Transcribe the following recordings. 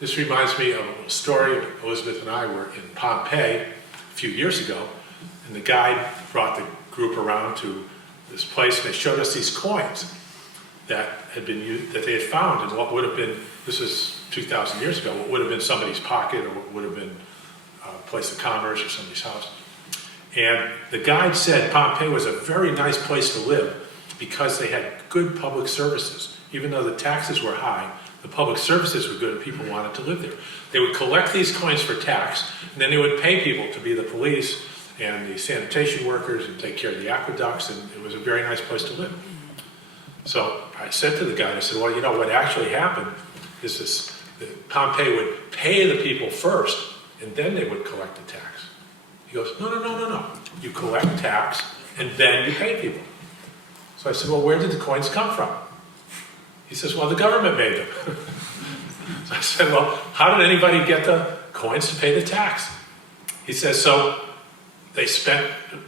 This reminds me of a story. Elizabeth and I were in Pompeii a few years ago, and the guide brought the group around to this place, and they showed us these coins that had been used, that they had found in what would have been, this was 2,000 years ago, what would have been somebody's pocket or what would have been a place of commerce or somebody's house. And the guide said Pompeii was a very nice place to live because they had good public services. Even though the taxes were high, the public services were good and people wanted to live there. They would collect these coins for tax, and then they would pay people to be the police and the sanitation workers and take care of the aqueducts, and it was a very nice place to live. So I said to the guy, I said, well, you know, what actually happened is this, Pompeii would pay the people first, and then they would collect the tax. He goes, no. You collect tax, and then you pay people. So I said, well, where did the coins come from? He says, well, the government made them. So I said, well, how did anybody get the coins to pay the tax? He says, so they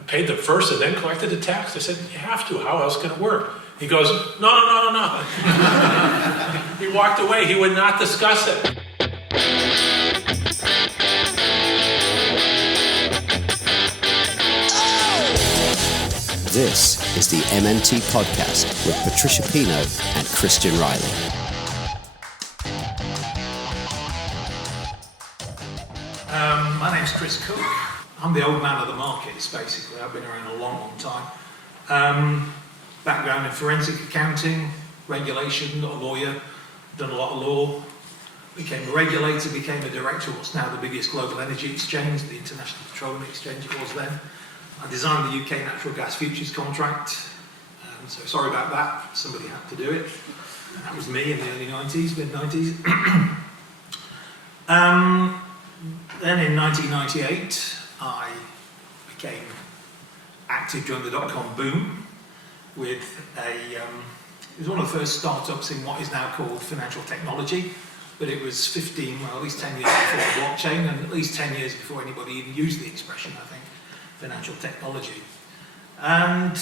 paid them first and then collected the tax? I said, you have to. How else can it work? He goes, no. He walked away. He would not discuss it. This is the MNT Podcast with Patricia Pino and Christian Riley. My name's Chris Cook. I'm the old man of the markets, basically. I've been around a long time. Background in forensic accounting, regulation, not a lawyer, done a lot of law. Became a regulator, became a director of what's now the biggest global energy exchange, the International Petroleum Exchange it was then. I designed the UK natural gas futures contract, so sorry about that, somebody had to do it. That was me in the early 90s, mid-90s. Then in 1998, I became active during the dot-com boom with it was one of the first startups in what is now called financial technology, but it was at least 10 years before blockchain, and at least 10 years before anybody even used the expression, I think. Financial technology. And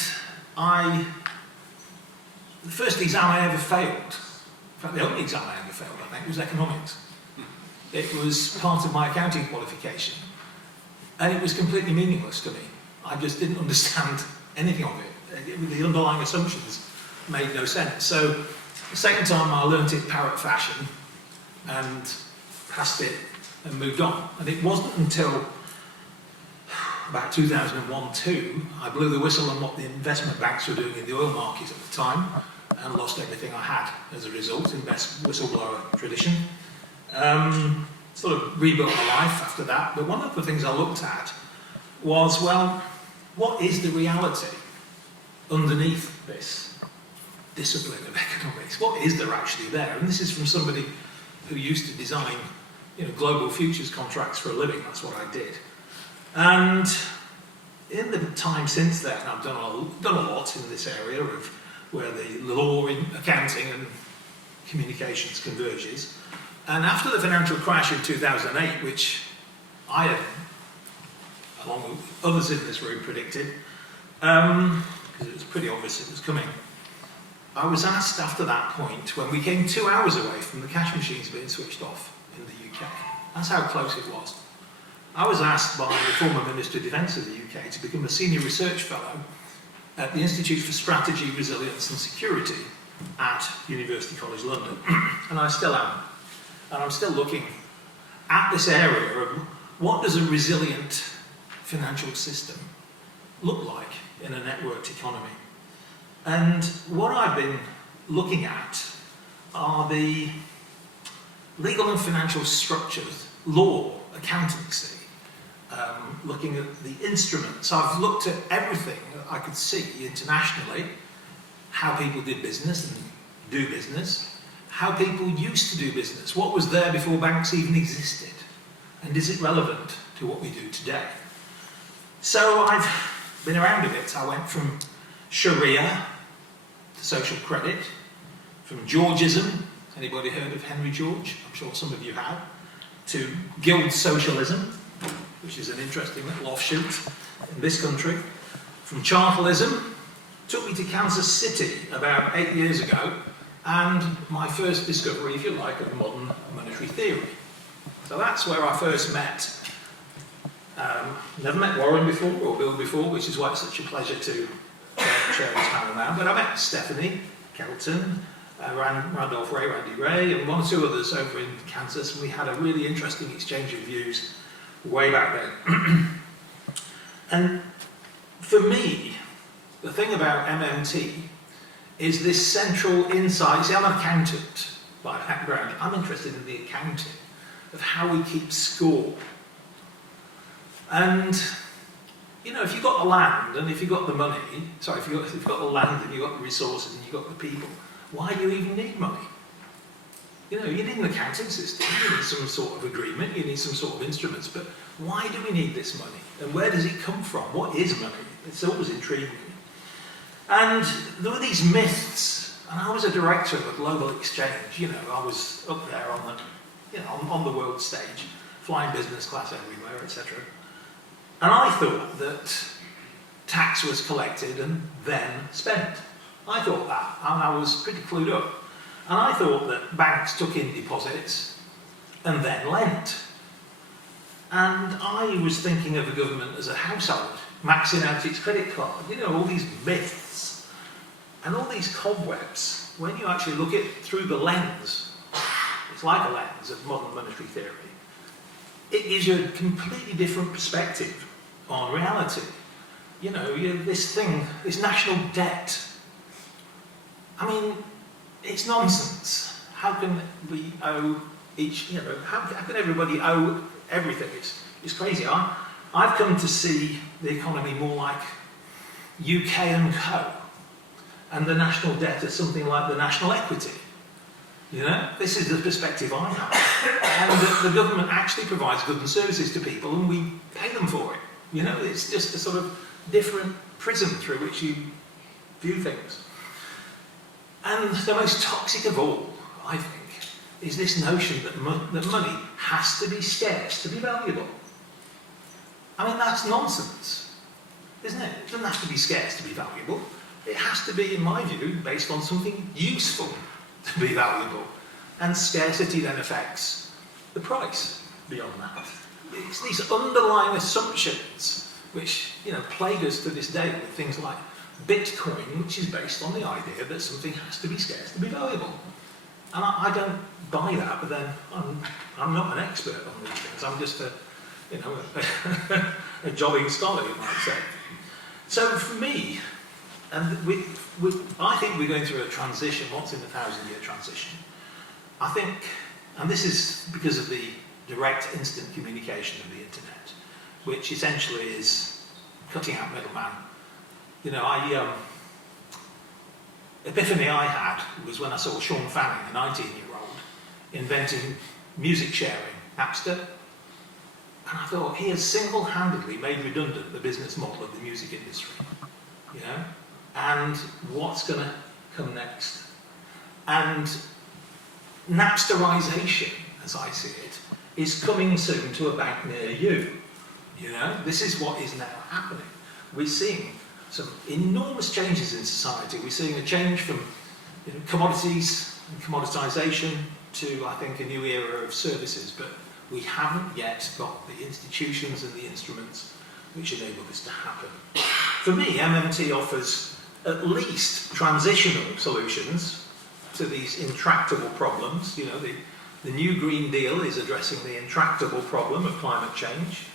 the first exam I ever failed, in fact the only exam I ever failed, I think, was economics. It was part of my accounting qualification, and it was completely meaningless to me. I just didn't understand anything of it. The underlying assumptions made no sense. So the second time I learnt it parrot fashion and passed it and moved on. And it wasn't until about 2001-2, I blew the whistle on what the investment banks were doing in the oil market at the time and lost everything I had as a result in best whistleblower tradition. Sort of rebuilt my life after that, but one of the things I looked at was, well, what is the reality underneath this discipline of economics? What is there actually there? And this is from somebody who used to design, global futures contracts for a living. That's what I did. And in the time since then, I've done a lot in this area of where the law in accounting and communications converges. And after the financial crash in 2008, which I had, along with others in this room, predicted, because it was pretty obvious it was coming, I was asked after that point, when we came 2 hours away from the cash machines being switched off in the UK, that's how close it was. I was asked by the former Minister of Defence of the UK to become a senior research fellow at the Institute for Strategy, Resilience and Security at University College London, and I still am. And I'm still looking at this area of what does a resilient financial system look like in a networked economy. And what I've been looking at are the legal and financial structures, law, accountancy, looking at the instruments. I've looked at everything that I could see internationally, how people did business and do business, how people used to do business, what was there before banks even existed, and is it relevant to what we do today? So I've been around a bit. I went from Sharia to social credit, from Georgism, anybody heard of Henry George? I'm sure some of you have, to guild socialism, which is an interesting little offshoot in this country, from chartalism, took me to Kansas City about 8 years ago, and my first discovery, if you like, of modern monetary theory. So that's where I first met. Never met Warren before, or Bill before, which is why it's such a pleasure to share this panel now. But I met Stephanie Kelton, Randolph Ray, Randy Ray, and one or two others over in Kansas, and we had a really interesting exchange of views way back then. And for me, the thing about MMT is this central insight. See, I'm an accountant by background. I'm interested in the accounting of how we keep score. And, you know, if you've got the land and if you've got the money, if you've got the land and you've got the resources and you've got the people, why do you even need money? You know, you need an accounting system, you need some sort of agreement, you need some sort of instruments, but why do we need this money? And where does it come from? What is money? It's always intrigued me. And there were these myths, and I was a director of a global exchange, you know, I was up there on the, you know, on the world stage, flying business class everywhere, etc. And I thought that tax was collected and then spent. I thought that, and I was pretty clued up. And I thought that banks took in deposits and then lent. And I was thinking of the government as a household, maxing out its credit card. You know, all these myths and all these cobwebs. When you actually look at it through the lens, it's like a lens of modern monetary theory. It gives you a completely different perspective on reality. You know, this thing, this national debt. I mean, it's nonsense. How can we owe each, you know, how can everybody owe everything? It's crazy. I've come to see the economy more like UK and Co. and the national debt as something like the national equity. You know, this is the perspective I have. And the government actually provides goods and services to people and we pay them for it. You know, it's just a sort of different prism through which you view things. And the most toxic of all, I think, is this notion that money has to be scarce to be valuable. I mean, that's nonsense, isn't it? It doesn't have to be scarce to be valuable. It has to be, in my view, based on something useful to be valuable. And scarcity then affects the price beyond that. It's these underlying assumptions which, you know, plague us to this day with things like Bitcoin, which is based on the idea that something has to be scarce to be valuable. And I don't buy that, but then I'm not an expert on these things. I'm just a jobbing scholar, you might say. So for me, and I think we're going through a transition, what's in the 1,000-year transition. I think, and this is because of the direct instant communication of the internet, which essentially is cutting out middleman. You know, epiphany I had was when I saw Sean Fanning, a 19-year-old, inventing music sharing, Napster. And I thought, he has single-handedly made redundant the business model of the music industry. You know? And what's going to come next? And Napsterization, as I see it, is coming soon to a bank near you. You know? This is what is now happening. We're seeing some enormous changes in society. We're seeing a change from, you know, commodities and commoditization to, I think, a new era of services, but we haven't yet got the institutions and the instruments which enable this to happen. For me, MMT offers at least transitional solutions to these intractable problems. You know, the new Green Deal is addressing the intractable problem of climate change.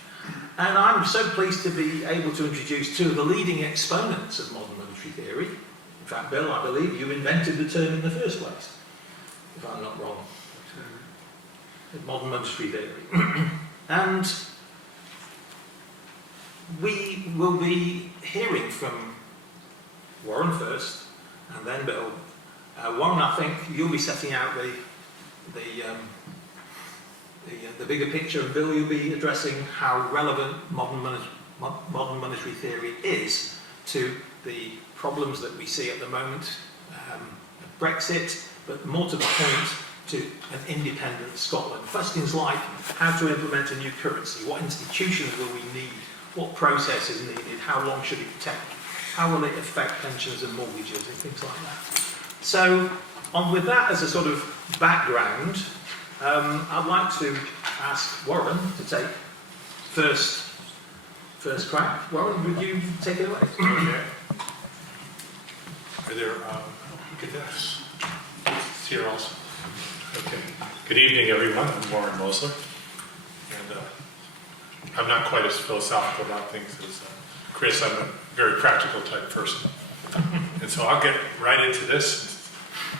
And I'm so pleased to be able to introduce two of the leading exponents of modern monetary theory. In fact, Bill, I believe you invented the term in the first place, if I'm not wrong. Modern monetary theory. And we will be hearing from Warren first, and then Bill. Warren, I think you'll be setting out the bigger picture, and Bill, you'll be addressing how relevant modern monetary theory is to the problems that we see at the moment, Brexit, but more to the point, to an independent Scotland. Questions like how to implement a new currency, what institutions will we need, what process is needed, how long should it take, how will it affect pensions and mortgages and things like that. So, with that as a sort of background, I'd like to ask Warren to take first crack. Warren, would you take it away? Okay. Are there, look at this. It's here also. Okay. Good evening, everyone. I'm Warren Mosler. And I'm not quite as philosophical about things as Chris. I'm a very practical type person. And so I'll get right into this.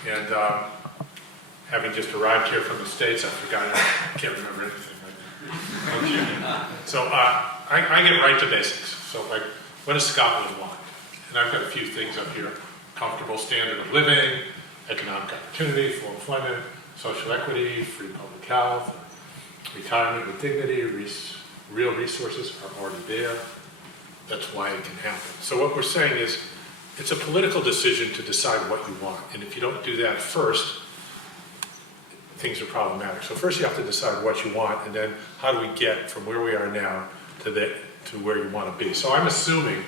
And having just arrived here from the States, I can't remember anything right now. So I get right to basics. So like, what does Scotland want? And I've got a few things up here. Comfortable standard of living, economic opportunity, full employment, social equity, free public health, retirement with dignity, real resources are already there. That's why it can happen. So what we're saying is, it's a political decision to decide what you want. And if you don't do that first, things are problematic. So first you have to decide what you want, and then how do we get from where we are now to where you want to be. So I'm assuming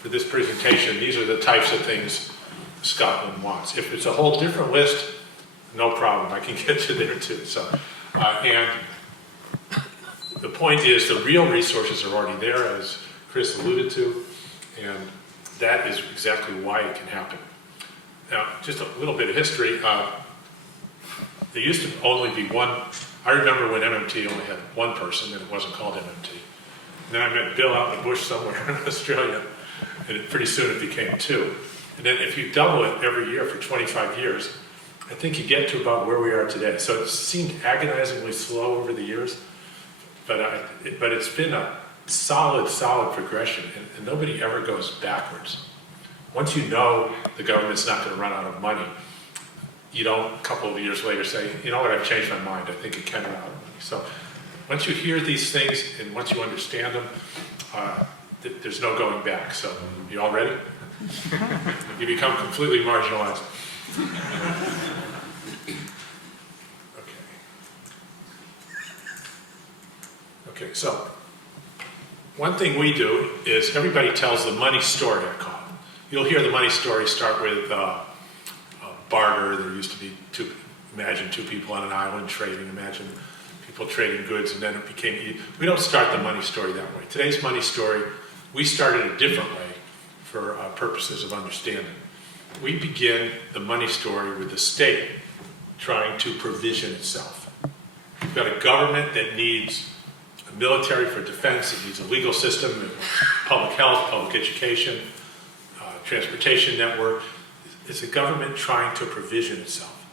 for this presentation, these are the types of things Scotland wants. If it's a whole different list, no problem, I can get you there too. So, and the point is the real resources are already there, as Chris alluded to, and that is exactly why it can happen. Now, just a little bit of history. There used to only be one. I remember when MMT only had one person, and it wasn't called MMT. And then I met Bill out in the bush somewhere in Australia, and pretty soon it became two. And then if you double it every year for 25 years, I think you get to about where we are today. So it seemed agonizingly slow over the years, but it's been a solid progression, and nobody ever goes backwards. Once you know the government's not going to run out of money, you don't a couple of years later say, you know what, I've changed my mind, I think it can run out of money. So once you hear these things and once you understand them, there's no going back. So you all ready? You become completely marginalized. Okay, so one thing we do is everybody tells the money story, I call it. You'll hear the money story start with barter. There used to be imagine two people on an island trading, imagine people trading goods, and then it became, we don't start the money story that way. Today's money story, we started a different way for purposes of understanding. We begin the money story with the state trying to provision itself. We've got a government that needs a military for defense, it needs a legal system, public health, public education, transportation network. It's a government trying to provision itself.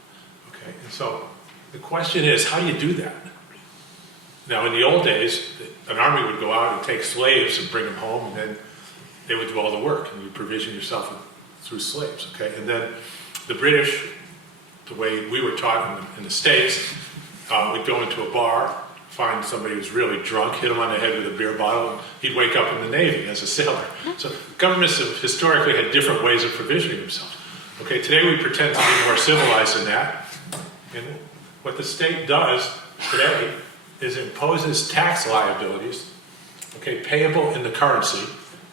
Okay, and so the question is, how do you do that? Now, in the old days, an army would go out and take slaves and bring them home, and then they would do all the work, and you provision yourself through slaves. Okay, and then the British, the way we were taught in the States, would go into a bar, find somebody who's really drunk, hit him on the head with a beer bottle, and he'd wake up in the Navy as a sailor. So governments have historically had different ways of provisioning themselves. Okay, today we pretend to be more civilized than that. And what the state does today is imposes tax liabilities, okay, payable in the currency,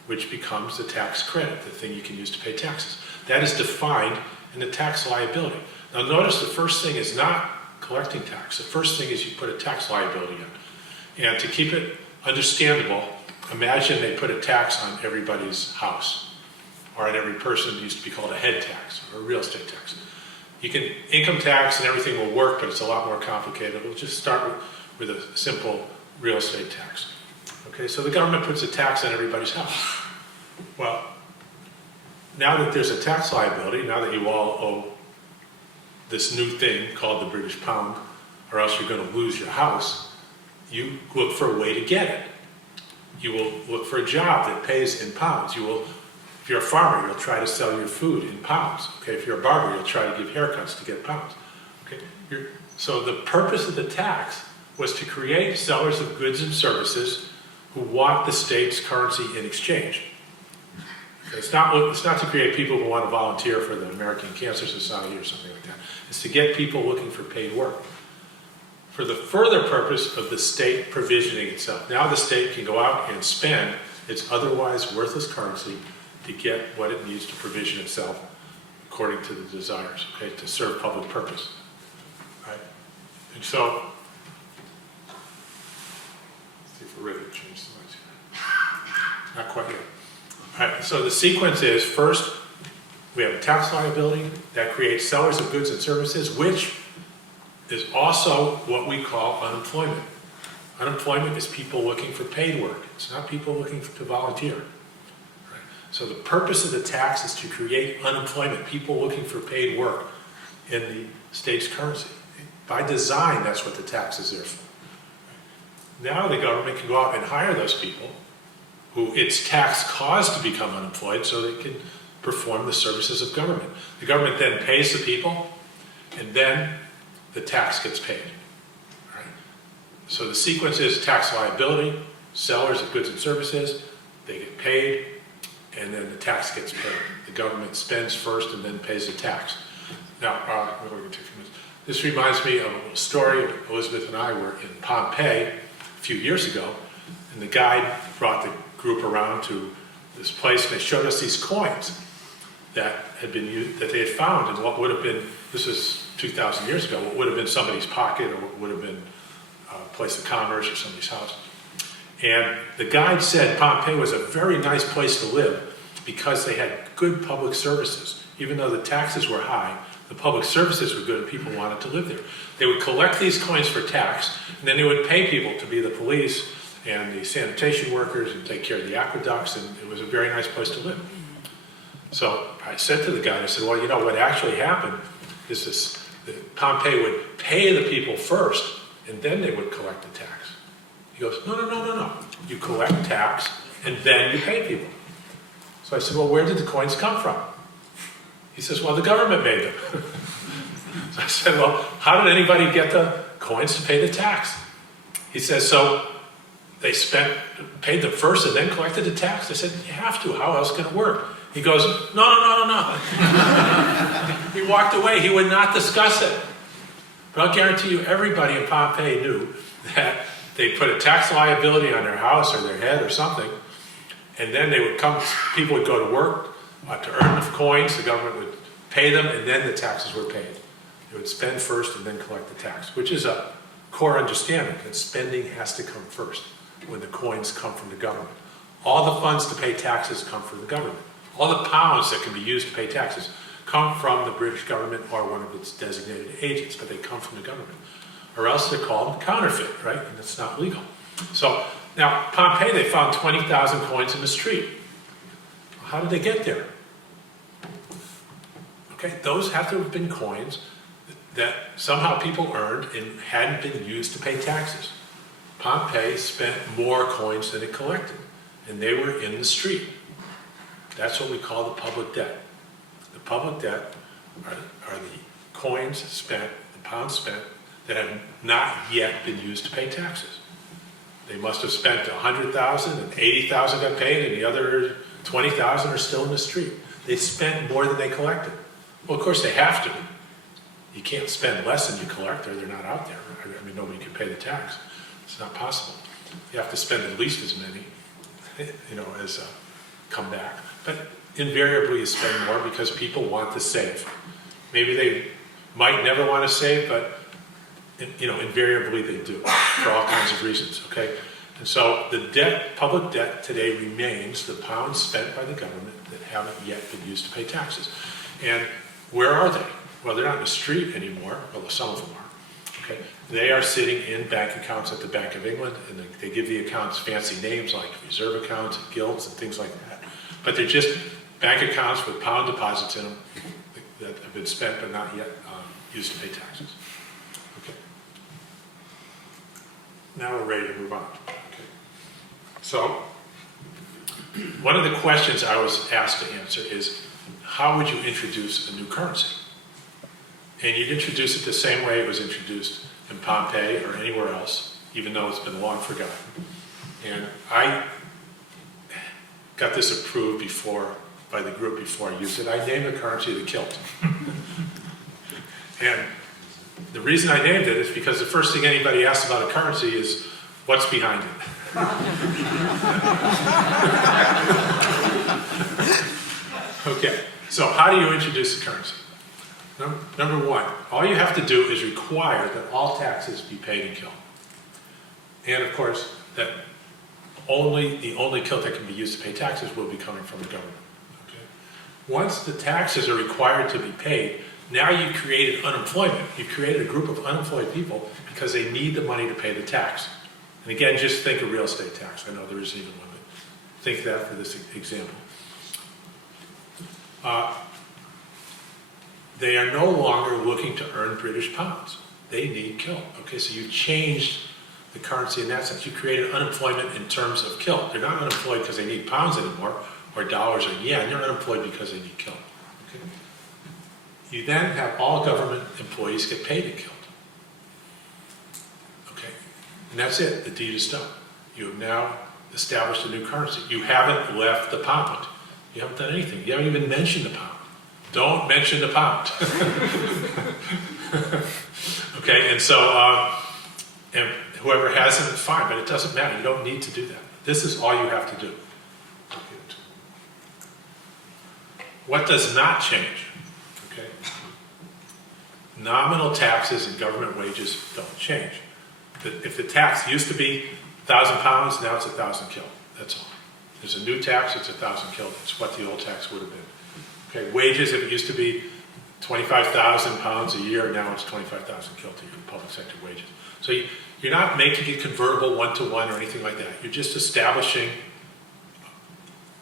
which becomes the tax credit, the thing you can use to pay taxes. That is defined in the tax liability. Now notice the first thing is not collecting tax. The first thing is you put a tax liability in. And to keep it understandable, imagine they put a tax on everybody's house, or on every person. It used to be called a head tax, or a real estate tax. You can, income tax and everything will work, but it's a lot more complicated. We'll just start with a simple real estate tax. Okay, so the government puts a tax on everybody's house. Well, now that there's a tax liability, now that you all owe this new thing called the British pound, or else you're going to lose your house, you look for a way to get it. You will look for a job that pays in pounds. You will, if you're a farmer, you'll try to sell your food in pounds. Okay, if you're a barber, you'll try to give haircuts to get pounds. Okay, so the purpose of the tax was to create sellers of goods and services who want the state's currency in exchange. Okay, it's not to create people who want to volunteer for the American Cancer Society or something like that. It's to get people looking for paid work. For the further purpose of the state provisioning itself. Now the state can go out and spend its otherwise worthless currency to get what it needs to provision itself according to the desires, okay, to serve public purpose. Right? And so change slides here. Not quite yet. All right, so the sequence is, first, we have a tax liability that creates sellers of goods and services, which is also what we call unemployment. Unemployment is people looking for paid work. It's not people looking to volunteer. Right? So the purpose of the tax is to create unemployment, people looking for paid work in the state's currency. By design, that's what the tax is there for. Now the government can go out and hire those people who its tax caused to become unemployed so they can perform the services of government. The government then pays the people, and then the tax gets paid. All right? So the sequence is tax liability, sellers of goods and services, they get paid, and then the tax gets paid. The government spends first and then pays the tax. Now, we're going to take a few minutes. This reminds me of a little story. Elizabeth and I were in Pompeii a few years ago, and the guide brought the group around to this place, and they showed us these coins that had been used, that they had found in what would have been, this was 2,000 years ago, what would have been somebody's pocket or what would have been a place of commerce or somebody's house. And the guide said Pompeii was a very nice place to live because they had good public services. Even though the taxes were high, the public services were good and people wanted to live there. They would collect these coins for tax, and then they would pay people to be the police and the sanitation workers and take care of the aqueducts, and it was a very nice place to live. So I said to the guy, I said, well, you know, what actually happened is this, Pompeii would pay the people first, and then they would collect the tax. He goes, no. You collect tax, and then you pay people. So I said, well, where did the coins come from? He says, well, the government made them. So I said, well, how did anybody get the coins to pay the tax? He says, so they paid them first and then collected the tax? I said, you have to, how else can it work? He goes, no. He walked away, he would not discuss it. But I'll guarantee you, everybody in Pompeii knew that they put a tax liability on their house or their head or something, and then they would come, people would go to work to earn the coins, the government would pay them, and then the taxes were paid. They would spend first and then collect the tax, which is a core understanding that spending has to come first when the coins come from the government. All the funds to pay taxes come from the government. All the pounds that can be used to pay taxes come from the British government or one of its designated agents, but they come from the government. Or else they're called counterfeit, right? And it's not legal. So now, Pompeii, they found 20,000 coins in the street. How did they get there? Okay, those have to have been coins that somehow people earned and hadn't been used to pay taxes. Pompeii spent more coins than it collected, and they were in the street. That's what we call the public debt. The public debt are the coins spent, the pounds spent, that have not yet been used to pay taxes. They must have spent 100,000 and 80,000 got paid, and the other 20,000 are still in the street. They spent more than they collected. Well, of course they have to. You can't spend less than you collect, or they're not out there. I mean, nobody can pay the tax. It's not possible. You have to spend at least as many, as come back. But invariably you spend more because people want to save. Maybe they might never want to save, but invariably they do for all kinds of reasons, okay? And so the debt, public debt today remains the pounds spent by the government that haven't yet been used to pay taxes. And where are they? Well, they're not in the street anymore, although some of them are, okay? They are sitting in bank accounts at the Bank of England, and they give the accounts fancy names like reserve accounts, gilts, and things like that. But they're just bank accounts with pound deposits in them that have been spent but not yet used to pay taxes. Okay. Now we're ready to move on. Okay. So, one of the questions I was asked to answer is, how would you introduce a new currency? And you'd introduce it the same way it was introduced in Pompeii or anywhere else, even though it's been long forgotten. And I got this approved by the group before I used it. I named the currency the kilt. And the reason I named it is because the first thing anybody asks about a currency is, what's behind it? Okay, so how do you introduce a currency? Number one, all you have to do is require that all taxes be paid in kilt. And of course, that the only kilt that can be used to pay taxes will be coming from the government. Okay? Once the taxes are required to be paid, now you created unemployment. You created a group of unemployed people because they need the money to pay the tax. And again, just think of real estate tax. I know there isn't even one, but think of that for this example. They are no longer looking to earn British pounds. They need kilt. Okay, so you changed the currency in that sense. You created unemployment in terms of kilt. They're not unemployed because they need pounds anymore, or dollars or yen. They're unemployed because they need kilt. Okay? You then have all government employees get paid in kilt. Okay, and that's it. The deed is done. You have now established a new currency. You haven't left the pound. You haven't done anything. You haven't even mentioned the pound. Don't mention the pound. Okay, and so, and whoever hasn't, fine, but it doesn't matter. You don't need to do that. This is all you have to do. What does not change? Okay, nominal taxes and government wages don't change. If the tax used to be 1,000 pounds, now it's 1,000 kilt. That's all. There's a new tax, it's 1,000 kilt. It's what the old tax would have been. Okay, wages, if it used to be 25,000 pounds a year, now it's 25,000 kilt a year, public sector wages. So you're not making it convertible one-to-one or anything like that. You're just establishing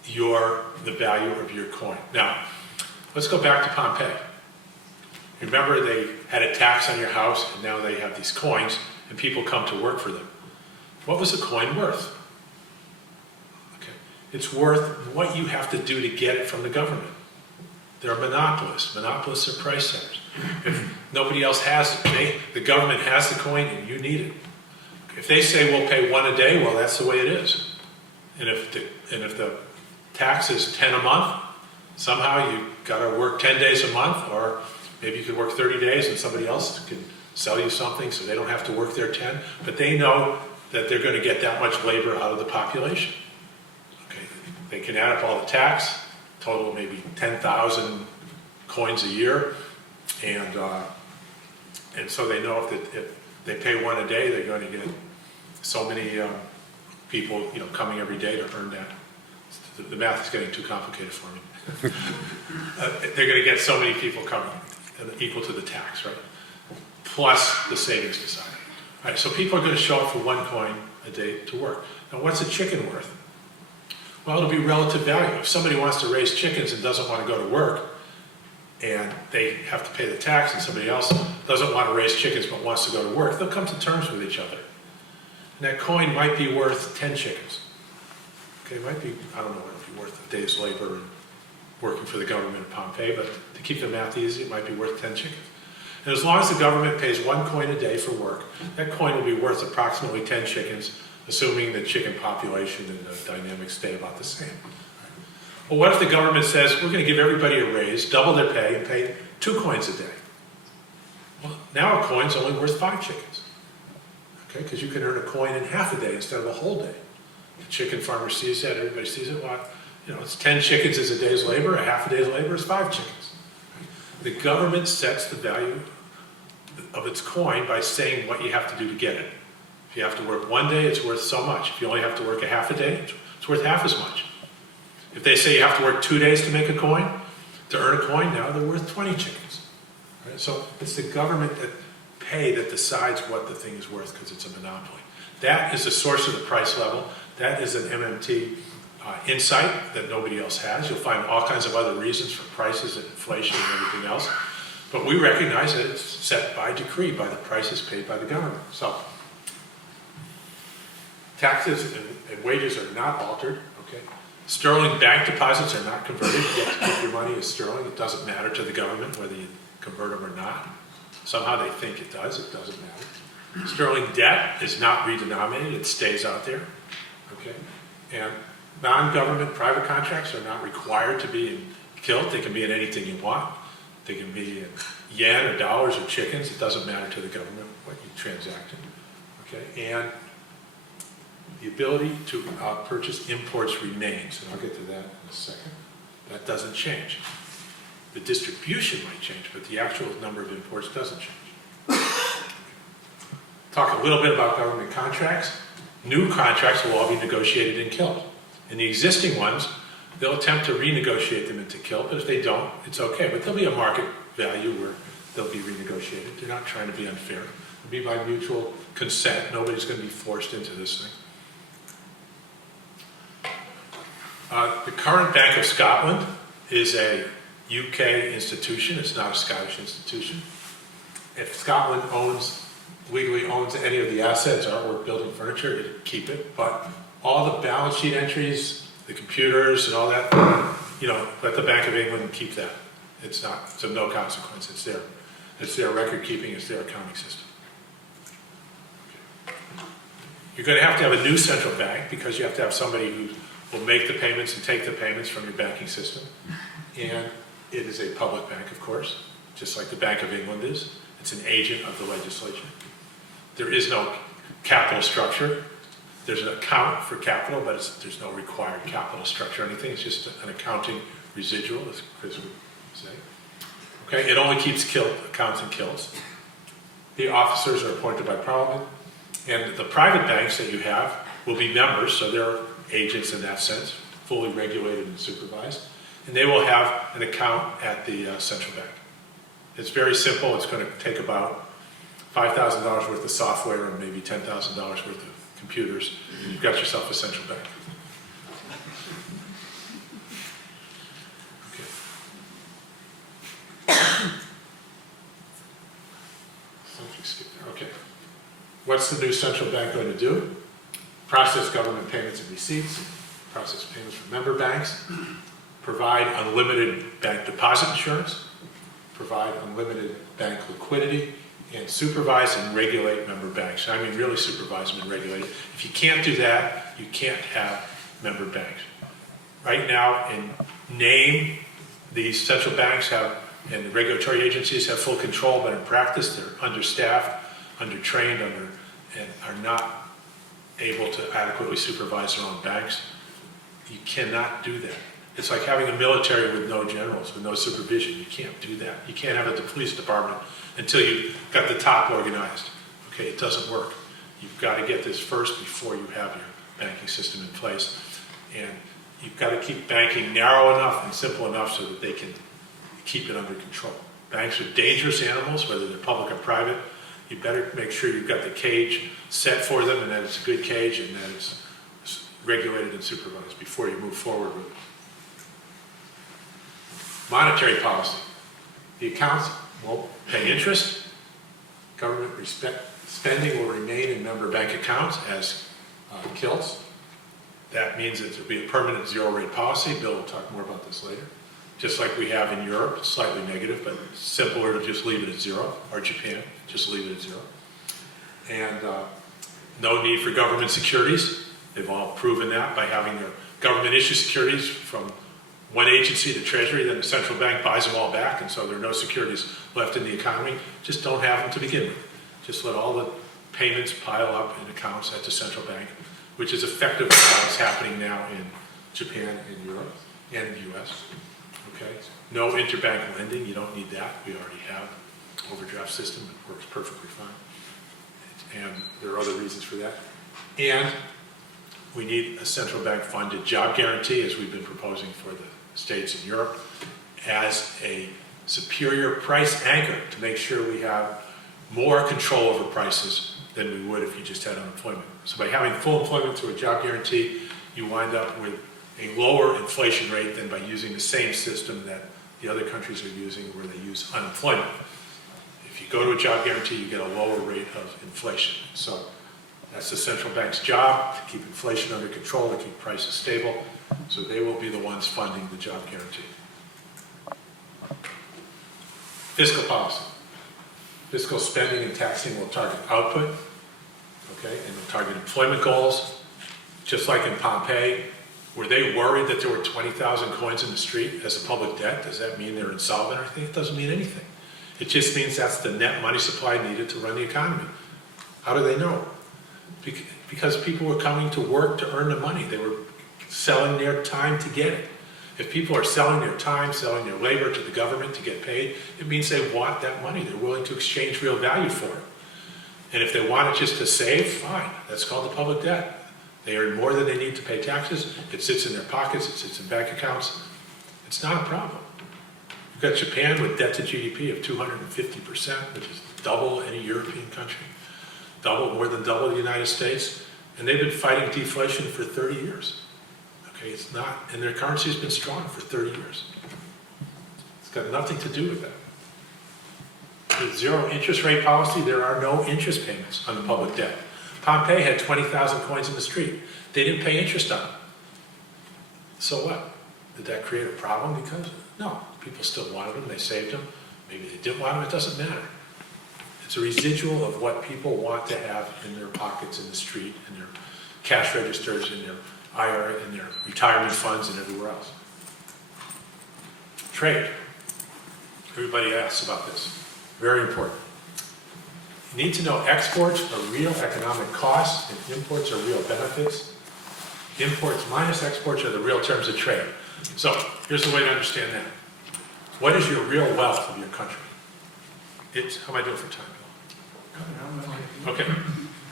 the value of your coin. Now, let's go back to Pompeii. Remember, they had a tax on your house, and now they have these coins, and people come to work for them. What was a coin worth? Okay, it's worth what you have to do to get it from the government. They're monopolists. Monopolists are price setters. If nobody else has it, the government has the coin and you need it. If they say we'll pay one a day, well, that's the way it is. And if the tax is 10 a month, somehow you got to work 10 days a month, or maybe you could work 30 days and somebody else can sell you something so they don't have to work their 10. But they know that they're going to get that much labor out of the population. Okay, they can add up all the tax, total maybe 10,000 coins a year, and so they know if they pay one a day, they're going to get so many people, coming every day to earn that. The math is getting too complicated for me. They're going to get so many people coming, equal to the tax, right? Plus the savings society. All right, so people are going to show up for one coin a day to work. Now, what's a chicken worth? Well, it'll be relative value. If somebody wants to raise chickens and doesn't want to go to work, and they have to pay the tax, and somebody else doesn't want to raise chickens but wants to go to work, they'll come to terms with each other. And that coin might be worth 10 chickens. Okay, it might be, I don't know what it'll be worth, a day's labor and working for the government of Pompeii, but to keep the math easy, it might be worth 10 chickens. And as long as the government pays one coin a day for work, that coin will be worth approximately 10 chickens, assuming the chicken population and the dynamics stay about the same. Well, what if the government says, we're going to give everybody a raise, double their pay, and pay 2 coins a day? Well, now a coin's only worth 5 chickens. Okay, because you can earn a coin in half a day instead of a whole day. The chicken farmer sees that, everybody sees it. Well, it's 10 chickens is a day's labor, a half a day's labor is 5 chickens. The government sets the value of its coin by saying what you have to do to get it. If you have to work one day, it's worth so much. If you only have to work a half a day, it's worth half as much. If they say you have to work 2 days to make a coin, to earn a coin, now they're worth 20 chickens. Right? So it's the government that decides what the thing is worth because it's a monopoly. That is the source of the price level. That is an MMT insight that nobody else has. You'll find all kinds of other reasons for prices and inflation and everything else. But we recognize that it's set by decree, by the prices paid by the government. So taxes and wages are not altered. Okay. Sterling bank deposits are not converted. You get to keep your money as sterling. It doesn't matter to the government whether you convert them or not. Somehow they think it does. It doesn't matter. Sterling debt is not redenominated. It stays out there. Okay. And non-government private contracts are not required to be in kilt. They can be in anything you want. They can be in yen or dollars or chickens. It doesn't matter to the government what you transact in. Okay. And the ability to purchase imports remains, and I'll get to that in a second. That doesn't change. The distribution might change, but the actual number of imports doesn't change. Talk a little bit about government contracts. new contracts will all be negotiated in kilt. And the existing ones, they'll attempt to renegotiate them into kilt, but if they don't, it's okay. But there'll be a market value where they'll be renegotiated. They're not trying to be unfair. It'll be by mutual consent. Nobody's going to be forced into this thing. The current Bank of Scotland is a UK institution. It's not a Scottish institution. If Scotland legally owns any of the assets, artwork, building, furniture, it'd keep it. But all the balance sheet entries, the computers and all that, let the Bank of England keep that. It's of no consequence. It's their record keeping, it's their accounting system. You're going to have a new central bank because you have to have somebody who will make the payments and take the payments from your banking system. And it is a public bank, of course, just like the Bank of England is. It's an agent of the legislature. There is no capital structure. There's an account for capital, but there's no required capital structure or anything. It's just an accounting residual, as Chris would say. Okay, it only keeps accounts in kilts. The officers are appointed by Parliament. And the private banks that you have will be members, so they're agents in that sense, fully regulated and supervised. And they will have an account at the central bank. It's very simple. It's going to take about $5,000 worth of software and maybe $10,000 worth of computers, and you've got yourself a central bank. Okay. Something skipped there. Okay. What's the new central bank going to do? Process government payments and receipts, process payments from member banks, provide unlimited bank deposit insurance, provide unlimited bank liquidity, and supervise and regulate member banks. I mean, really supervise them and regulate. If you can't do that, you can't have member banks. Right now, in name, these central banks and the regulatory agencies have full control, but in practice, they're understaffed, undertrained, and are not able to adequately supervise their own banks. You cannot do that. It's like having a military with no generals, with no supervision. You can't do that. You can't have the police department until you've got the top organized. Okay, it doesn't work. You've got to get this first before you have your banking system in place. And you've got to keep banking narrow enough and simple enough so that they can keep it under control. Banks are dangerous animals, whether they're public or private. You better make sure you've got the cage set for them and that it's a good cage and that it's regulated and supervised before you move forward with it. Monetary policy. The accounts won't pay interest. Government spending will remain in member bank accounts as kilts. That means that there will be a permanent zero rate policy. Bill will talk more about this later. Just like we have in Europe, it's slightly negative, but it's simpler to just leave it at zero, or Japan, just leave it at zero. And no need for government securities. They've all proven that by having their government issue securities from one agency, the Treasury, then the central bank buys them all back, and so there are no securities left in the economy. Just don't have them to begin with. Just let all the payments pile up in accounts at the central bank, which is effectively what's happening now in Japan and Europe and the US. Okay? No interbank lending, you don't need that. We already have an overdraft system. It works perfectly fine. And there are other reasons for that. And we need a central bank funded job guarantee, as we've been proposing for the states in Europe, as a superior price anchor to make sure we have more control over prices than we would if you just had unemployment. So by having full employment through a job guarantee, you wind up with a lower inflation rate than by using the same system that the other countries are using where they use unemployment. If you go to a job guarantee, you get a lower rate of inflation. So that's the central bank's job, to keep inflation under control, to keep prices stable. So they will be the ones funding the job guarantee. Fiscal policy. Fiscal spending and taxing will target output, okay, and they'll target employment goals. Just like in Pompeii, were they worried that there were 20,000 coins in the street as a public debt? Does that mean they're insolvent or anything? It doesn't mean anything. It just means that's the net money supply needed to run the economy. How do they know? Because people were coming to work to earn the money. They were selling their time to get it. If people are selling their time, selling their labor to the government to get paid, it means they want that money. They're willing to exchange real value for it. And if they want it just to save, fine. That's called the public debt. They earn more than they need to pay taxes. It sits in their pockets. It sits in bank accounts. It's not a problem. You've got Japan with debt to GDP of 250%, which is double any European country. More than double the United States. And they've been fighting deflation for 30 years. Okay, it's not, and their currency's been strong for 30 years. It's got nothing to do with that. With zero interest rate policy, there are no interest payments on the public debt. Pompeii had 20,000 coins in the street. They didn't pay interest on them. So what? Did that create a problem because? No. People still wanted them. They saved them. Maybe they didn't want them. It doesn't matter. It's a residual of what people want to have in their pockets in the street, in their cash registers, in their IRA, in their retirement funds, and everywhere else. Trade. Everybody asks about this. Very important. You need to know exports are real economic costs and imports are real benefits. Imports minus exports are the real terms of trade. So here's the way to understand that. What is your real wealth of your country? How am I doing for time, Bill? Okay.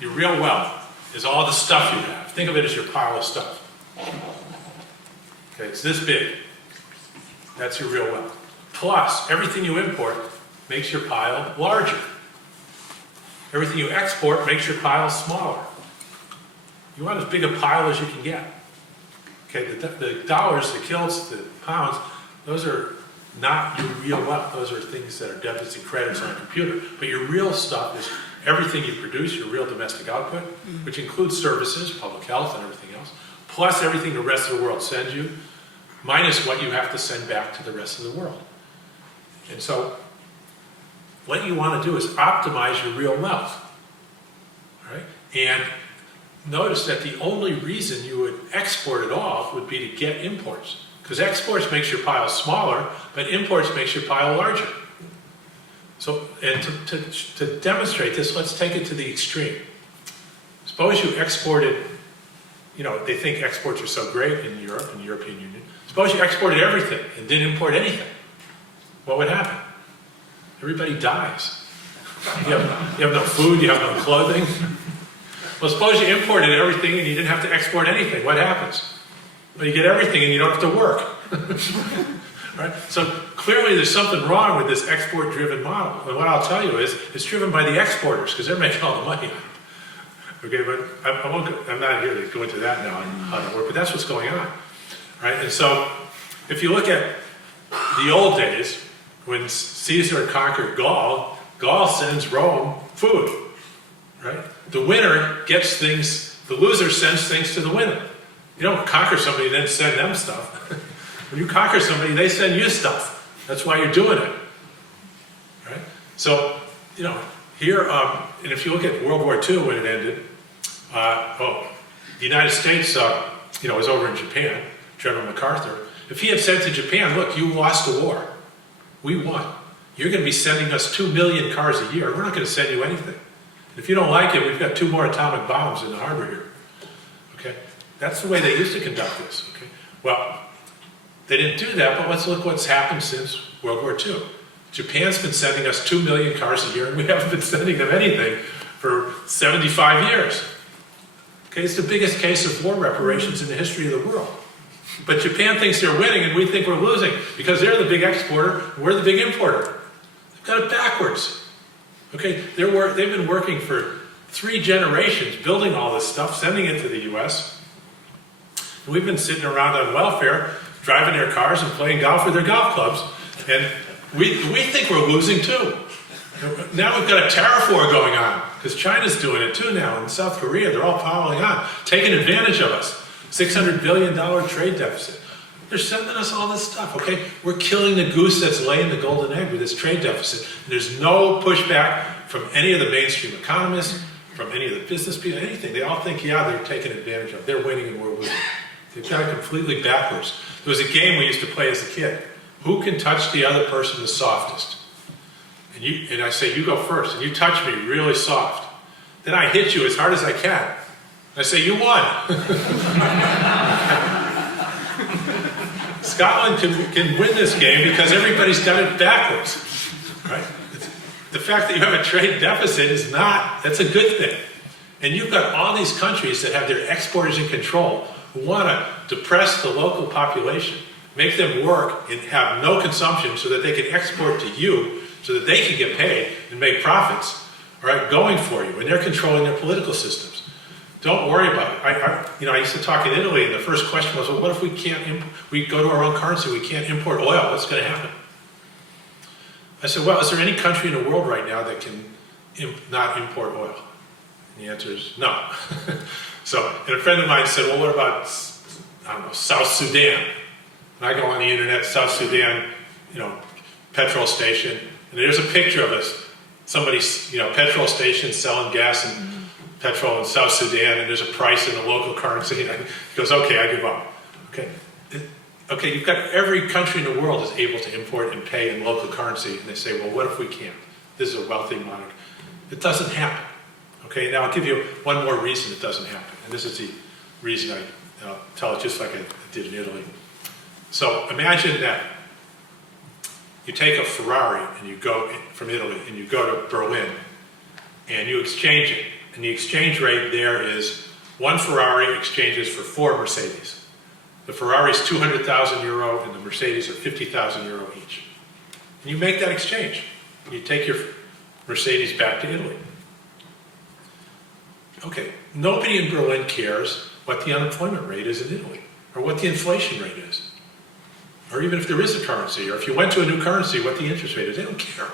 Your real wealth is all the stuff you have. Think of it as your pile of stuff. Okay, it's this big. That's your real wealth. Plus, everything you import makes your pile larger. Everything you export makes your pile smaller. You want as big a pile as you can get. Okay, the dollars, the kilts, the pounds, those are not your real wealth. Those are things that are debits and credits on a computer. But your real stuff is everything you produce, your real domestic output, which includes services, public health, and everything else, plus everything the rest of the world sends you, minus what you have to send back to the rest of the world. And so, what you want to do is optimize your real wealth. All right? And notice that the only reason you would export at all would be to get imports. Because exports makes your pile smaller, but imports makes your pile larger. So, and to demonstrate this, let's take it to the extreme. Suppose you exported, they think exports are so great in Europe and the European Union. Suppose you exported everything and didn't import anything. What would happen? Everybody dies. You have no food, you have no clothing. Well, suppose you imported everything and you didn't have to export anything. What happens? Well, you get everything and you don't have to work. Right? So clearly there's something wrong with this export-driven model. And what I'll tell you is it's driven by the exporters because they're making all the money. Okay, but I'm not here to go into that now and how that works, but that's what's going on. Right? And so if you look at the old days, when Caesar conquered Gaul, Gaul sends Rome food. Right? The winner gets things, the loser sends things to the winner. You don't conquer somebody and then send them stuff. When you conquer somebody, they send you stuff. That's why you're doing it. Right? So, here, and if you look at World War II when it ended, the United States, was over in Japan, General MacArthur. If he had said to Japan, look, you lost the war. We won. You're going to be sending us 2 million cars a year. We're not going to send you anything. If you don't like it, we've got 2 more atomic bombs in the harbor here. Okay? That's the way they used to conduct this. Okay? Well, they didn't do that, but let's look what's happened since World War II. Japan's been sending us 2 million cars a year, and we haven't been sending them anything for 75 years. Okay, it's the biggest case of war reparations in the history of the world. But Japan thinks they're winning, and we think we're losing, because they're the big exporter, and we're the big importer. They've got it backwards. Okay, they've been working for 3 generations, building all this stuff, sending it to the U.S. And we've been sitting around on welfare, driving their cars and playing golf with their golf clubs, and we think we're losing too. Now we've got a tariff war going on, because China's doing it too now, and South Korea, they're all piling on, taking advantage of us. $600 billion trade deficit. They're sending us all this stuff, okay? We're killing the goose that's laying the golden egg with this trade deficit. And there's no pushback from any of the mainstream economists, from any of the business people, anything. They all think, yeah, they're taking advantage of it. They're winning and we're losing. They've got it completely backwards. There was a game we used to play as a kid. Who can touch the other person the softest? And I say, you go first, and you touch me really soft. Then I hit you as hard as I can. I say, you won. Scotland can win this game because everybody's got it backwards. Right? the fact that you have a trade deficit is not, that's a good thing. And you've got all these countries that have their exporters in control who want to depress the local population, make them work and have no consumption so that they can export to you so that they can get paid and make profits, all right, going for you. And they're controlling their political systems. Don't worry about it. I used to talk in Italy, and the first question was, well, what if we go to our own currency, we can't import oil, what's going to happen? I said, well, is there any country in the world right now that can not import oil? And the answer is no. And a friend of mine said, well, what about, I don't know, South Sudan? And I go on the internet, South Sudan, petrol station, and there's a picture of somebody's, petrol station selling gas and petrol in South Sudan, and there's a price in the local currency. And he goes, okay, I give up. Okay, you've got every country in the world is able to import and pay in local currency, and they say, well, what if we can't? This is a wealthy monarch. It doesn't happen. Okay, now I'll give you one more reason it doesn't happen, and this is the reason I'll tell it just like I did in Italy. So imagine that you take a Ferrari and you go from Italy and you go to Berlin and you exchange it. And the exchange rate there is one Ferrari exchanges for 4 Mercedes. The Ferrari is 200,000 euro and the Mercedes are 50,000 euro each. And you make that exchange. And you take your Mercedes back to Italy. Okay, nobody in Berlin cares what the unemployment rate is in Italy or what the inflation rate is. Or even if there is a currency, or if you went to a new currency, what the interest rate is. They don't care.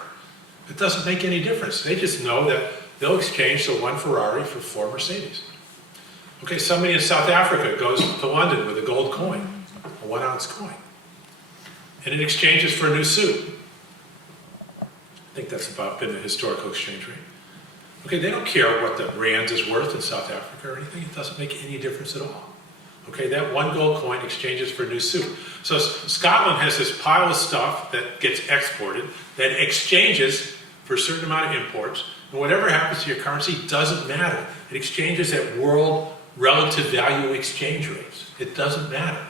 It doesn't make any difference. They just know that they'll exchange the one Ferrari for 4 Mercedes. Okay, somebody in South Africa goes to London with a gold coin, a 1-ounce coin, and it exchanges for a new suit. I think that's about been the historical exchange rate. Okay, they don't care what the rand is worth in South Africa or anything. It doesn't make any difference at all. Okay, that one gold coin exchanges for a new suit. So Scotland has this pile of stuff that gets exported, that exchanges for a certain amount of imports, and whatever happens to your currency doesn't matter. It exchanges at world relative value exchange rates. It doesn't matter.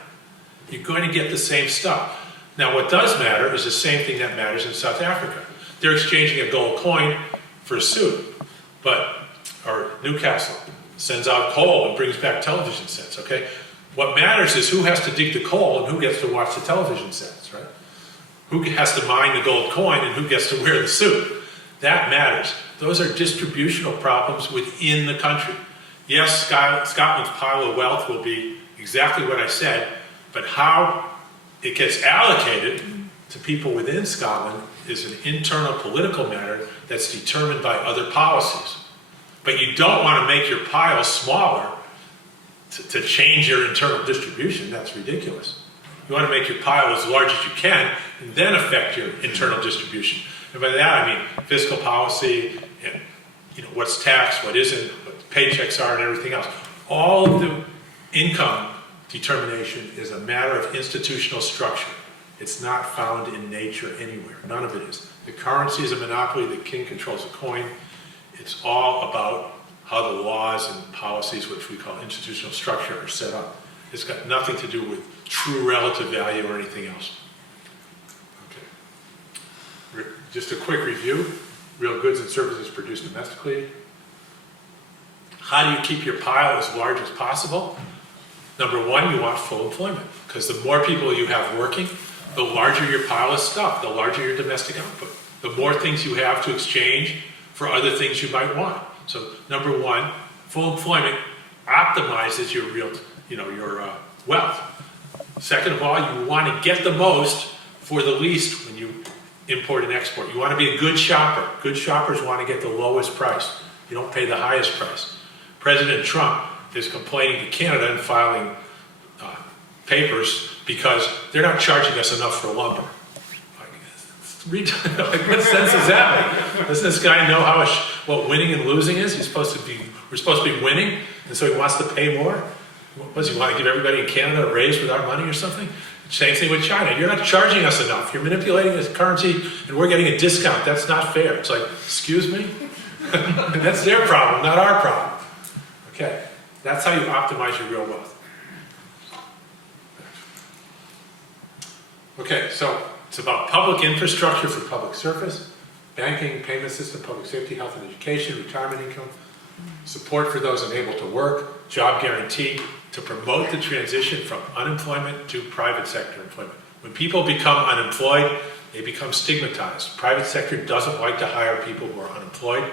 You're going to get the same stuff. Now what does matter is the same thing that matters in South Africa. They're exchanging a gold coin for a suit, or Newcastle sends out coal and brings back television sets, okay? What matters is who has to dig the coal and who gets to watch the television sets, right? Who has to mine the gold coin and who gets to wear the suit. That matters. Those are distributional problems within the country. Yes, Scotland's pile of wealth will be exactly what I said, but how it gets allocated to people within Scotland is an internal political matter that's determined by other policies. But you don't want to make your pile smaller to change your internal distribution. That's ridiculous. You want to make your pile as large as you can and then affect your internal distribution. And by that I mean fiscal policy and what's taxed, what isn't, what paychecks are and everything else. All of the income determination is a matter of institutional structure. It's not found in nature anywhere. None of it is. The currency is a monopoly. The king controls the coin. It's all about how the laws and policies, which we call institutional structure, are set up. It's got nothing to do with true relative value or anything else. Okay. Just a quick review. Real goods and services produced domestically. How do you keep your pile as large as possible? Number one, you want full employment, because the more people you have working, the larger your pile of stuff, the larger your domestic output, the more things you have to exchange for other things you might want. So number one, full employment optimizes your wealth. Second of all, you want to get the most for the least when you import and export. You want to be a good shopper. Good shoppers want to get the lowest price. You don't pay the highest price. President Trump is complaining to Canada and filing papers because they're not charging us enough for lumber. What sense is that make? Doesn't this guy know what winning and losing is? We're supposed to be winning, and so he wants to pay more? What does he want to give everybody in Canada a raise with our money or something? Same thing with China. You're not charging us enough. You're manipulating this currency, and we're getting a discount. That's not fair. It's like, excuse me? That's their problem, not our problem. Okay, that's how you optimize your real wealth. Okay, so it's about public infrastructure for public service, banking, payment system, public safety, health and education, retirement income, support for those unable to work, job guarantee, to promote the transition from unemployment to private sector employment. When people become unemployed, they become stigmatized. Private sector doesn't like to hire people who are unemployed.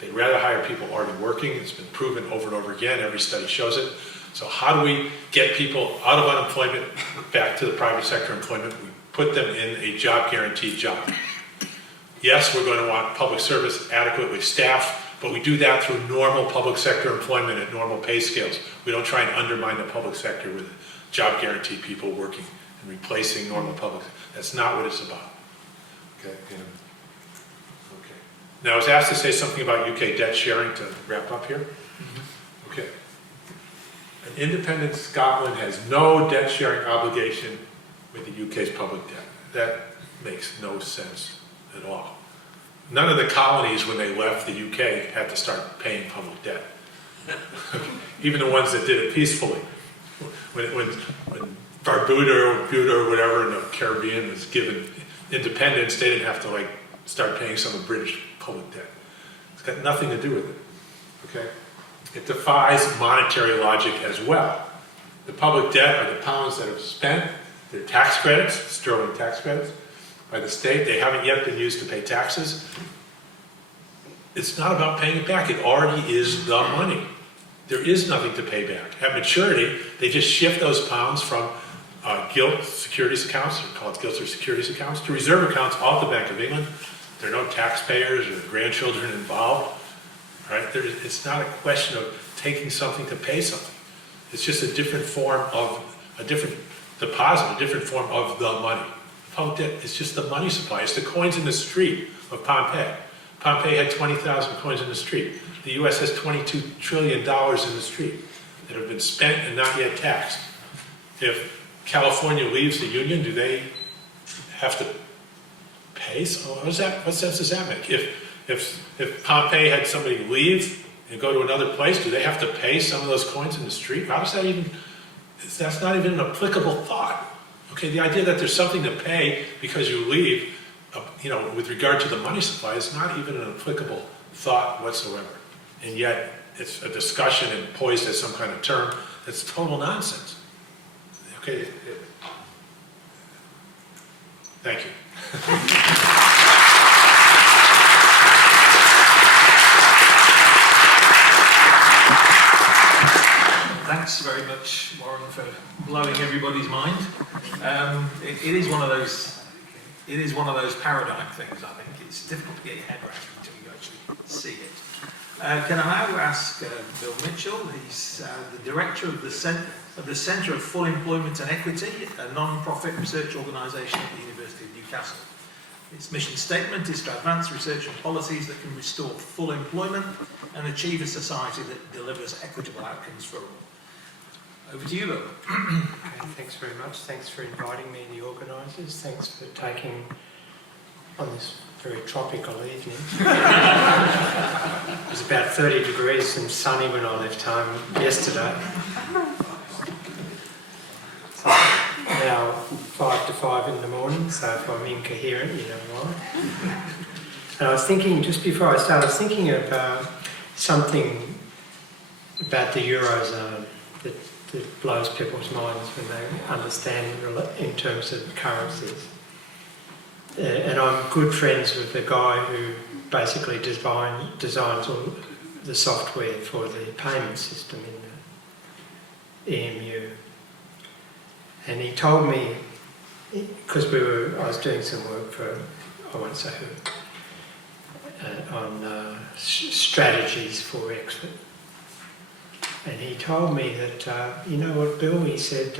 They'd rather hire people already working. It's been proven over and over again. Every study shows it. So how do we get people out of unemployment back to the private sector employment? We put them in a job guaranteed job. Yes, we're going to want public service adequately staffed, but we do that through normal public sector employment at normal pay scales. We don't try and undermine the public sector with job guaranteed people working and replacing normal public. That's not what it's about. Okay. Okay. Now I was asked to say something about UK debt sharing to wrap up here. Okay. An independent Scotland has no debt sharing obligation with the UK's public debt. That makes no sense at all. None of the colonies, when they left the UK, had to start paying public debt. Even the ones that did it peacefully. When Barbuda or whatever in the Caribbean was given independence, they didn't have to start paying some of British public debt. It's got nothing to do with it. Okay? It defies monetary logic as well. The public debt are the pounds that are spent, they're tax credits, sterling tax credits, by the state. They haven't yet been used to pay taxes. It's not about paying it back. It already is the money. There is nothing to pay back. At maturity, they just shift those pounds from gilt securities accounts, or call it gilt or securities accounts, to reserve accounts off the Bank of England. There are no taxpayers or grandchildren involved. Right? It's not a question of taking something to pay something. It's just a different form of, a different deposit, a different form of the money. Public debt is just the money supply. It's the coins in the street of Pompeii. Pompeii had 20,000 coins in the street. The US has $22 trillion in the street that have been spent and not yet taxed. If California leaves the Union, do they have to pay? So what sense does that make? If Pompeii had somebody leave and go to another place, do they have to pay some of those coins in the street? How does that even, that's not even an applicable thought. Okay, the idea that there's something to pay because you leave, with regard to the money supply, is not even an applicable thought whatsoever. And yet, it's a discussion and poised as some kind of term that's total nonsense. Okay, thank you. Thanks very much, Warren, for blowing everybody's mind. It is one of those. It is one of those paradigm things. I think it's difficult to get your head around until you actually see it. Can I now ask Bill Mitchell? He's the director of the Centre of Full Employment and Equity, a non-profit research organisation at the University of Newcastle. Its mission statement is to advance research and policies that can restore full employment and achieve a society that delivers equitable outcomes for all. Over to you, Bill. Okay, thanks very much. Thanks for inviting me, the organisers. Thanks for taking on this very tropical evening. It was about 30 degrees and sunny when I left home yesterday. So now 5 to 5 in the morning, so if I'm incoherent, you know why. And I was thinking, just before I started, I was thinking about something about the Eurozone that blows people's minds when they understand in terms of currencies. And I'm good friends with the guy who basically designs all the software for the payment system in the EMU. And he told me, because I was doing some work for, I won't say who, on strategies for exit. And he told me that, you know what, Bill, he said,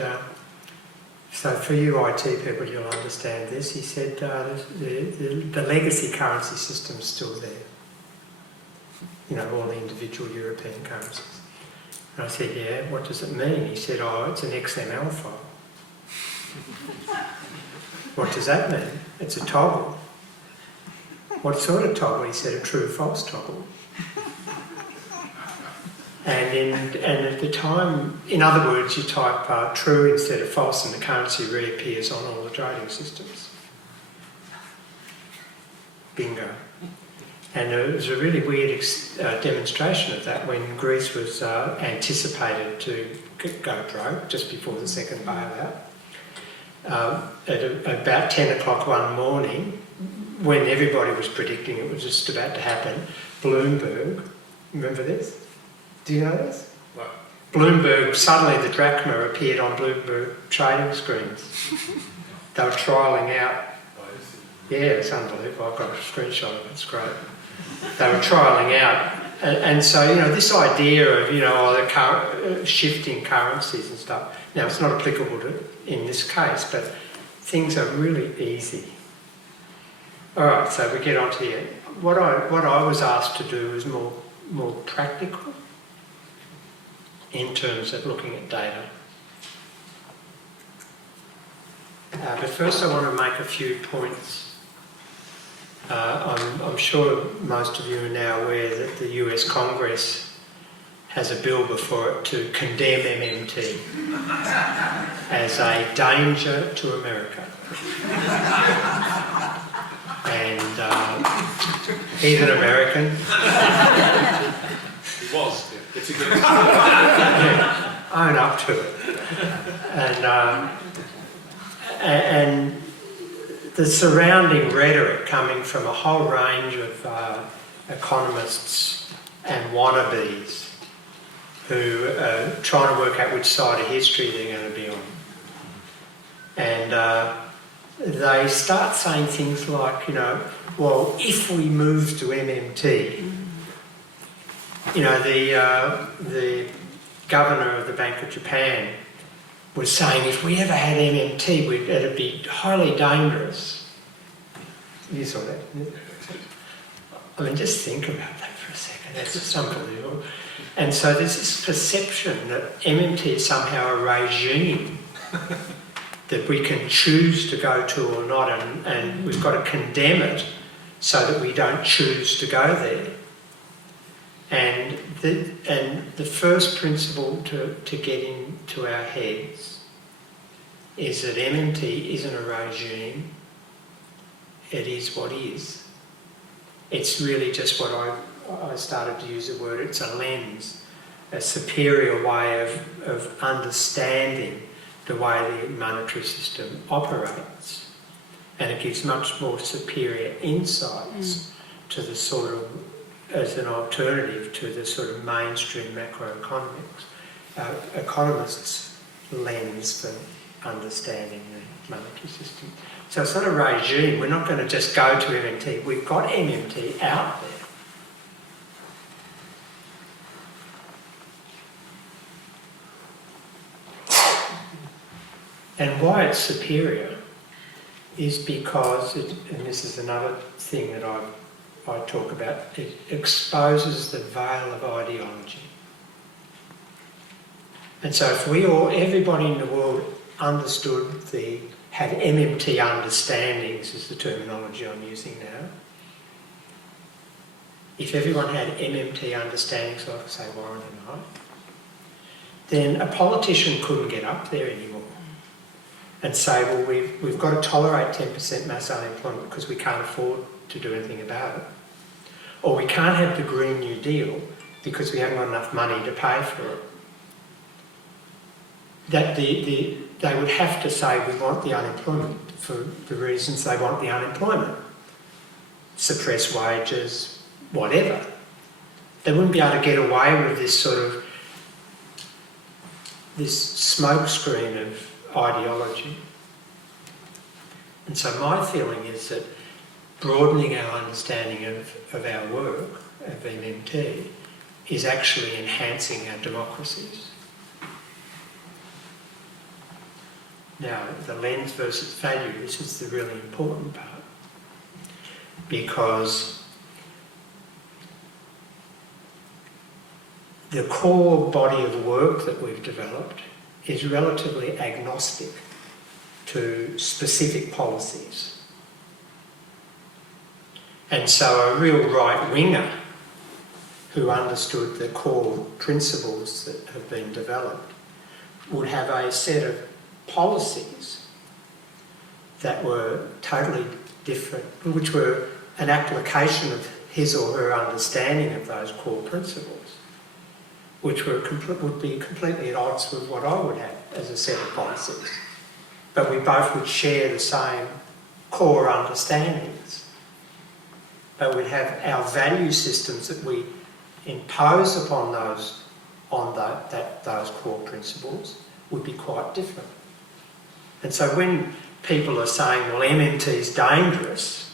so for you IT people, you'll understand this. He said, the legacy currency system's still there. You know, all the individual European currencies. And I said, yeah, what does it mean? He said, oh, it's an XML file. What does that mean? It's a toggle. What sort of toggle? He said, a true-false toggle. And at the time, in other words, you type true instead of false and the currency reappears on all the trading systems. Bingo. And it was a really weird demonstration of that when Greece was anticipated to go broke just before the second bailout. At about 10 o'clock one morning, when everybody was predicting it was just about to happen, Bloomberg, remember this? Do you know this? What? Bloomberg, suddenly the drachma appeared on Bloomberg trading screens. They were trialling out. Yeah, it's unbelievable. I've got a screenshot of it, it's great. They were trialling out. And so, this idea of, the shifting currencies and stuff, now it's not applicable in this case, but things are really easy. All right, so we get on to here. What I was asked to do is more practical in terms of looking at data. But first I want to make a few points. I'm sure most of you are now aware that the US Congress has a bill before it to condemn MMT as a danger to America. And he's an American. He was. It's a good Yeah, own up to it. And the surrounding rhetoric coming from a whole range of economists and wannabes who are trying to work out which side of history they're going to be on. And they start saying things like, well, if we move to MMT, the governor of the Bank of Japan was saying if we ever had MMT, it'd be highly dangerous. You saw that? I mean, just think about that for a second. That's just unbelievable. And so there's this perception that MMT is somehow a regime that we can choose to go to or not, and we've got to condemn it so that we don't choose to go there. And the first principle to get into our heads is that MMT isn't a regime, it is what is. It's really just what I started to use the word, it's a lens, a superior way of understanding the way the monetary system operates. And it gives much more superior insights to the sort of, as an alternative to the sort of mainstream macroeconomics, economists' lens for understanding the monetary system. So it's not a regime. We're not going to just go to MMT. We've got MMT out there. And why it's superior is because, and this is another thing that I talk about, it exposes the veil of ideology. And so if everybody in the world had MMT understandings, is the terminology I'm using now. If everyone had MMT understandings, like say Warren and I, then a politician couldn't get up there anymore and say, well, we've got to tolerate 10% mass unemployment because we can't afford to do anything about it. Or we can't have the Green New Deal because we haven't got enough money to pay for it. That they would have to say we want the unemployment for the reasons they want the unemployment. Suppress wages, whatever. They wouldn't be able to get away with this sort of, this smokescreen of ideology. And so my feeling is that broadening our understanding of our work, of MMT, is actually enhancing our democracies. Now, the lens versus value, this is the really important part, because the core body of work that we've developed is relatively agnostic to specific policies. And so a real right-winger who understood the core principles that have been developed would have a set of policies that were totally different, which were an application of his or her understanding of those core principles, which would be completely at odds with what I would have as a set of policies. But we both would share the same core understandings. But we'd have our value systems that we impose upon those core principles would be quite different. And so when people are saying, well, MMT is dangerous,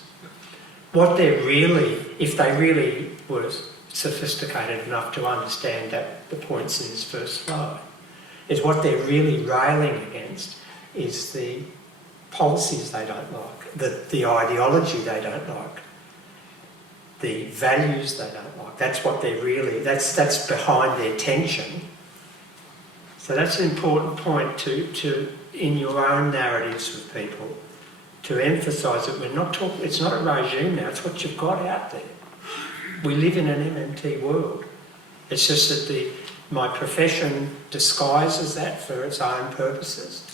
what they're really, if they really were sophisticated enough to understand that the points in this first slide, is what they're really railing against is the policies they don't like, the ideology they don't like, the values they don't like. That's what they're really, that's behind their tension. So that's an important point to in your own narratives with people, to emphasise that we're not talking, it's not a regime now, it's what you've got out there. We live in an MMT world. It's just that my profession disguises that for its own purposes.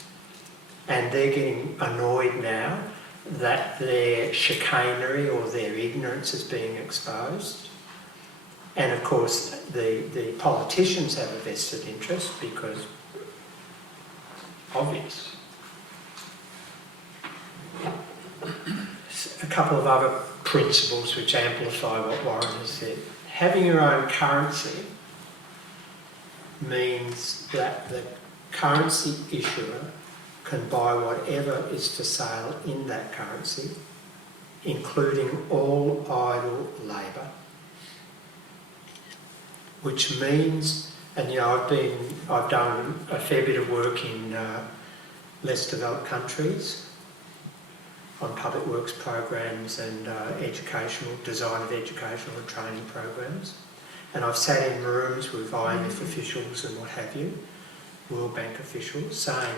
And they're getting annoyed now that their chicanery or their ignorance is being exposed. And of course, the politicians have a vested interest because obvious. A couple of other principles which amplify what Warren has said. Having your own currency means that the currency issuer can buy whatever is for sale in that currency, including all idle labour. Which means, and I've done a fair bit of work in less developed countries on public works programs and design of educational and training programs. And I've sat in rooms with IMF officials and what have you, World Bank officials, saying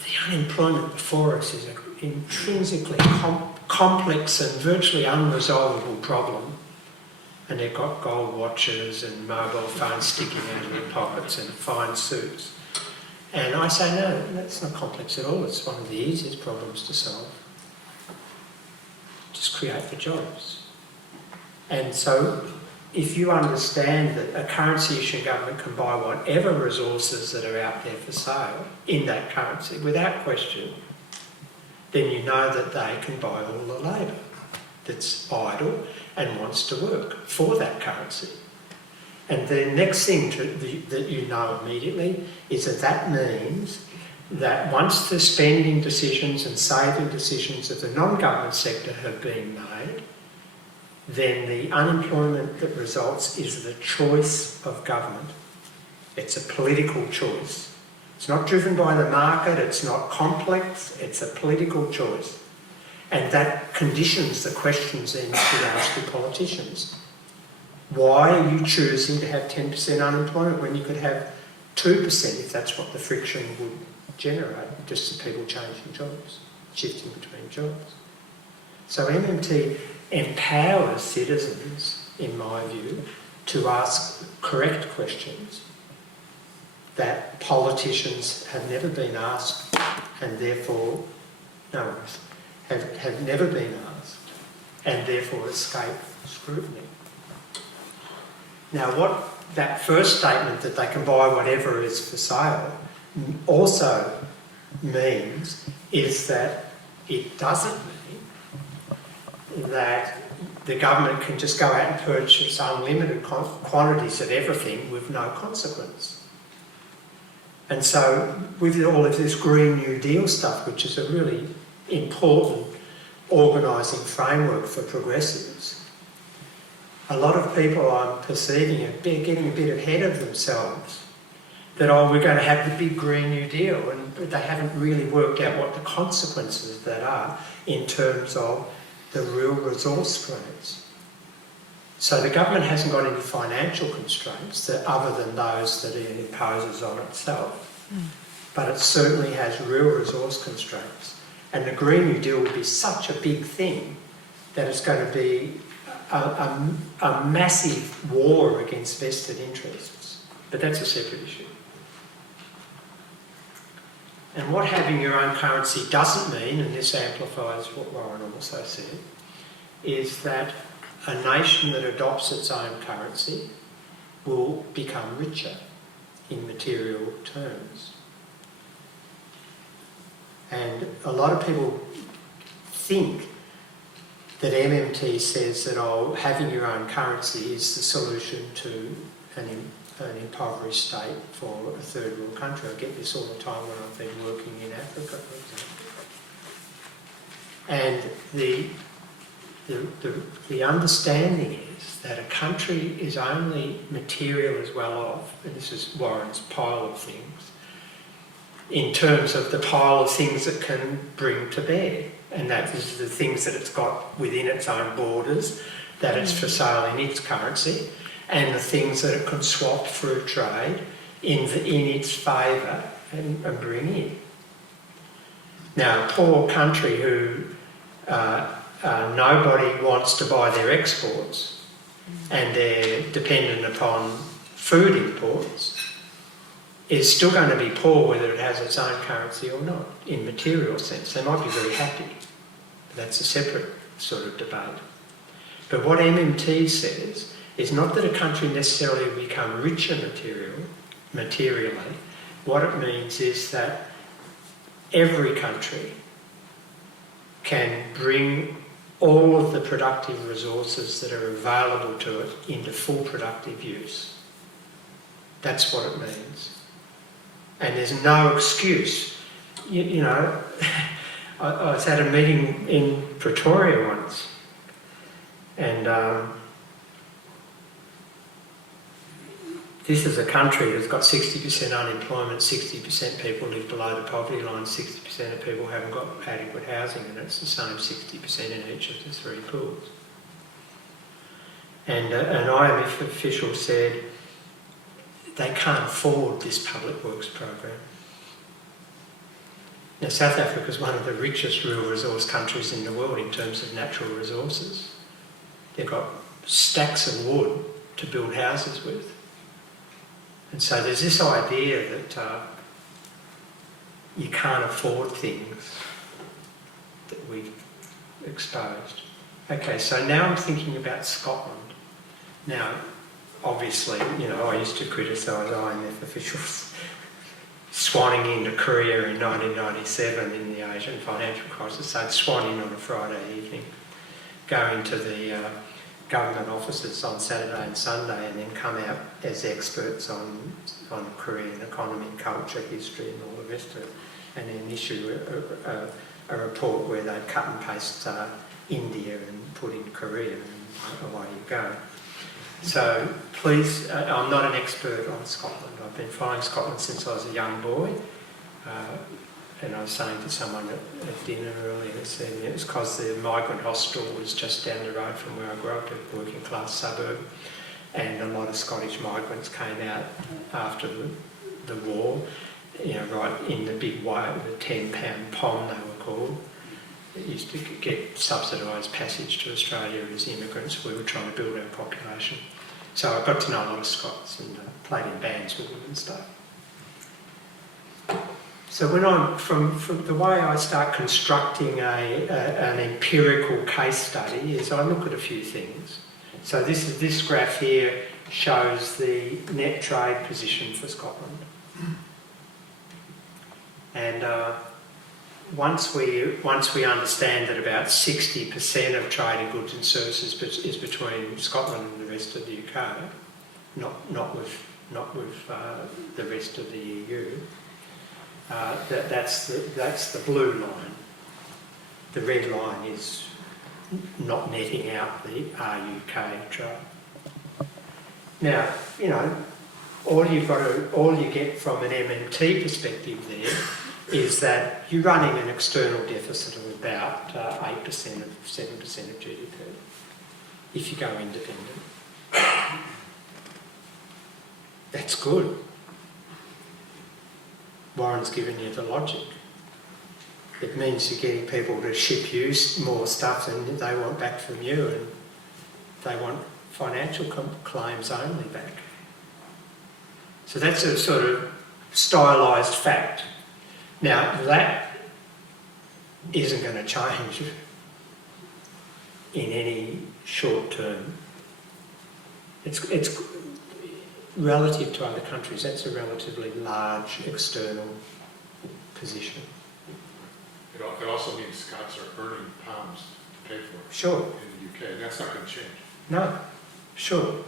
the unemployment before us is an intrinsically complex and virtually unresolvable problem. And they've got gold watches and mobile phones sticking out of their pockets and fine suits. And I say, no, that's not complex at all. It's one of the easiest problems to solve. Just create the jobs. And so if you understand that a currency issuing government can buy whatever resources that are out there for sale in that currency without question, then you know that they can buy all the labour that's idle and wants to work for that currency. And the next thing that you know immediately is that means that once the spending decisions and saving decisions of the non-government sector have been made, then the unemployment that results is the choice of government. It's a political choice. It's not driven by the market, it's not complex, it's a political choice. And that conditions the questions then to be asked to politicians. Why are you choosing to have 10% unemployment when you could have 2% if that's what the friction would generate, just the people changing jobs, shifting between jobs? So MMT empowers citizens, in my view, to ask correct questions that politicians have never been asked and therefore have never been asked and therefore escape scrutiny. Now what that first statement that they can buy whatever is for sale also means is that it doesn't mean that the government can just go out and purchase unlimited quantities of everything with no consequence. And so with all of this Green New Deal stuff, which is a really important organising framework for progressives, a lot of people I'm perceiving are getting a bit ahead of themselves. That, we're going to have the big Green New Deal, and they haven't really worked out what the consequences of that are in terms of the real resource strains. So the government hasn't got any financial constraints other than those that it imposes on itself. But it certainly has real resource constraints. And the Green New Deal will be such a big thing that it's going to be a massive war against vested interests. But that's a separate issue. And what having your own currency doesn't mean, and this amplifies what Warren also said, is that a nation that adopts its own currency will become richer in material terms. And a lot of people think that MMT says that having your own currency is the solution to an impoverished state for a third world country. I get this all the time when I've been working in Africa, for example. And the understanding is that a country is only material as well off, and this is Warren's pile of things, in terms of the pile of things it can bring to bear. And that is the things that it's got within its own borders, that it's for sale in its currency, and the things that it can swap through trade in its favour and bring in. Now, a poor country who nobody wants to buy their exports and they're dependent upon food imports is still going to be poor whether it has its own currency or not, in material sense. They might be very happy. That's a separate sort of debate. But what MMT says is not that a country necessarily will become richer materially. What it means is that every country can bring all of the productive resources that are available to it into full productive use. That's what it means. And there's no excuse. You know, I was at a meeting in Pretoria once, and this is a country that's got 60% unemployment, 60% people live below the poverty line, 60% of people haven't got adequate housing, and it's the same 60% in each of the three pools. And an IMF official said they can't afford this public works program. Now, South Africa is one of the richest real resource countries in the world in terms of natural resources. They've got stacks of wood to build houses with. And so there's this idea that you can't afford things that we've exposed. Okay, so now I'm thinking about Scotland. Now, obviously, you know, I used to criticise IMF officials swanning into Korea in 1997 in the Asian financial crisis. They'd swan in on a Friday evening, go into the government offices on Saturday and Sunday, and then come out as experts on Korean economy, culture, history and all the rest of it, and then issue a report where they'd cut and paste India and put in Korea, and away you go. So please, I'm not an expert on Scotland. I've been following Scotland since I was a young boy. And I was saying to someone at dinner earlier this evening, it was because the migrant hostel was just down the road from where I grew up, a working class suburb, and a lot of Scottish migrants came out after the war, you know, right in the big white, the £10 pom they were called. They used to get subsidised passage to Australia as immigrants. We were trying to build our population. So I got to know a lot of Scots and played in bands with them and stuff. So when from the way I start constructing an empirical case study is I look at a few things. So this graph here shows the net trade position for Scotland. And once we understand that about 60% of trading goods and services is between Scotland and the rest of the UK, not with the rest of the EU. That's the blue line. The red line is not netting out the RUK trade. Now, you know, all you get from an MMT perspective there is that you're running an external deficit of about 8% of 7% of GDP if you go independent. That's good. Warren's given you the logic. It means you're getting people to ship you more stuff than they want back from you, and they want financial claims only back. So that's a sort of stylised fact. Now, that isn't going to change in any short term. It's relative to other countries, that's a relatively large external position. It also means Scots are earning pounds to pay for it Sure. in the UK, and that's not going to change. No, sure.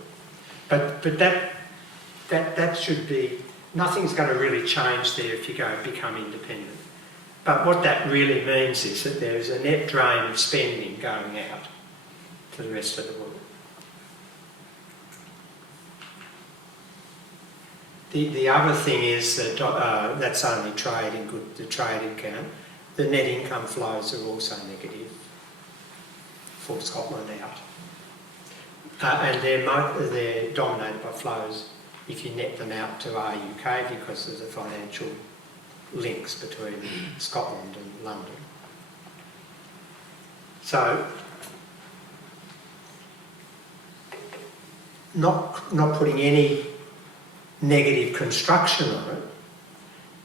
But that should be, nothing's going to really change there if you go and become independent. But what that really means is that there's a net drain of spending going out to the rest of the world. The other thing is that that's only trade in the trade account. The net income flows are also negative for Scotland out. And they're dominated by flows if you net them out to our UK because of the financial links between Scotland and London. So, not putting any negative construction on it,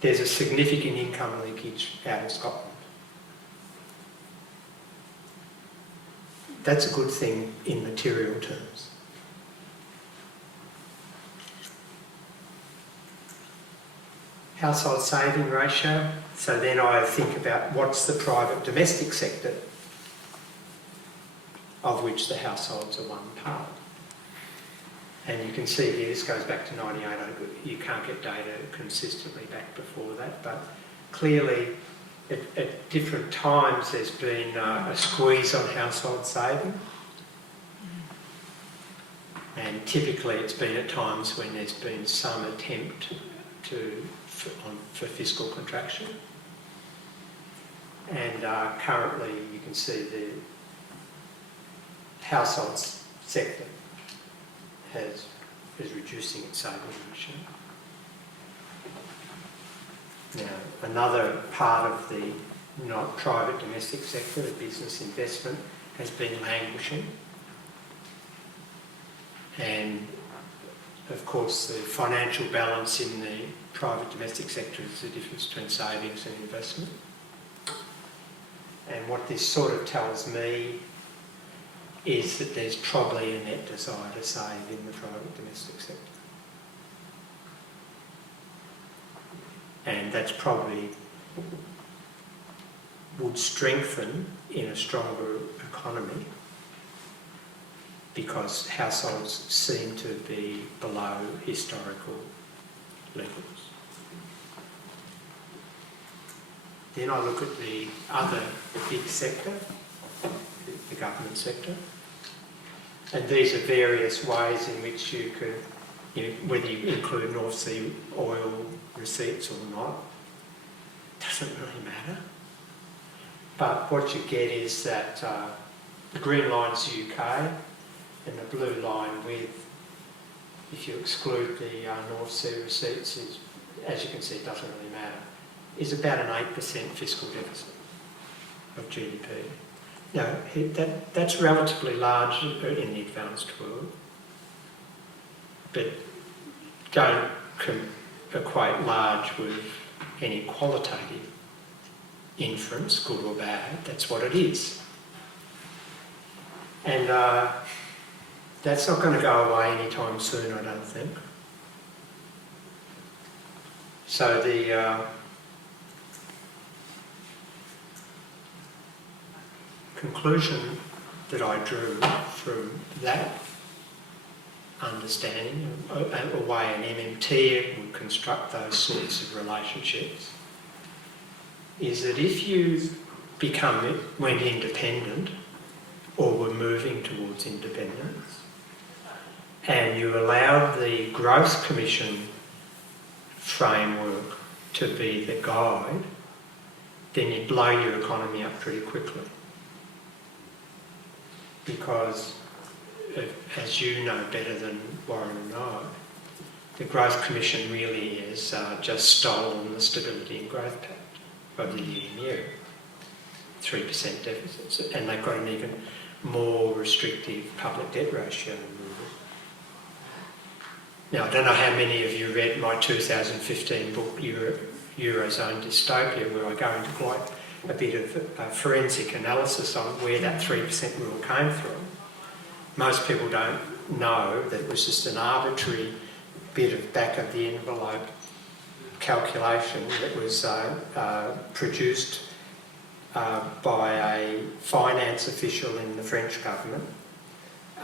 there's a significant income leakage out of Scotland. That's a good thing in material terms. Household saving ratio. So then I think about what's the private domestic sector of which the households are one part. And you can see here, this goes back to 98. You can't get data consistently back before that, but clearly at different times there's been a squeeze on household saving. And typically it's been at times when there's been some attempt for fiscal contraction. And currently you can see the household sector is reducing its saving ratio. Now, another part of the not private domestic sector, the business investment, has been languishing. And of course, the financial balance in the private domestic sector is the difference between savings and investment. And what this sort of tells me is that there's probably a net desire to save in the private domestic sector. And that's probably would strengthen in a stronger economy because households seem to be below historical levels. Then I look at the big sector, the government sector, and these are various ways in which you could, whether you include North Sea oil receipts or not, doesn't really matter. But what you get is that the green line's UK and the blue line if you exclude the North Sea receipts, as you can see, it doesn't really matter, is about an 8% fiscal deficit of GDP. Now, that's relatively large in the advanced world, but don't equate large with any qualitative inference, good or bad. That's what it is. And that's not going to go away anytime soon, I don't think. So the conclusion that I drew from that understanding, a way an MMT would construct those sorts of relationships, is that if you went independent or were moving towards independence and you allowed the Growth Commission framework to be the guide, then you'd blow your economy up pretty quickly. Because, as you know better than Warren and I, the Growth Commission really is just stolen the Stability and Growth Pact of the EMU, 3% deficits, and they've got an even more restrictive public debt ratio. Now, I don't know how many of you read my 2015 book, Eurozone Dystopia, where I go into quite a bit of forensic analysis on where that 3% rule came from. Most people don't know that it was just an arbitrary bit of back-of-the-envelope calculation that was produced by a finance official in the French government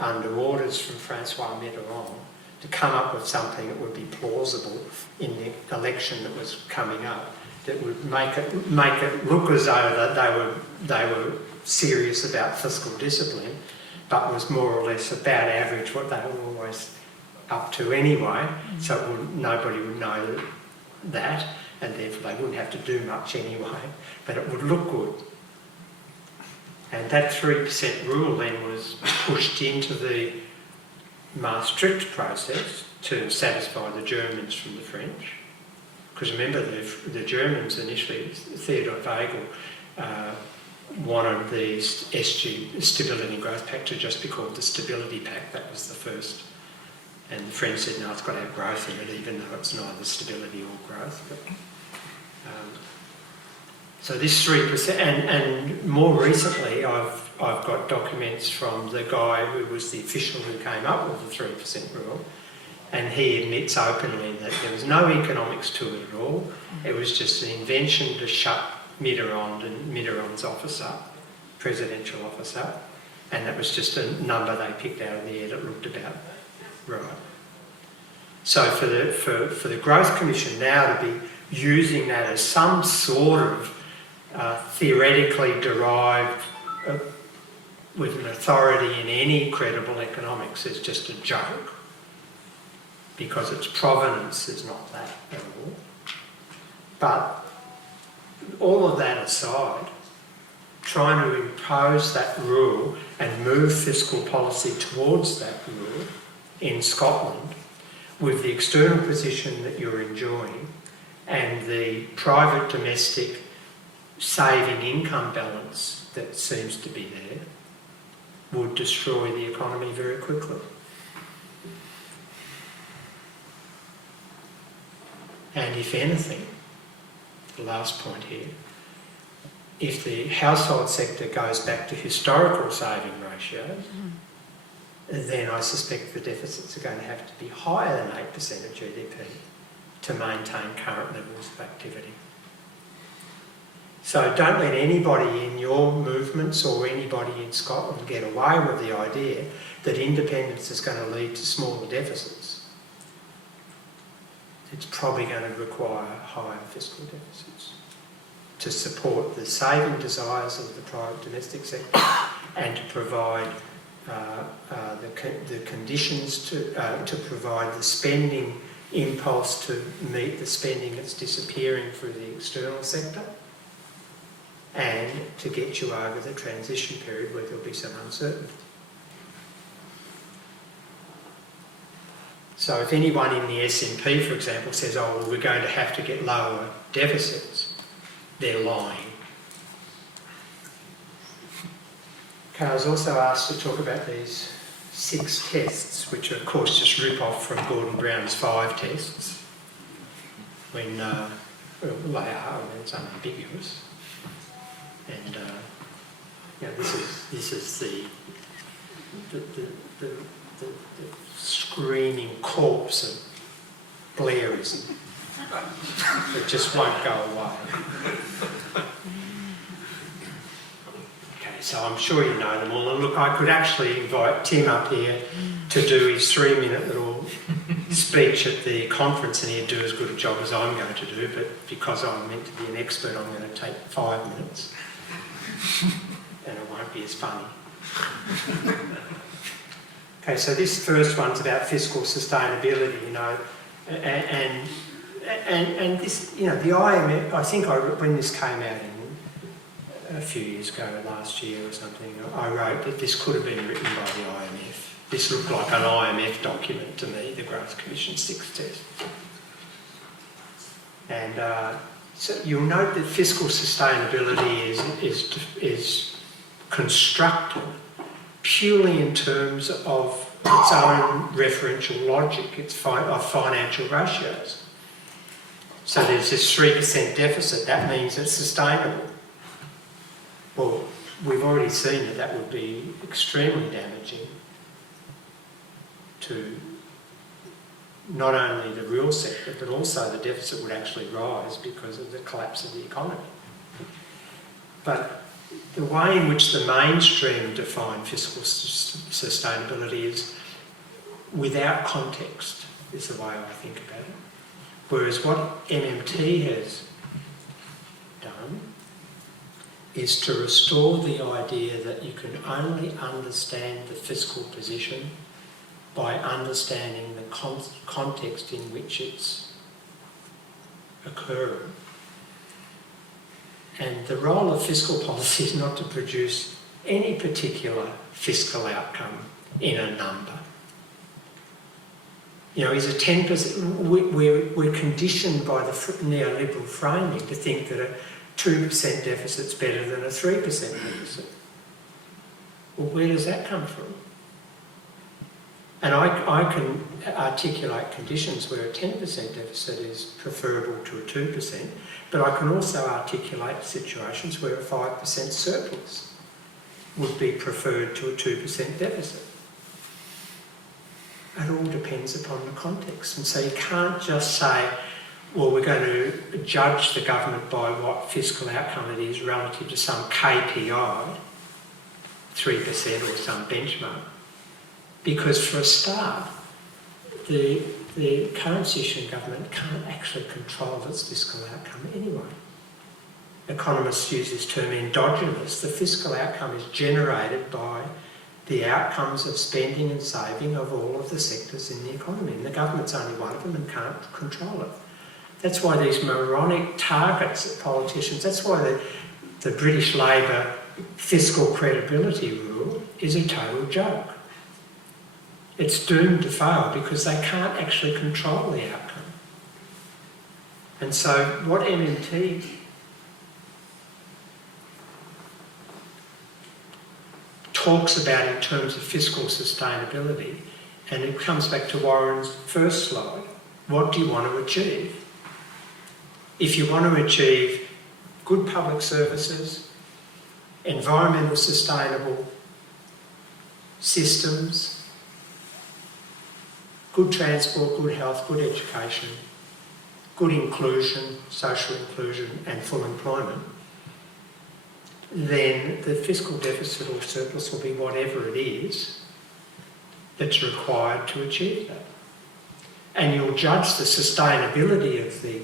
under orders from Francois Mitterrand to come up with something that would be plausible in the election that was coming up, that would make it look as though that they were serious about fiscal discipline, but was more or less about average what they were always up to anyway, so nobody would know that, and therefore they wouldn't have to do much anyway, but it would look good. And that 3% rule then was pushed into the Maastricht process to satisfy the Germans from the French. Because remember, the Germans initially, Theodor Weigel, wanted the SG, Stability and Growth Pact, to just be called the Stability Pact. That was the first. And the French said, no, it's got to have growth in it, even though it's neither stability or growth. But, so this 3%, and more recently, I've got documents from the guy who was the official who came up with the 3% rule, and he admits openly that there was no economics to it at all. It was just an invention to shut Mitterrand and Mitterrand's office up, presidential office up, and that was just a number they picked out of the air that looked about right. So for the Growth Commission now to be using that as some sort of theoretically derived with an authority in any credible economics is just a joke, because its provenance is not that at all. But all of that aside, trying to impose that rule and move fiscal policy towards that rule in Scotland with the external position that you're enjoying and the private domestic saving income balance that seems to be there would destroy the economy very quickly. And if anything, the last point here, if the household sector goes back to historical saving ratios, then I suspect the deficits are going to have to be higher than 8% of GDP to maintain current levels of activity. So don't let anybody in your movements or anybody in Scotland get away with the idea that independence is going to lead to smaller deficits. It's probably going to require higher fiscal deficits to support the saving desires of the private domestic sector and to provide the conditions to provide the spending impulse to meet the spending that's disappearing through the external sector, and to get you over the transition period where there'll be some uncertainty. So if anyone in the S&P, for example, says, oh, well, we're going to have to get lower deficits, they're lying. Okay, I was also asked to talk about these 6 tests, which are, of course, just rip off from Gordon Brown's 5 tests. When, well, they are, it's unambiguous. And you know, this is the screaming corpse of Blairism that just won't go away. Okay, so I'm sure you know them all. And look, I could actually invite Tim up here to do his 3-minute little speech at the conference, and he'd do as good a job as I'm going to do, but because I'm meant to be an expert, I'm going to take 5 minutes. And it won't be as funny. Okay, so this first one's about fiscal sustainability, you know, and this, you know, the IMF, I think when this came out a few years ago, last year or something, I wrote that this could have been written by the IMF. This looked like an IMF document to me, the Growth Commission 6 test. And so you'll note that fiscal sustainability is constructed purely in terms of its own referential logic, of financial ratios. So there's this 3% deficit, that means it's sustainable. Well, we've already seen that that would be extremely damaging to not only the real sector, but also the deficit would actually rise because of the collapse of the economy. But the way in which the mainstream define fiscal sustainability is without context, is the way I think about it. Whereas what MMT has done is to restore the idea that you can only understand the fiscal position by understanding the context in which it's occurring. And the role of fiscal policy is not to produce any particular fiscal outcome in a number. You know, is a 10%, we're conditioned by the neoliberal framing to think that a 2% deficit's better than a 3% deficit. Well, where does that come from? And I can articulate conditions where a 10% deficit is preferable to a 2%, but I can also articulate situations where a 5% surplus would be preferred to a 2% deficit. It all depends upon the context. And so you can't just say, well, we're going to judge the government by what fiscal outcome it is relative to some KPI, 3% or some benchmark. Because for a start, the currency issuing government can't actually control its fiscal outcome anyway. Economists use this term endogenous. The fiscal outcome is generated by the outcomes of spending and saving of all of the sectors in the economy. And the government's only one of them and can't control it. That's why these moronic targets at politicians, that's why the British Labor fiscal credibility rule is a total joke. It's doomed to fail because they can't actually control the outcome. And so what MMT talks about in terms of fiscal sustainability, and it comes back to Warren's first slide, what do you want to achieve? If you want to achieve good public services, environmental sustainable systems, good transport, good health, good education, good inclusion, social inclusion and full employment, then the fiscal deficit or surplus will be whatever it is that's required to achieve that. And you'll judge the sustainability of the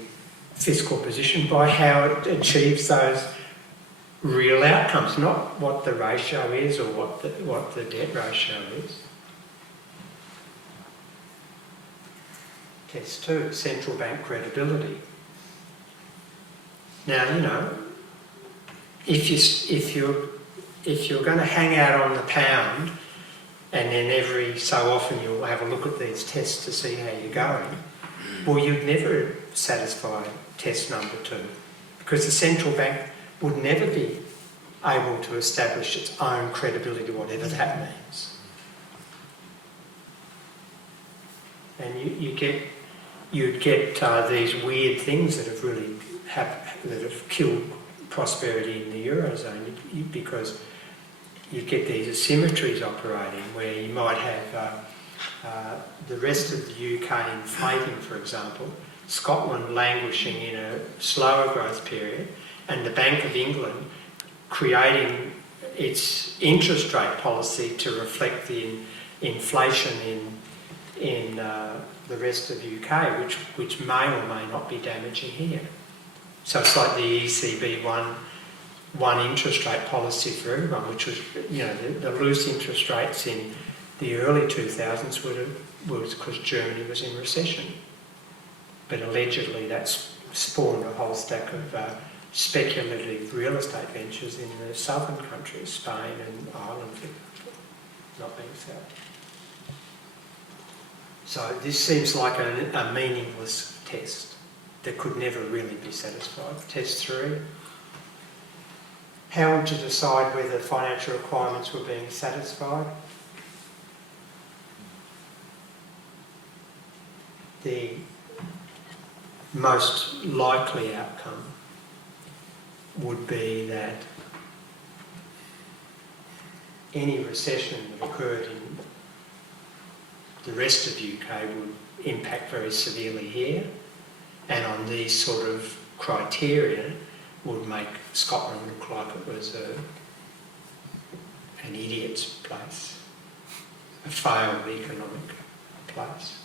fiscal position by how it achieves those real outcomes, not what the ratio is or what the debt ratio is. Test 2, central bank credibility. Now, you know, if you're going to hang out on the pound and then every so often you'll have a look at these tests to see how you're going, well, you'd never satisfy test number 2 because the central bank would never be able to establish its own credibility, whatever that means. And you'd get these weird things that have really that have killed prosperity in the Eurozone because you get these asymmetries operating where you might have the rest of the UK inflating, for example, Scotland languishing in a slower growth period, and the Bank of England creating its interest rate policy to reflect the inflation in the rest of the UK, which may or may not be damaging here. So it's like the ECB one interest rate policy for everyone, which was, you know, the loose interest rates in the early 2000s was because Germany was in recession. But allegedly that's spawned a whole stack of speculative real estate ventures in the southern countries, Spain and Ireland, not being so. So this seems like a meaningless test that could never really be satisfied. Test 3. How would you decide whether financial requirements were being satisfied? The most likely outcome would be that any recession that occurred in the rest of the UK would impact very severely here, and on these sort of criteria would make Scotland look like it was an idiot's place, a failed economic place.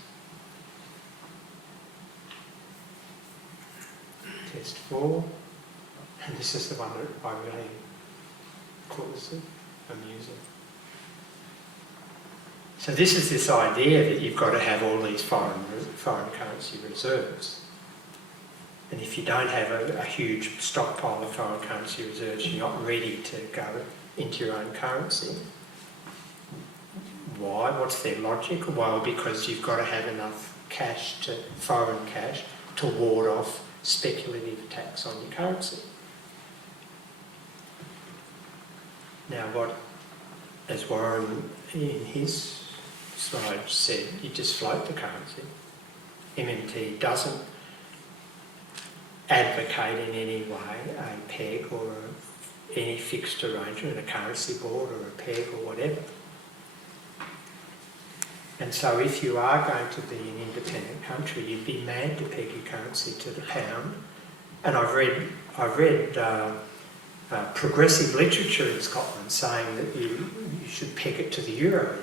Test 4, and this is the one that I really calls it amusing. So this is this idea that you've got to have all these foreign currency reserves. And if you don't have a huge stockpile of foreign currency reserves, you're not ready to go into your own currency. Why? What's their logic? Well, because you've got to have enough cash, foreign cash, to ward off speculative attacks on your currency. Now, what, as Warren in his slide said, you just float the currency. MMT doesn't advocate in any way a peg or any fixed arrangement, a currency board or a peg or whatever. And so if you are going to be an independent country, you'd be mad to peg your currency to the pound. And I've read progressive literature in Scotland saying that you should peg it to the euro.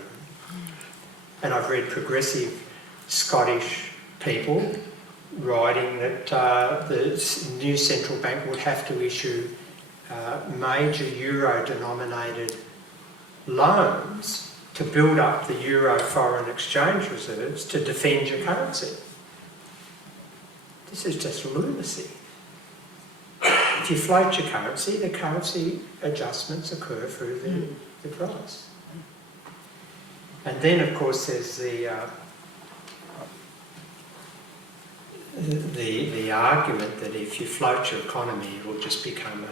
And I've read progressive Scottish people writing that the new central bank would have to issue major euro-denominated loans to build up the euro foreign exchange reserves to defend your currency. This is just lunacy. If you float your currency, the currency adjustments occur through the price. And then, of course, there's the argument that if you float your economy, it will just become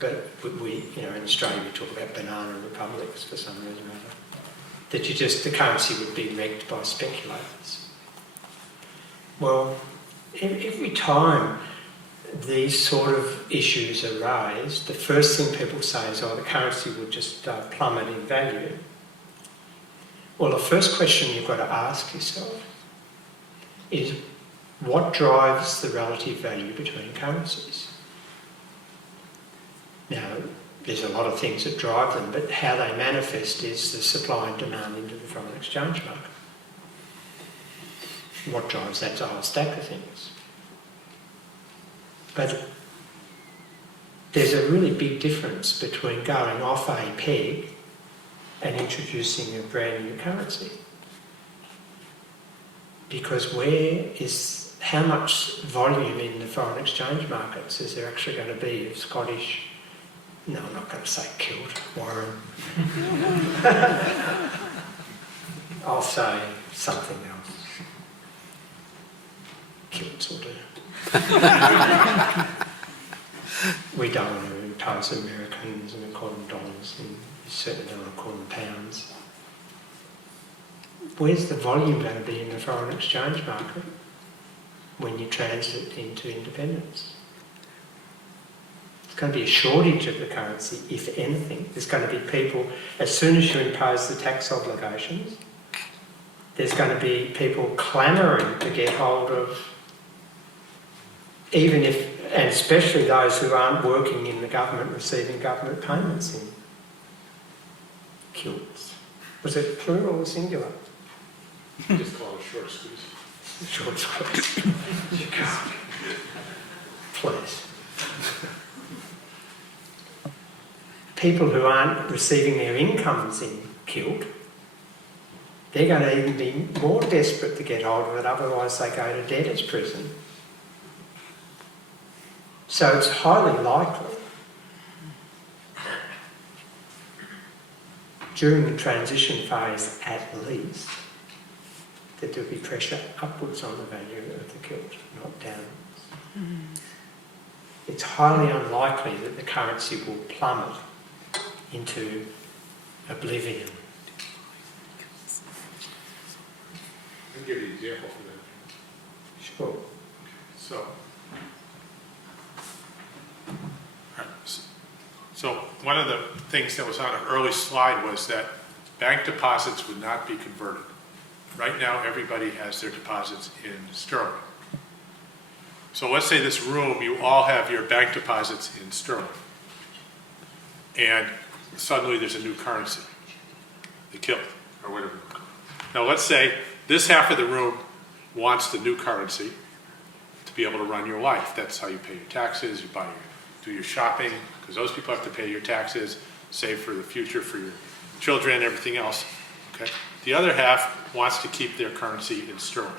but we, in Australia we talk about banana republics for some reason or other, that the currency would be wrecked by speculators. Well, every time these sort of issues are raised, the first thing people say is, the currency would just plummet in value. Well, the first question you've got to ask yourself is, what drives the relative value between currencies? Now, there's a lot of things that drive them, but how they manifest is the supply and demand into the foreign exchange market. What drives that's a whole stack of things. But there's a really big difference between going off a peg and introducing a brand new currency. Because how much volume in the foreign exchange markets is there actually going to be of Scottish, no, I'm not going to say kilt, Warren. I'll say something else. Kilts will do. We don't want to impose Americans and call them dollars, and we certainly don't want to call them pounds. Where's the volume going to be in the foreign exchange market when you transit into independence? There's going to be a shortage of the currency, if anything. There's going to be people, as soon as you impose the tax obligations, there's going to be people clamouring to get hold of, and especially those who aren't working in the government, receiving government payments in kilts. Was it plural or singular? Just call it a short squeeze. Short squeeze. Please. People who aren't receiving their incomes in kilt, they're going to even be more desperate to get hold of it, otherwise they go to debtor's prison. So it's highly likely during the transition phase at least that there'll be pressure upwards on the value of the kilt, not downwards. It's highly unlikely that the currency will plummet into oblivion. I'll give you an example for that. Sure. So, So one of the things that was on an early slide was that bank deposits would not be converted. Right now, everybody has their deposits in sterling. So let's say this room, you all have your bank deposits in sterling. And suddenly there's a new currency, the kilt, or whatever. Now let's say this half of the room wants the new currency to be able to run your life. That's how you pay your taxes, you do your shopping, because those people have to pay your taxes, save for the future for your children, everything else. Okay? The other half wants to keep their currency in sterling.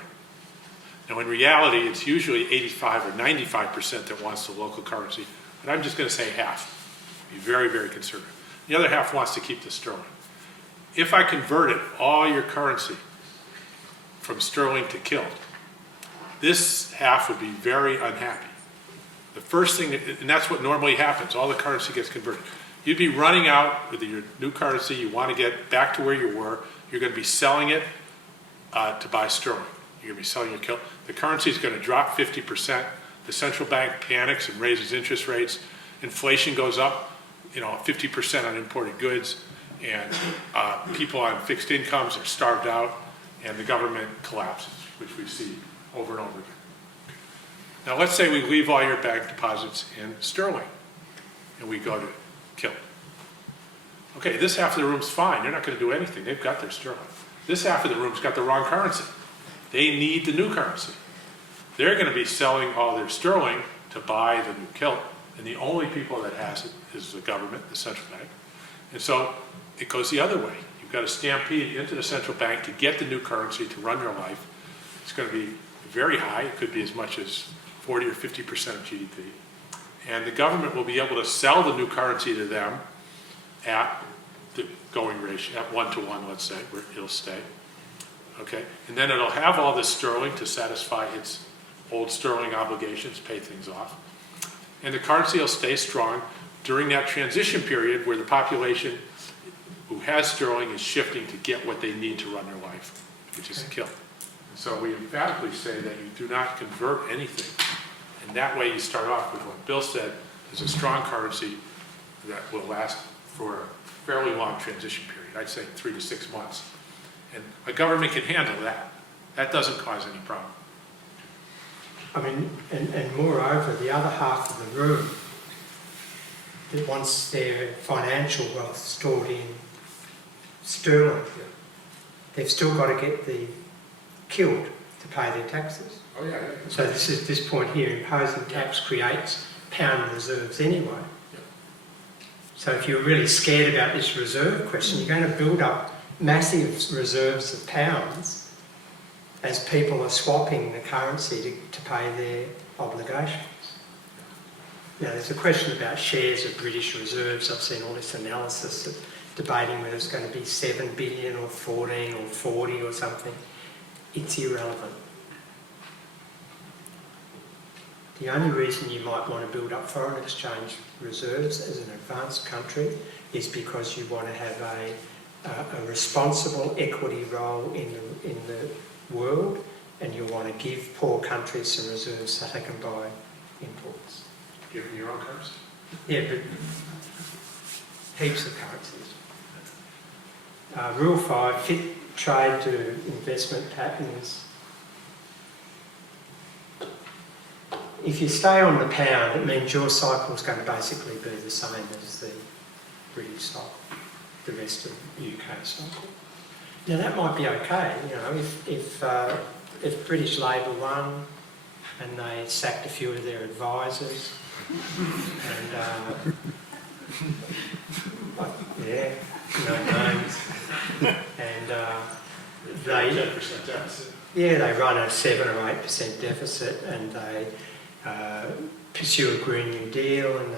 Now in reality, it's usually 85 or 95% that wants the local currency, but I'm just going to say half. Be very, very conservative. The other half wants to keep the sterling. If I converted all your currency from sterling to kilt, this half would be very unhappy. The first thing, and that's what normally happens, all the currency gets converted. You'd be running out with your new currency, you want to get back to where you were, you're going to be selling it to buy sterling. You're going to be selling your kilt. The currency is going to drop 50%. The central bank panics and raises interest rates. Inflation goes up, 50% on imported goods, and people on fixed incomes are starved out, and the government collapses, which we see over and over again. Now let's say we leave all your bank deposits in sterling, and we go to kilt. Okay, this half of the room's fine. They're not going to do anything. They've got their sterling. This half of the room's got the wrong currency. They need the new currency. They're going to be selling all their sterling to buy the new kilt, and the only people that has it is the government, the central bank. And so it goes the other way. You've got to stampede into the central bank to get the new currency to run your life. It's going to be very high. It could be as much as 40 or 50% of GDP. And the government will be able to sell the new currency to them at the going ratio, at 1-to-1, let's say, where it'll stay. Okay, and then it'll have all this sterling to satisfy its old sterling obligations, pay things off. And the currency will stay strong during that transition period where the population who has sterling is shifting to get what they need to run their life, which is a kilt. So we emphatically say that you do not convert anything. And that way you start off with what Bill said is a strong currency that will last for a fairly long transition period. I'd say 3 to 6 months. And a government can handle that. That doesn't cause any problem. I mean, and moreover, the other half of the room that wants their financial wealth stored in sterling, they've still got to get the kilt to pay their taxes. Oh yeah. So this point here, imposing tax creates pound reserves anyway. Yeah. So if you're really scared about this reserve question, you're going to build up massive reserves of pounds as people are swapping the currency to pay their obligations. Now there's a question about shares of British reserves. I've seen all this analysis of debating whether it's going to be 7 billion or 14 or 40 or something. It's irrelevant. The only reason you might want to build up foreign exchange reserves as an advanced country is because you want to have a responsible equity role in the world, and you want to give poor countries some reserves so they can buy imports. Give them your own currency. Yeah, but heaps of currencies. Rule 5, fit trade to investment patterns. If you stay on the pound, it means your cycle is going to basically be the same as the British cycle, the rest of the UK cycle. Now that might be okay, if British Labour won and they sacked a few of their advisors and no names, and they 10% deficit. they run a 7 or 8% deficit, and they pursue a Green New Deal, and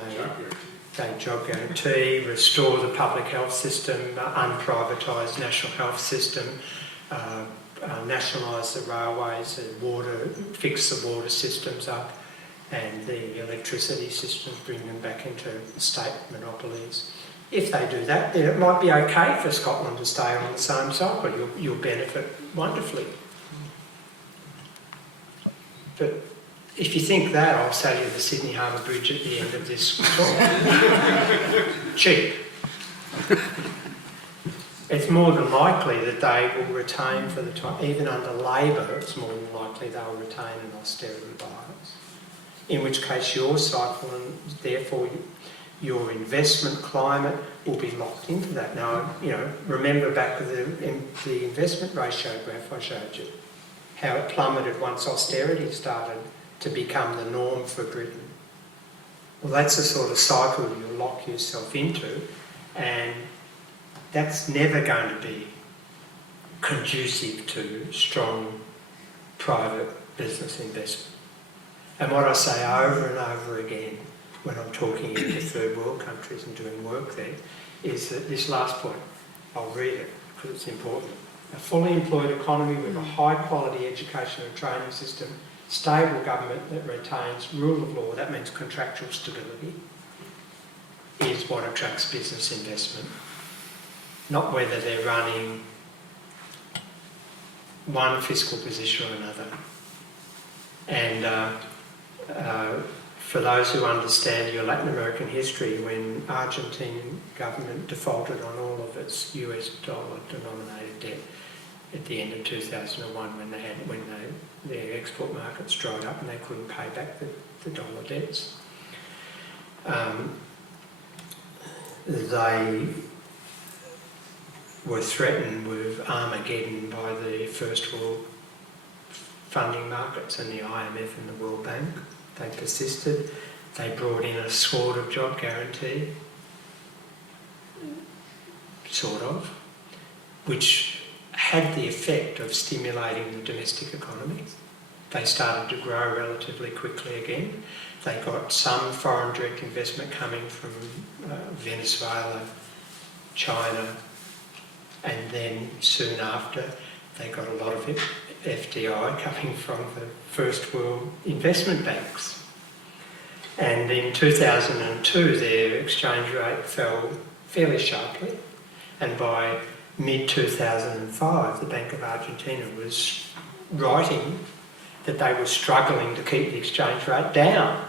they job guarantee, restore the public health system, unprivatise national health system, nationalise the railways, the water, fix the water systems up, and the electricity systems, bring them back into state monopolies. If they do that, then it might be okay for Scotland to stay on the same cycle. You'll benefit wonderfully. But if you think that, I'll sell you the Sydney Harbour Bridge at the end of this talk. Cheap. It's more than likely that they will retain for the time, even under Labor, it's more than likely they'll retain an austerity bias. In which case your cycle and therefore your investment climate will be locked into that. Now, remember back to the investment ratio graph I showed you, how it plummeted once austerity started to become the norm for Britain. Well, that's the sort of cycle you lock yourself into, and that's never going to be conducive to strong private business investment. And what I say over and over again when I'm talking into third world countries and doing work there is that this last point, I'll read it because it's important. A fully employed economy with a high quality education and training system, stable government that retains rule of law, that means contractual stability, is what attracts business investment. Not whether they're running one fiscal position or another. And for those who understand your Latin American history, when Argentine government defaulted on all of its US dollar denominated debt at the end of 2001, when their export markets dried up and they couldn't pay back the dollar debts, they were threatened with Armageddon by the first world funding markets and the IMF and the World Bank. They persisted. They brought in a sort of job guarantee, which had the effect of stimulating the domestic economy. They started to grow relatively quickly again. They got some foreign direct investment coming from Venezuela, China, and then soon after they got a lot of FDI coming from the first world investment banks. And in 2002 their exchange rate fell fairly sharply, and by mid-2005 the Bank of Argentina was writing that they were struggling to keep the exchange rate down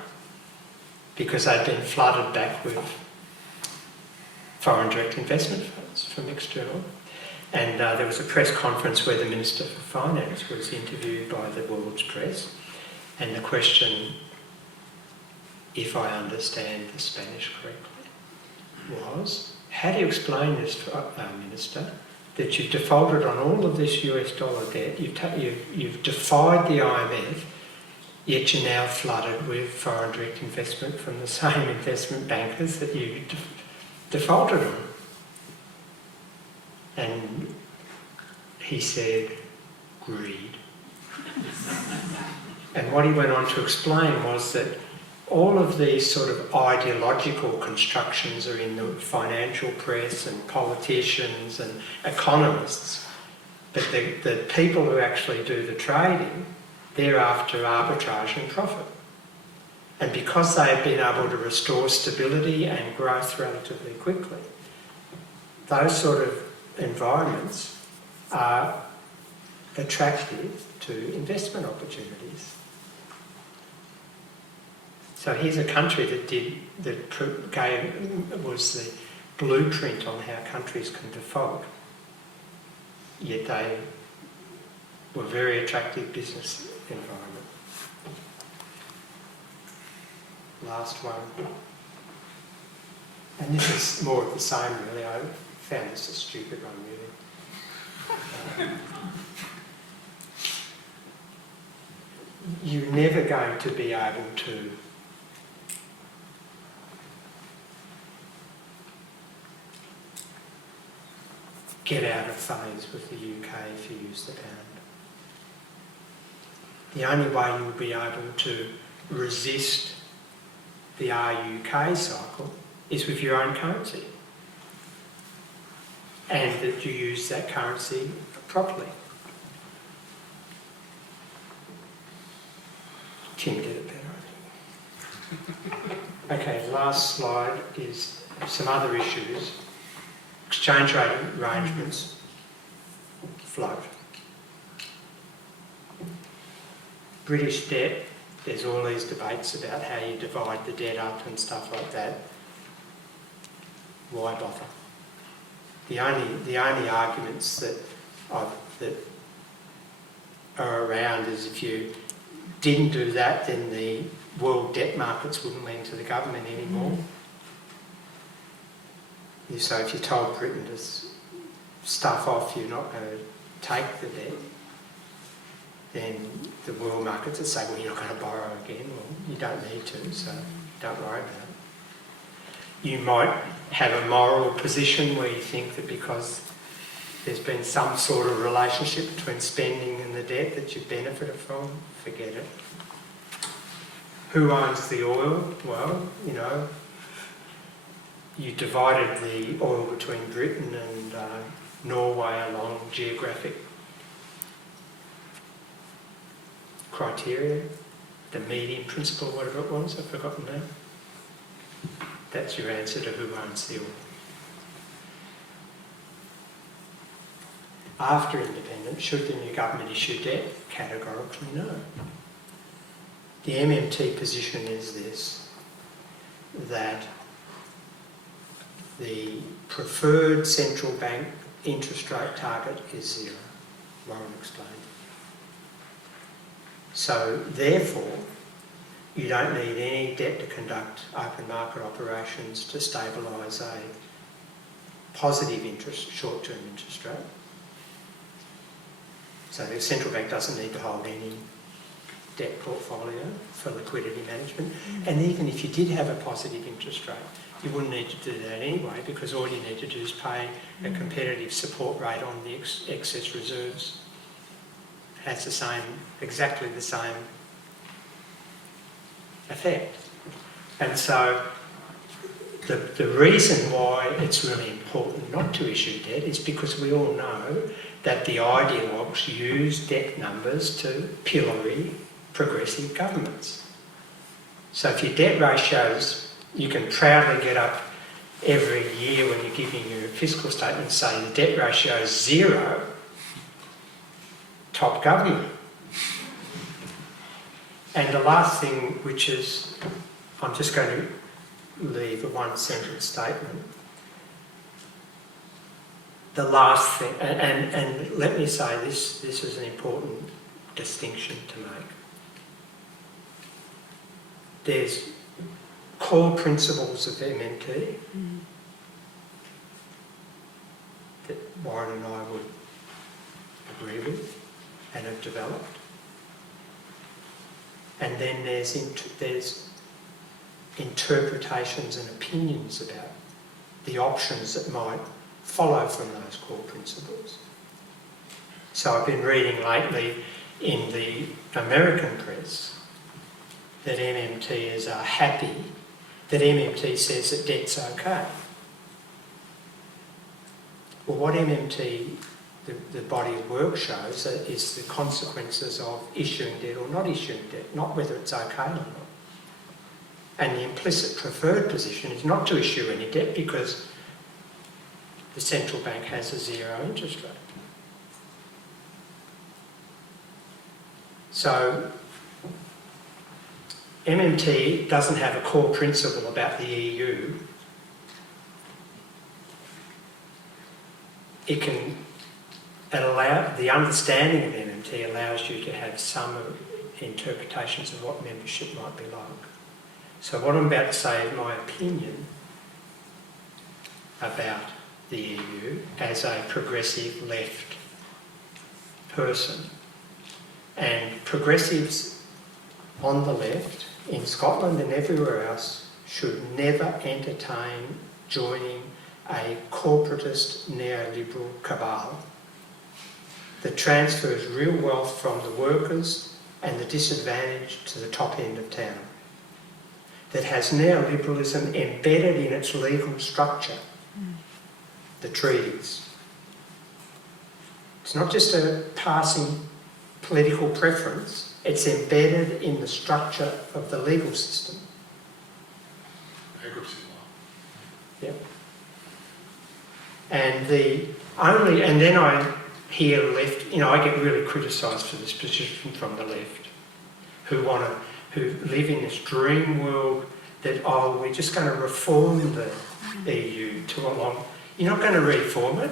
because they'd been flooded back with foreign direct investment funds from external. And there was a press conference where the Minister for Finance was interviewed by the world's press, and the question, if I understand the Spanish correctly, was, how do you explain this, Minister, that you've defaulted on all of this US dollar debt, you've defied the IMF, yet you're now flooded with foreign direct investment from the same investment bankers that you defaulted on? And he said, greed. And what he went on to explain was that all of these sort of ideological constructions are in the financial press and politicians and economists, but the people who actually do the trading, they're after arbitrage and profit. And because they've been able to restore stability and growth relatively quickly, those sort of environments are attractive to investment opportunities. So here's a country that was the blueprint on how countries can default, yet they were very attractive business environment. Last one. And this is more of the same really. I found this a stupid one really. You're never going to be able to get out of phase with the UK if you use the pound. The only way you'll be able to resist the RUK cycle is with your own currency, and that you use that currency properly. Tim did it better, I think. Okay, the last slide is some other issues. Exchange rate arrangements float. British debt there's all these debates about how you divide the debt up and stuff like that. Why bother? The only arguments that are around is if you didn't do that, then the world debt markets wouldn't lend to the government anymore. So if you told Britain to stuff off, you're not going to take the debt, then the world markets would say, well, you're not going to borrow again. Well, you don't need to, so don't worry about it. You might have a moral position where you think that because there's been some sort of relationship between spending and the debt that you've benefited from, forget it. Who owns the oil? Well, you know, you divided the oil between Britain and Norway along geographic criteria, the median principle, whatever it was, I've forgotten that. That's your answer to who owns the oil. After independence, should the new government issue debt? Categorically no. The MMT position is this, that the preferred central bank interest rate target is zero. Warren explained. So therefore, you don't need any debt to conduct open market operations to stabilise a positive short-term interest rate. So the central bank doesn't need to hold any debt portfolio for liquidity management. And even if you did have a positive interest rate, you wouldn't need to do that anyway, because all you need to do is pay a competitive support rate on the excess reserves. Has the same, exactly the same effect. And so the reason why it's really important not to issue debt is because we all know that the ideologues use debt numbers to pillory progressive governments. So if your debt ratios, you can proudly get up every year when you're giving your fiscal statement and say the debt ratio is zero, top government. And the last thing, which is, I'm just going to leave a one-sentence statement. The last thing, and let me say this is an important distinction to make. There's core principles of MMT that Warren and I would agree with and have developed. And then there's interpretations and opinions about the options that might follow from those core principles. So I've been reading lately in the American press that MMTers are happy that MMT says that debt's okay. Well, what MMT, the body of work shows is the consequences of issuing debt or not issuing debt, not whether it's okay or not. And the implicit preferred position is not to issue any debt because the central bank has a zero interest rate. So MMT doesn't have a core principle about the EU. The understanding of MMT allows you to have some interpretations of what membership might be like. So what I'm about to say is my opinion about the EU as a progressive left person. And progressives on the left, in Scotland and everywhere else, should never entertain joining a corporatist neoliberal cabal that transfers real wealth from the workers and the disadvantaged to the top end of town, that has neoliberalism embedded in its legal structure, the treaties. It's not just a passing political preference, it's embedded in the structure of the legal system. Bankruptcy law. Yep. And then I hear left, I get really criticised for this position from the left, who want to who live in this dream world that, oh, we're just going to reform the EU to along. You're not going to reform it.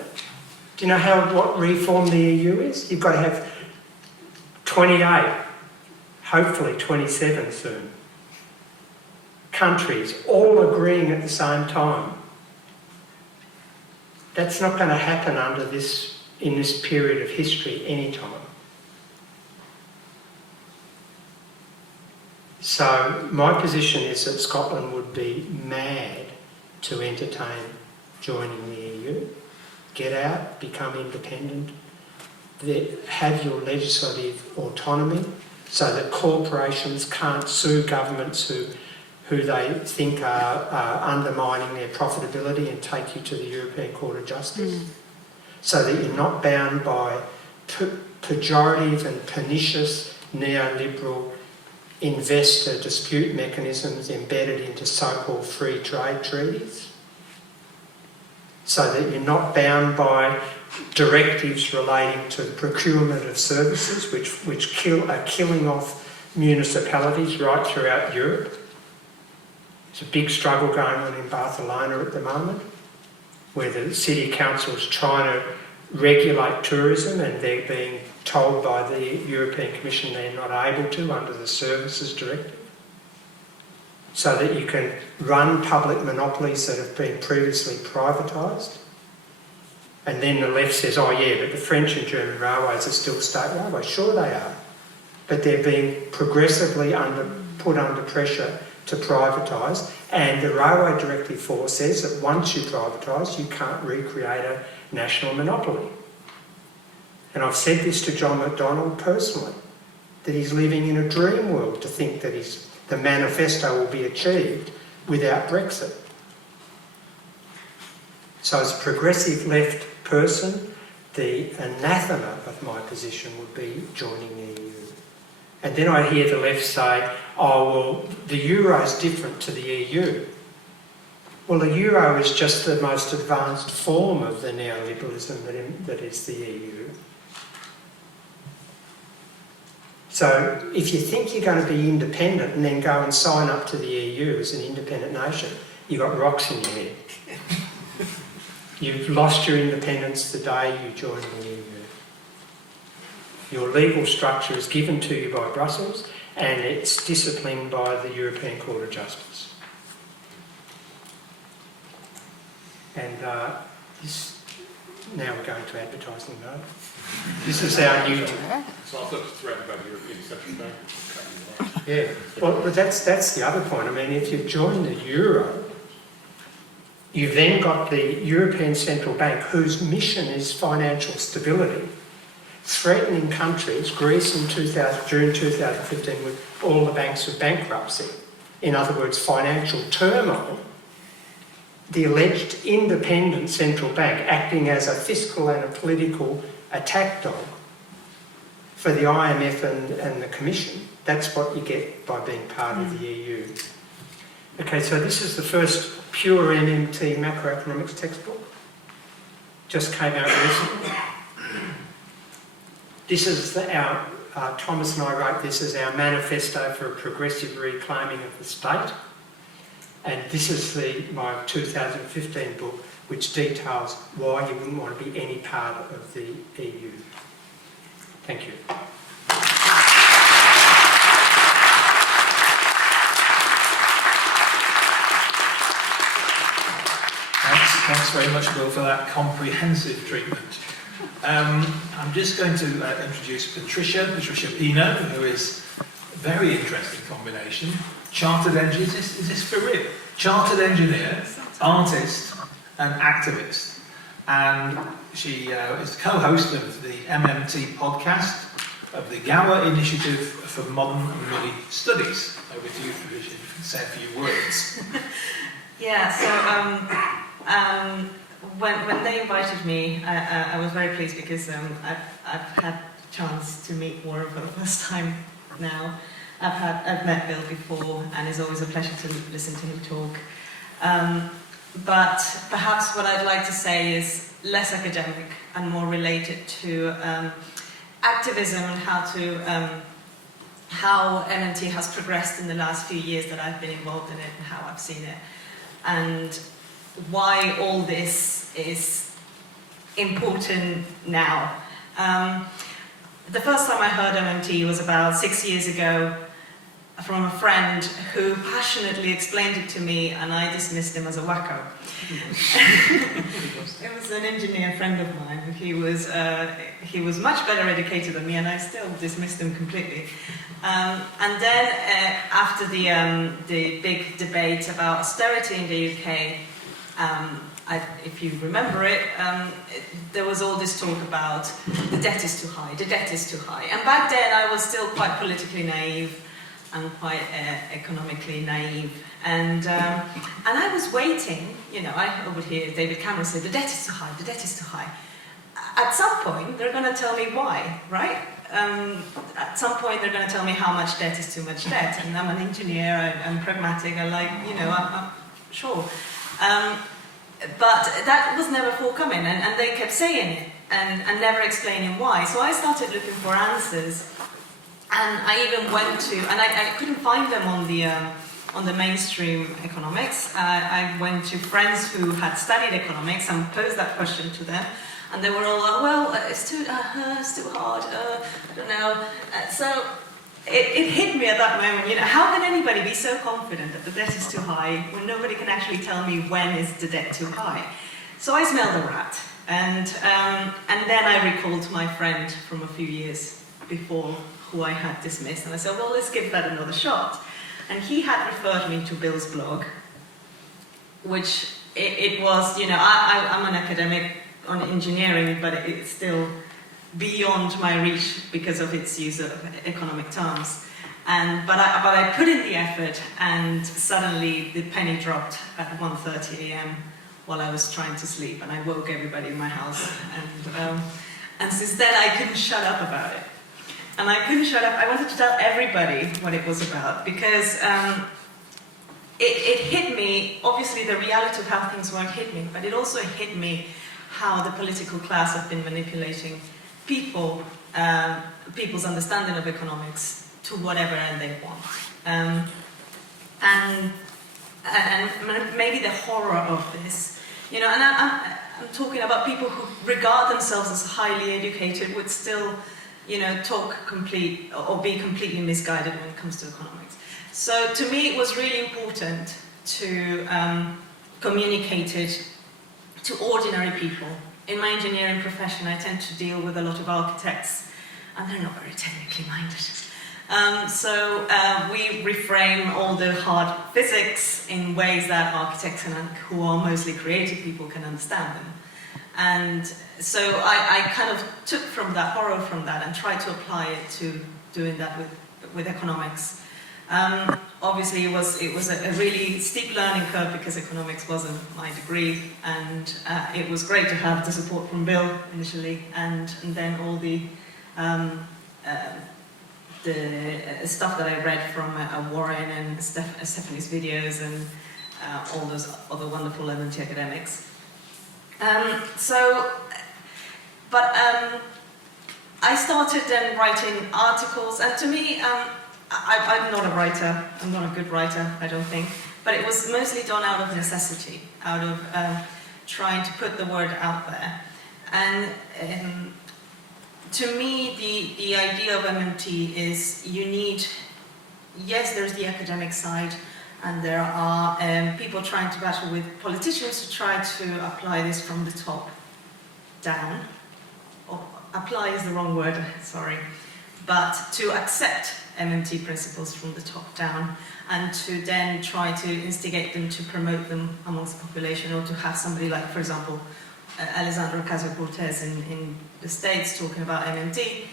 Do you know what reform the EU is? You've got to have 28, hopefully 27 soon, countries all agreeing at the same time. That's not going to happen in this period of history anytime. So my position is that Scotland would be mad to entertain joining the EU. Get out, become independent, have your legislative autonomy so that corporations can't sue governments who they think are undermining their profitability and take you to the European Court of Justice. So that you're not bound by pejorative and pernicious neoliberal investor dispute mechanisms embedded into so-called free trade treaties. So that you're not bound by directives relating to the procurement of services which are killing off municipalities right throughout Europe. There's a big struggle going on in Barcelona at the moment where the city council is trying to regulate tourism and they're being told by the European Commission they're not able to under the Services Directive. So that you can run public monopolies that have been previously privatised. And then the left says, oh yeah, but the French and German railways are still state railways. Sure they are. But they're being progressively put under pressure to privatise. And the Railway Directive 4 says that once you privatise, you can't recreate a national monopoly. And I've said this to John McDonnell personally, that he's living in a dream world to think that the manifesto will be achieved without Brexit. So as a progressive left person, the anathema of my position would be joining the EU. And then I hear the left say, oh, well, the euro is different to the EU. Well, the euro is just the most advanced form of the neoliberalism that is the EU. So if you think you're going to be independent and then go and sign up to the EU as an independent nation, you've got rocks in your head. You've lost your independence the day you join the EU. Your legal structure is given to you by Brussels and it's disciplined by the European Court of Justice. And now we're going to advertising mode. This is our new... So I thought it was threatened by the European Central Bank. Yeah, well, but that's the other point. I mean, if you join the euro, you've then got the European Central Bank, whose mission is financial stability, threatening countries, Greece in June 2015 with all the banks of bankruptcy. In other words, financial turmoil. The alleged independent central bank acting as a fiscal and a political attack dog for the IMF and the Commission. That's what you get by being part of the EU. Okay, so this is the first pure MMT macroeconomics textbook. Just came out recently. This is our, Thomas and I wrote this as our manifesto for a progressive reclaiming of the state. And this is my 2015 book, which details why you wouldn't want to be any part of the EU. Thank you. Thanks very much, Will, for that comprehensive treatment. I'm just going to introduce Patricia Pino, who is a very interesting combination. Chartered engineer, is this for real? Chartered engineer, artist, and activist. And she is co-host of the MMT podcast of the Gower Initiative for Modern and Money Studies. Over to you, Patricia, if you can say a few words. Yeah, so when they invited me, I was very pleased because I've had a chance to meet Warren for the first time now. I've met Bill before, and it's always a pleasure to listen to him talk. But perhaps what I'd like to say is less academic and more related to activism and how to how MMT has progressed in the last few years that I've been involved in it and how I've seen it, and why all this is important now. The first time I heard MMT was about 6 years ago from a friend who passionately explained it to me, and I dismissed him as a wacko. It was an engineer friend of mine. He was much better educated than me, and I still dismissed him completely. And then after the big debate about austerity in the UK, if you remember it, there was all this talk about the debt is too high, the debt is too high. And back then I was still quite politically naive and quite economically naive. And I was waiting, I would hear David Cameron say, the debt is too high, the debt is too high. At some point, they're going to tell me why, right? At some point, they're going to tell me how much debt is too much debt. And I'm an engineer, I'm pragmatic, I'm sure. But that was never forthcoming, and they kept saying it and never explaining why. So I started looking for answers, and I even went to, and I couldn't find them on the mainstream economics. I went to friends who had studied economics and posed that question to them, and they were all, it's too hard, I don't know. So it hit me at that moment, how can anybody be so confident that the debt is too high when nobody can actually tell me when is the debt too high? So I smelled a rat, and then I recalled my friend from a few years before who I had dismissed, and I said, well, let's give that another shot. And he had referred me to Bill's blog, which it was, I'm an academic on engineering, but it's still beyond my reach because of its use of economic terms. But I put in the effort, and suddenly the penny dropped at 1:30 a.m. while I was trying to sleep, and I woke everybody in my house. And since then I couldn't shut up about it. And I couldn't shut up. I wanted to tell everybody what it was about, because it hit me. Obviously the reality of how things work hit me, but it also hit me how the political class have been manipulating people's understanding of economics to whatever end they want. And maybe the horror of this, and I'm talking about people who regard themselves as highly educated would still, talk complete or be completely misguided when it comes to economics. So to me, it was really important to communicate it to ordinary people. In my engineering profession, I tend to deal with a lot of architects, and they're not very technically minded. So we reframe all the hard physics in ways that architects who are mostly creative people can understand them. And so I kind of took from that, borrowed from that, and tried to apply it to doing that with economics. Obviously, it was a really steep learning curve because economics wasn't my degree, and it was great to have the support from Bill initially, and then all the stuff that I read from Warren and Stephanie's videos and all those other wonderful MMT academics. I started then writing articles, and to me, I'm not a writer. I'm not a good writer, I don't think. But it was mostly done out of necessity, out of trying to put the word out there. And to me, the idea of MMT is yes, there's the academic side, and there are people trying to battle with politicians to try to apply this from the top down. Or apply is the wrong word, sorry. But to accept MMT principles from the top down, and to then try to instigate them to promote them amongst the population, or to have somebody like, for example, Alessandro Ocasio-Cortez in the States talking about MMT,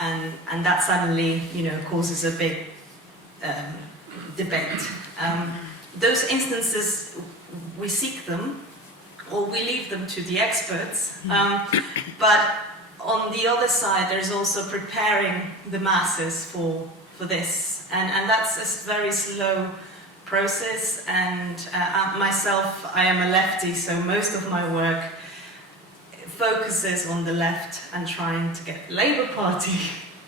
and that suddenly, causes a big debate. Those instances, we seek them, or we leave them to the experts, but on the other side, there's also preparing the masses for this, and that's a very slow process. And myself, I am a lefty, so most of my work focuses on the left and trying to get the Labour Party,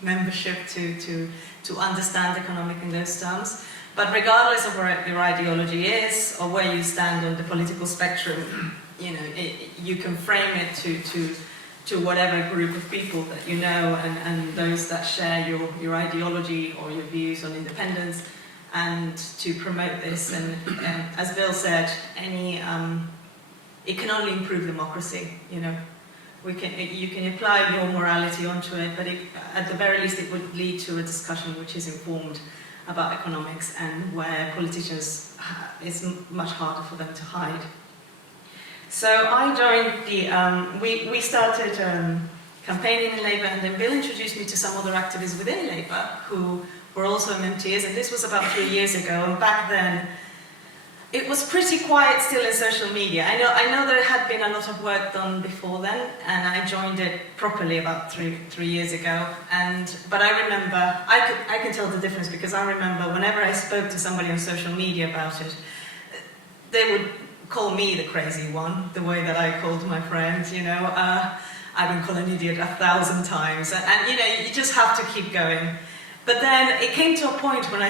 membership to understand economic in those terms. But regardless of where your ideology is or where you stand on the political spectrum, you can frame it to whatever group of people that you know and those that share your ideology or your views on independence, and to promote this. And as Bill said, it can only improve democracy. You can apply your morality onto it, but at the very least it would lead to a discussion which is informed about economics, and where politicians, it's much harder for them to hide. So I joined we started campaigning in Labour, and then Bill introduced me to some other activists within Labour who were also MMTs, and this was about 3 years ago, and back then it was pretty quiet still in social media. I know there had been a lot of work done before then, and I joined it properly about three years ago. But I remember, I can tell the difference, because I remember whenever I spoke to somebody on social media about it, they would call me the crazy one, the way that I called my friends. I've been called an idiot 1,000 times, and you just have to keep going. But then it came to a point when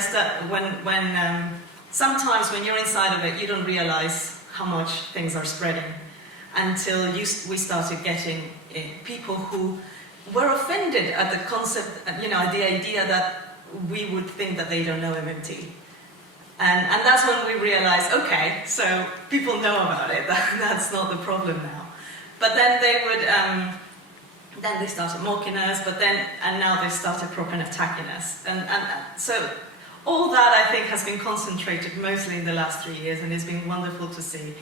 sometimes when you're inside of it, you don't realize how much things are spreading, until we started getting people who were offended at the concept, at the idea that we would think that they don't know MMT. And that's when we realized, okay, so people know about it, that's not the problem now. But then they started mocking us, and now they started properly attacking us. And so all that, I think, has been concentrated mostly in the last 3 years, and it's been wonderful to see,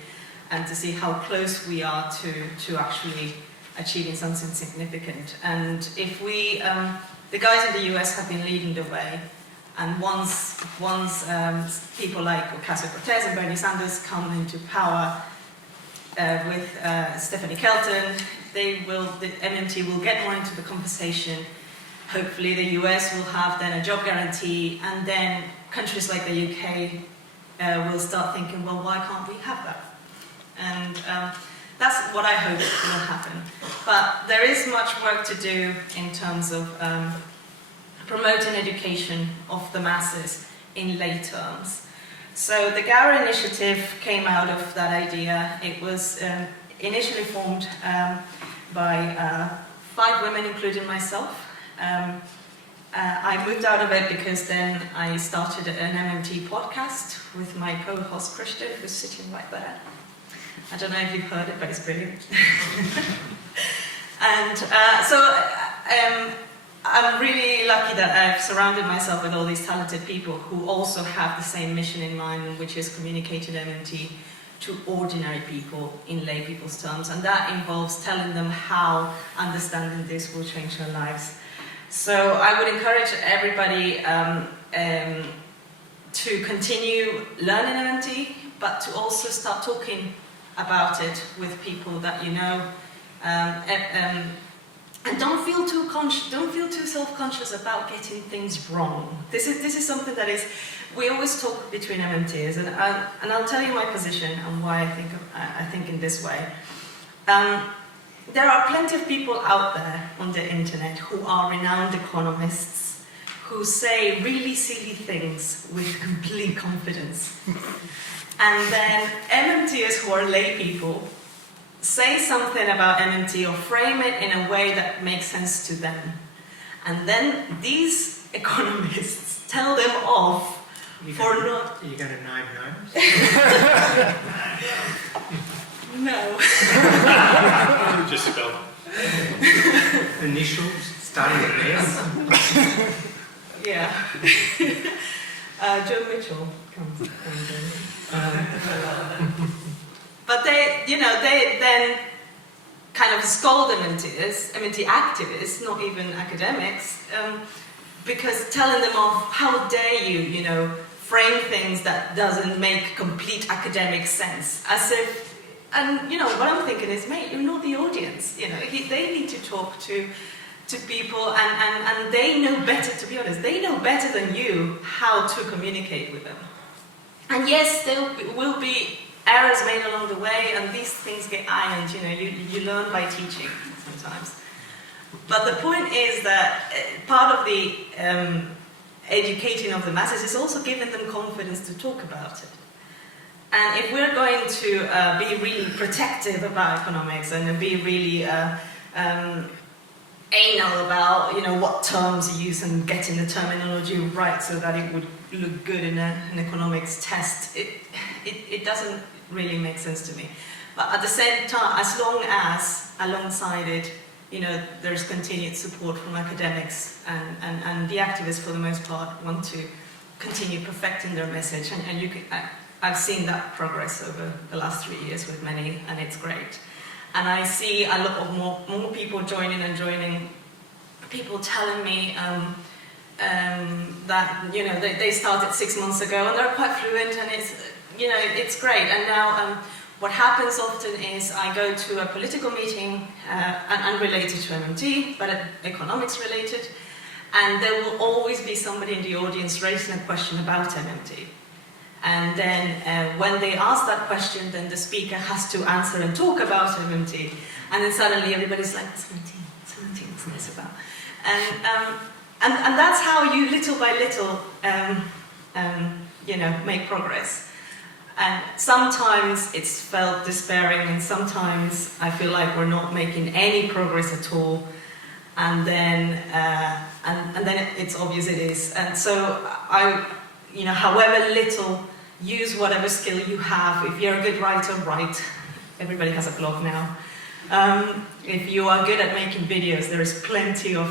and to see how close we are to actually achieving something significant. And if the guys in the US have been leading the way, and once people like Ocasio-Cortez and Bernie Sanders come into power with Stephanie Kelton, the MMT will get more into the conversation. Hopefully the US will have then a job guarantee, and then countries like the UK will start thinking, well, why can't we have that? And that's what I hope will happen. But there is much work to do in terms of promoting education of the masses in lay terms. So the Gower initiative came out of that idea. It was initially formed by 5 women, including myself. I moved out of it because then I started an MMT podcast with my co-host Christian, who's sitting right there. I don't know if you've heard it, but it's brilliant. And I'm really lucky that I've surrounded myself with all these talented people who also have the same mission in mind, which is communicating MMT to ordinary people in lay people's terms. And that involves telling them how understanding this will change their lives. So I would encourage everybody to continue learning MMT, but to also start talking about it with people that you know, and don't feel too self-conscious about getting things wrong. This is something that is, we always talk between MMTs, and I'll tell you my position and why I think in this way. There are plenty of people out there on the internet who are renowned economists who say really silly things with complete confidence. And then MMTers who are lay people say something about MMT or frame it in a way that makes sense to them. And then these economists tell them off for not... Are you going to name names? No. Just spell them. Initials, starting with S. Yeah. Joe Mitchell comes in. But they then kind of scold MMT activists, not even academics, because telling them off, how dare you, frame things that doesn't make complete academic sense, as if. And what I'm thinking is, mate, you're not the audience. They need to talk to people, and they know better. To be honest, they know better than you how to communicate with them. And yes, there will be errors made along the way, and these things get ironed. You learn by teaching sometimes. But the point is that part of the educating of the masses is also giving them confidence to talk about it. And if we're going to be really protective about economics and be really anal about, what terms you use and getting the terminology right so that it would look good in an economics test, it doesn't really make sense to me. But at the same time, as long as alongside it, there's continued support from academics and the activists for the most part want to continue perfecting their message, and I've seen that progress over the last 3 years with many, and it's great. And I see a lot of more people joining, people telling me that they started 6 months ago and they're quite fluent, and it's great. And now what happens often is I go to a political meeting unrelated to MMT, but economics related, and there will always be somebody in the audience raising a question about MMT. And then when they ask that question, then the speaker has to answer and talk about MMT. And then suddenly everybody's like, what's this about? And that's how you, little by little, make progress. And sometimes it's felt despairing, and sometimes I feel like we're not making any progress at all. And then it's obvious it is. And so however little, use whatever skill you have. If you're a good writer, write. Everybody has a blog now. If you are good at making videos, there is plenty of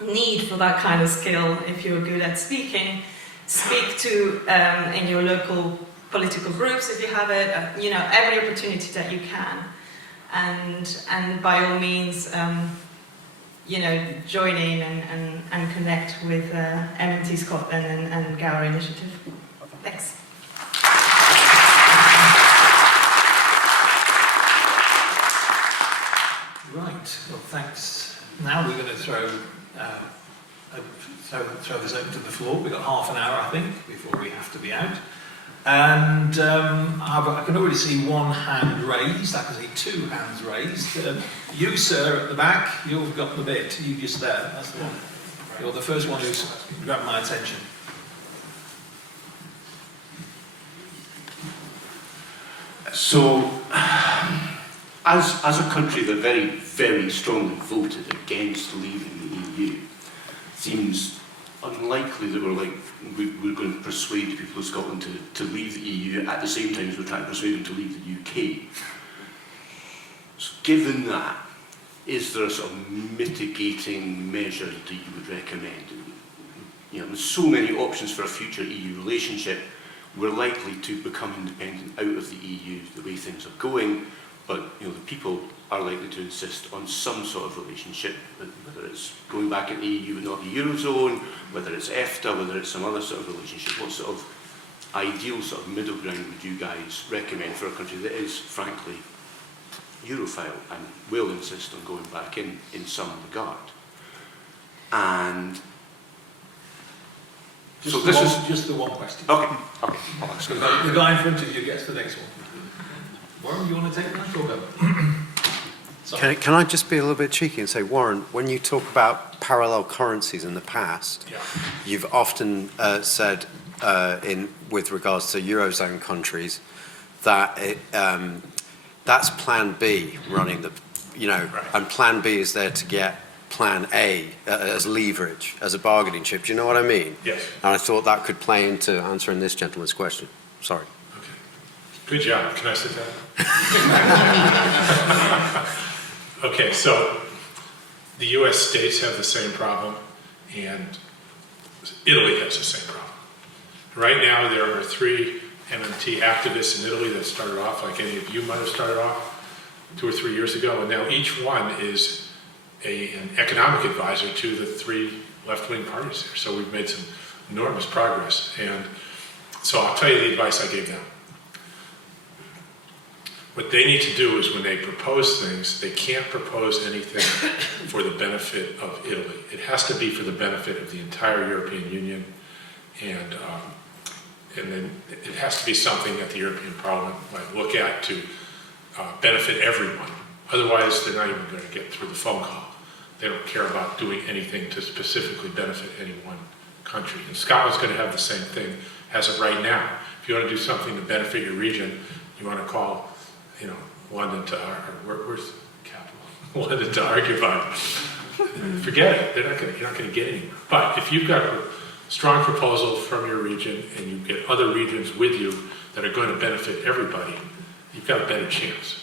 need for that kind of skill. If you're good at speaking, speak to in your local political groups if you have it. Every opportunity that you can, and by all means, join in and connect with MMT Scotland and Gower Initiative. Thanks. Right, well thanks. Now we're going to throw this open to the floor. We've got half an hour, I think, before we have to be out. And I can already see one hand raised. I can see two hands raised. You, sir, at the back, you've got the bit. You just there. That's the one. You're the first one who's grabbed my attention. So, as a country that very, very strongly voted against leaving the EU, seems unlikely that we're going to persuade people of Scotland to leave the EU at the same time as we're trying to persuade them to leave the UK. So given that, is there a sort of mitigating measure that you would recommend? There's so many options for a future EU relationship. We're likely to become independent out of the EU the way things are going, but the people are likely to insist on some sort of relationship, whether it's going back in the EU and not the Eurozone, whether it's EFTA, whether it's some other sort of relationship. What sort of ideal sort of middle ground would you guys recommend for a country that is, frankly, Europhile and will insist on going back in some regard? And Just the one question. Okay. So the guy in front of you gets the next one. Warren, you want to take that or go? Can I just be a little bit cheeky and say, Warren, when you talk about parallel currencies in the past, you've often said, with regards to Eurozone countries, that that's Plan B running the, right. And Plan B is there to get Plan A as leverage, as a bargaining chip. Do you know what I mean? Yes. And I thought that could play into answering this gentleman's question. Sorry. Okay. Good job. Can I sit down? Okay, so the US states have the same problem, and Italy has the same problem. Right now, there are 3 MMT activists in Italy that started off, like any of you might have started off 2 or 3 years ago, and now each one is an economic advisor to the 3 left-wing parties there. So we've made some enormous progress. And so I'll tell you the advice I gave them. What they need to do is when they propose things, they can't propose anything for the benefit of Italy. It has to be for the benefit of the entire European Union, and then it has to be something that the European Parliament might look at to benefit everyone. Otherwise, they're not even going to get through the phone call. They don't care about doing anything to specifically benefit any one country. And Scotland's going to have the same thing as of right now. If you want to do something to benefit your region, you want to call, London to, where's the capital? London to argue about it. Forget it. You're not going to get anywhere. But if you've got a strong proposal from your region and you get other regions with you that are going to benefit everybody, you've got a better chance.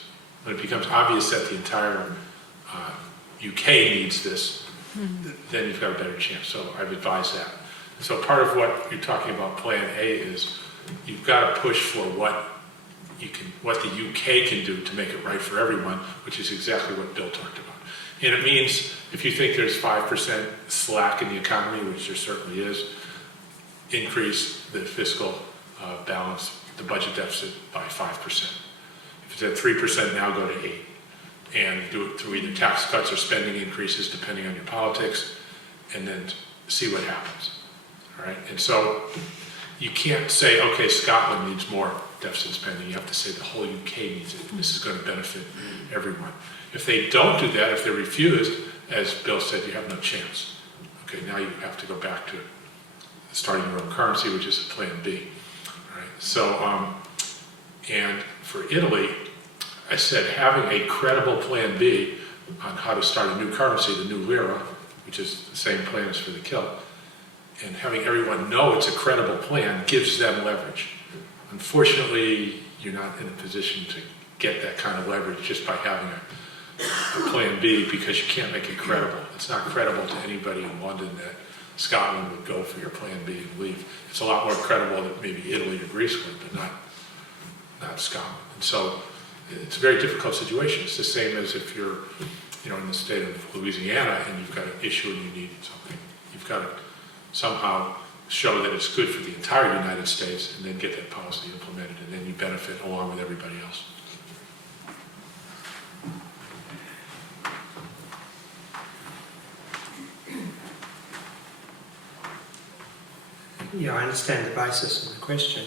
When it becomes obvious that the entire UK needs this, then you've got a better chance. So I've advised that. So part of what you're talking about, Plan A, is you've got to push for what the UK can do to make it right for everyone, which is exactly what Bill talked about. And it means if you think there's 5% slack in the economy, which there certainly is, increase the fiscal balance, the budget deficit by 5%. If it's at 3% now, go to 8%. And do it through either tax cuts or spending increases, depending on your politics, and then see what happens. All right? And so you can't say, okay, Scotland needs more deficit spending. You have to say the whole UK needs it. This is going to benefit everyone. If they don't do that, if they're refused, as Bill said, you have no chance. Okay, now you have to go back to starting your own currency, which is a Plan B. All right? So, and for Italy, I said having a credible Plan B on how to start a new currency, the new lira, which is the same plan as for the kilt, and having everyone know it's a credible plan gives them leverage. Unfortunately, you're not in a position to get that kind of leverage just by having a Plan B, because you can't make it credible. It's not credible to anybody in London that Scotland would go for your Plan B and leave. It's a lot more credible that maybe Italy or Greece would, but not Scotland. And so it's a very difficult situation. It's the same as if you're, in the state of Louisiana and you've got an issue and you need something. You've got to somehow show that it's good for the entire United States and then get that policy implemented, and then you benefit along with everybody else. Yeah, I understand the basis of the question,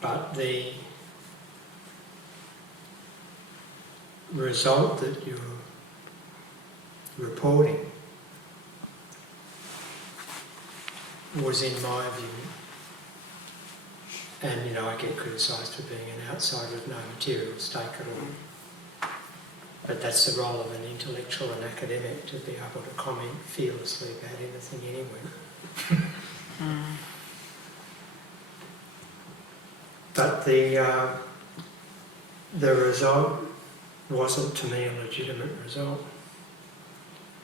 but the result that you're reporting was, in my view, and I get criticised for being an outsider with no material stake at all, but that's the role of an intellectual and academic, to be able to comment fearlessly about anything anywhere. But the result wasn't, to me, a legitimate result.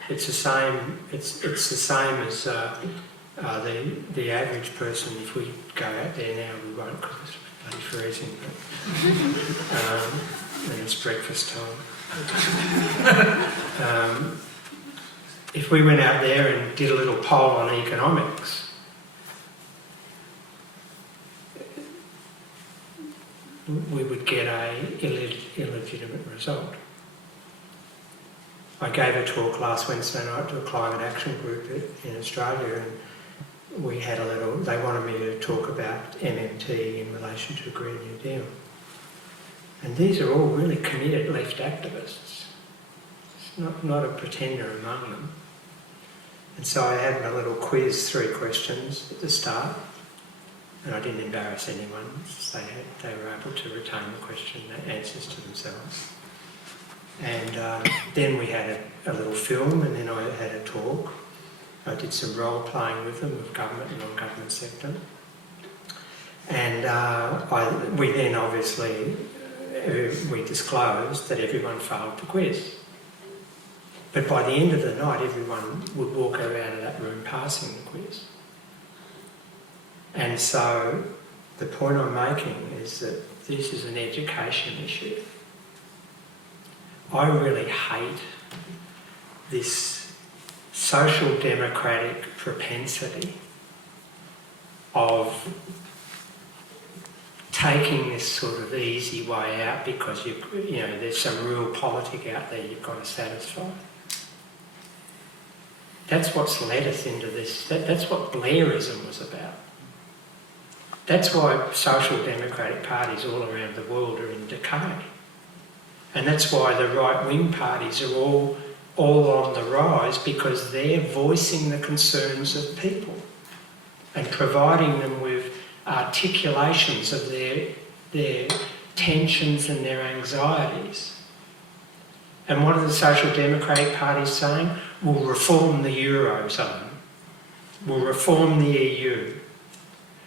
It's the same. It's the same as the average person. If we go out there now, we won't, because it's bloody freezing. But and it's breakfast time. If we went out there and did a little poll on economics, we would get an illegitimate result. I gave a talk last Wednesday night to a climate action group in Australia, and we had they wanted me to talk about MMT in relation to Green New Deal. And these are all really committed left activists. It's not a pretender among them. And so I had a little quiz, 3 questions at the start, and I didn't embarrass anyone. They were able to retain the question answers to themselves. And then we had a little film, and then I had a talk. I did some role playing with them, with government and non-government sector. And we then obviously we disclosed that everyone failed the quiz. But by the end of the night, everyone would walk out of that room passing the quiz. And so the point I'm making is that this is an education issue. I really hate this social democratic propensity of taking this sort of easy way out because there's some real politic out there you've got to satisfy. That's what's led us into this. That's what Blairism was about. That's why social democratic parties all around the world are in decay. And that's why the right-wing parties are all all on the rise because they're voicing the concerns of people and providing them with articulations of their tensions and their anxieties. And what are the Social Democratic parties saying? We'll reform the Eurozone. We'll reform the EU.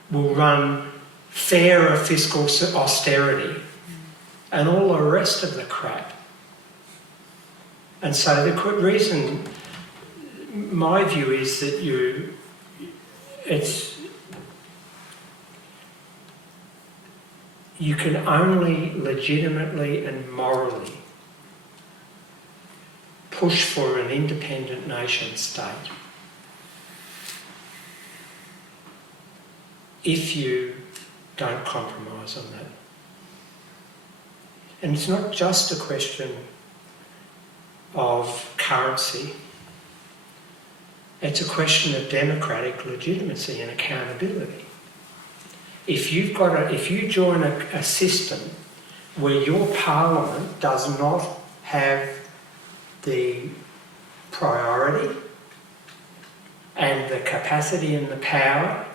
We'll run fairer fiscal austerity and all the rest of the crap. And so the reason, my view is that you can only legitimately and morally push for an independent nation state if you don't compromise on that. And it's not just a question of currency. It's a question of democratic legitimacy and accountability. If you join a system where your parliament does not have the priority and the capacity and the power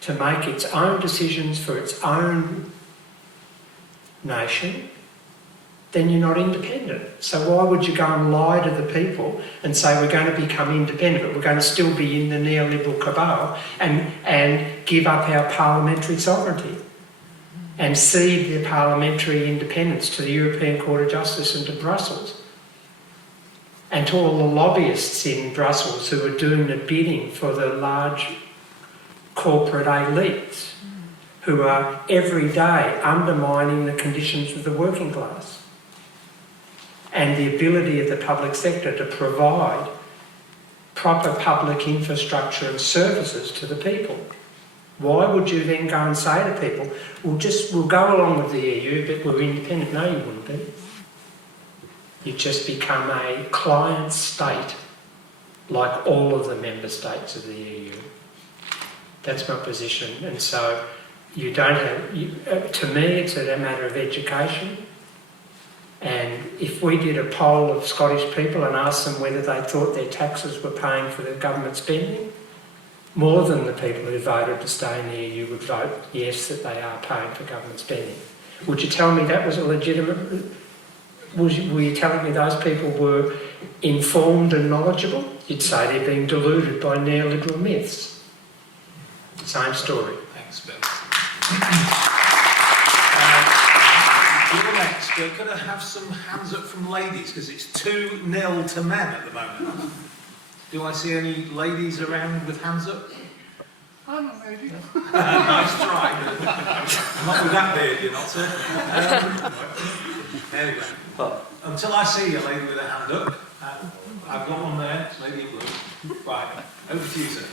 to make its own decisions for its own nation, then you're not independent. So why would you go and lie to the people and say we're going to become independent, but we're going to still be in the neoliberal cabal and give up our parliamentary sovereignty and cede the parliamentary independence to the European Court of Justice and to Brussels and to all the lobbyists in Brussels who are doing the bidding for the large corporate elites who are every day undermining the conditions of the working class and the ability of the public sector to provide proper public infrastructure and services to the people. Why would you then go and say to people, we'll go along with the EU, but we're independent? No, you wouldn't be. You just become a client state like all of the member states of the EU. That's my position. And so you don't have, to me, it's a matter of education. And if we did a poll of Scottish people and asked them whether they thought their taxes were paying for the government spending, more than the people who voted to stay in the EU would vote yes, that they are paying for government spending. Would you tell me that was a legitimate... Were you telling me those people were informed and knowledgeable? You'd say they're being deluded by neoliberal myths. Same story. Thanks, Bill. You're next, but could I have some hands up from ladies? Because it's 2-0 to men at the moment. Do I see any ladies around with hands up? I'm a lady. Nice try. Not with that beard, you're not, sir. Anyway, until I see a lady with a hand up, I've got one there, lady in blue. Right, over to you, sir.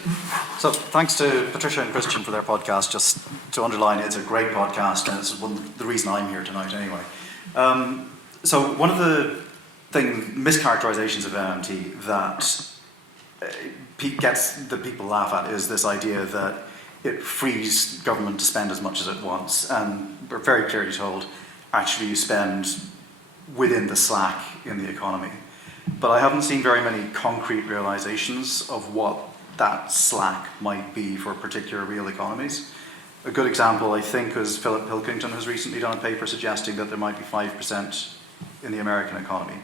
So thanks to Patricia and Christian for their podcast. Just to underline, it's a great podcast, and it's the reason I'm here tonight anyway. So one of the mischaracterizations of MMT that gets the people laugh at is this idea that it frees government to spend as much as it wants, and we're very clearly told actually you spend within the slack in the economy. But I haven't seen very many concrete realizations of what that slack might be for particular real economies. A good example, I think, is Philip Pilkington has recently done a paper suggesting that there might be 5% in the American economy.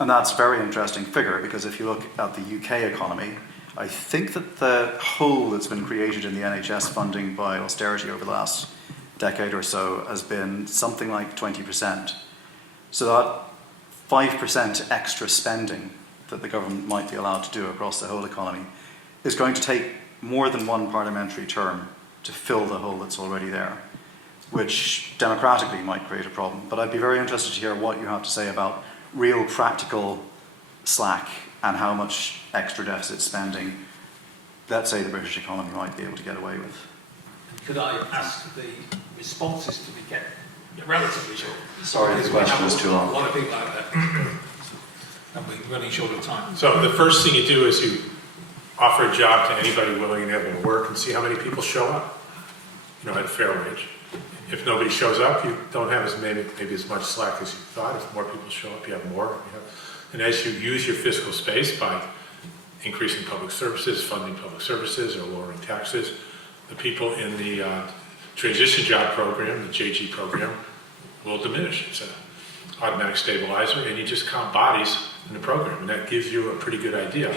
And that's a very interesting figure, because if you look at the UK economy, I think that the hole that's been created in the NHS funding by austerity over the last decade or so has been something like 20%. So that 5% extra spending that the government might be allowed to do across the whole economy is going to take more than one parliamentary term to fill the hole that's already there, which democratically might create a problem. But I'd be very interested to hear what you have to say about real practical slack and how much extra deficit spending, let's say, the British economy might be able to get away with. Could I ask the responses to be kept relatively short? Sorry, the question was too long. A lot of people out there. And we're running short of time. So the first thing you do is you offer a job to anybody willing and able to work and see how many people show up, at a fair wage. If nobody shows up, you don't have maybe as much slack as you thought. If more people show up, you have more. And as you use your fiscal space by increasing public services, funding public services, or lowering taxes, the people in the transition job program, the JG program, will diminish. It's an automatic stabilizer, and you just count bodies in the program, and that gives you a pretty good idea.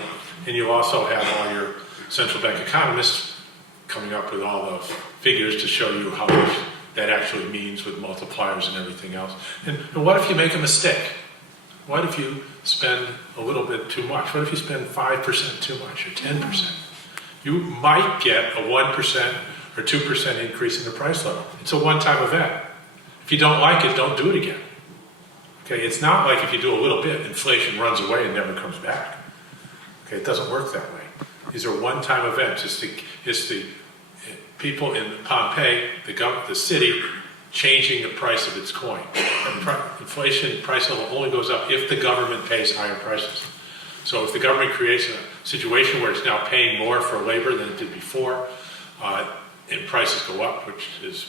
And you'll also have all your central bank economists coming up with all the figures to show you how much that actually means with multipliers and everything else. And what if you make a mistake? What if you spend a little bit too much? What if you spend 5% too much or 10%? You might get a 1% or 2% increase in the price level. It's a one-time event. If you don't like it, don't do it again. Okay, it's not like if you do a little bit, inflation runs away and never comes back. Okay, it doesn't work that way. These are one-time events. It's the people in Pompeii, the city, changing the price of its coin. Inflation price level only goes up if the government pays higher prices. So if the government creates a situation where it's now paying more for labor than it did before, and prices go up, which is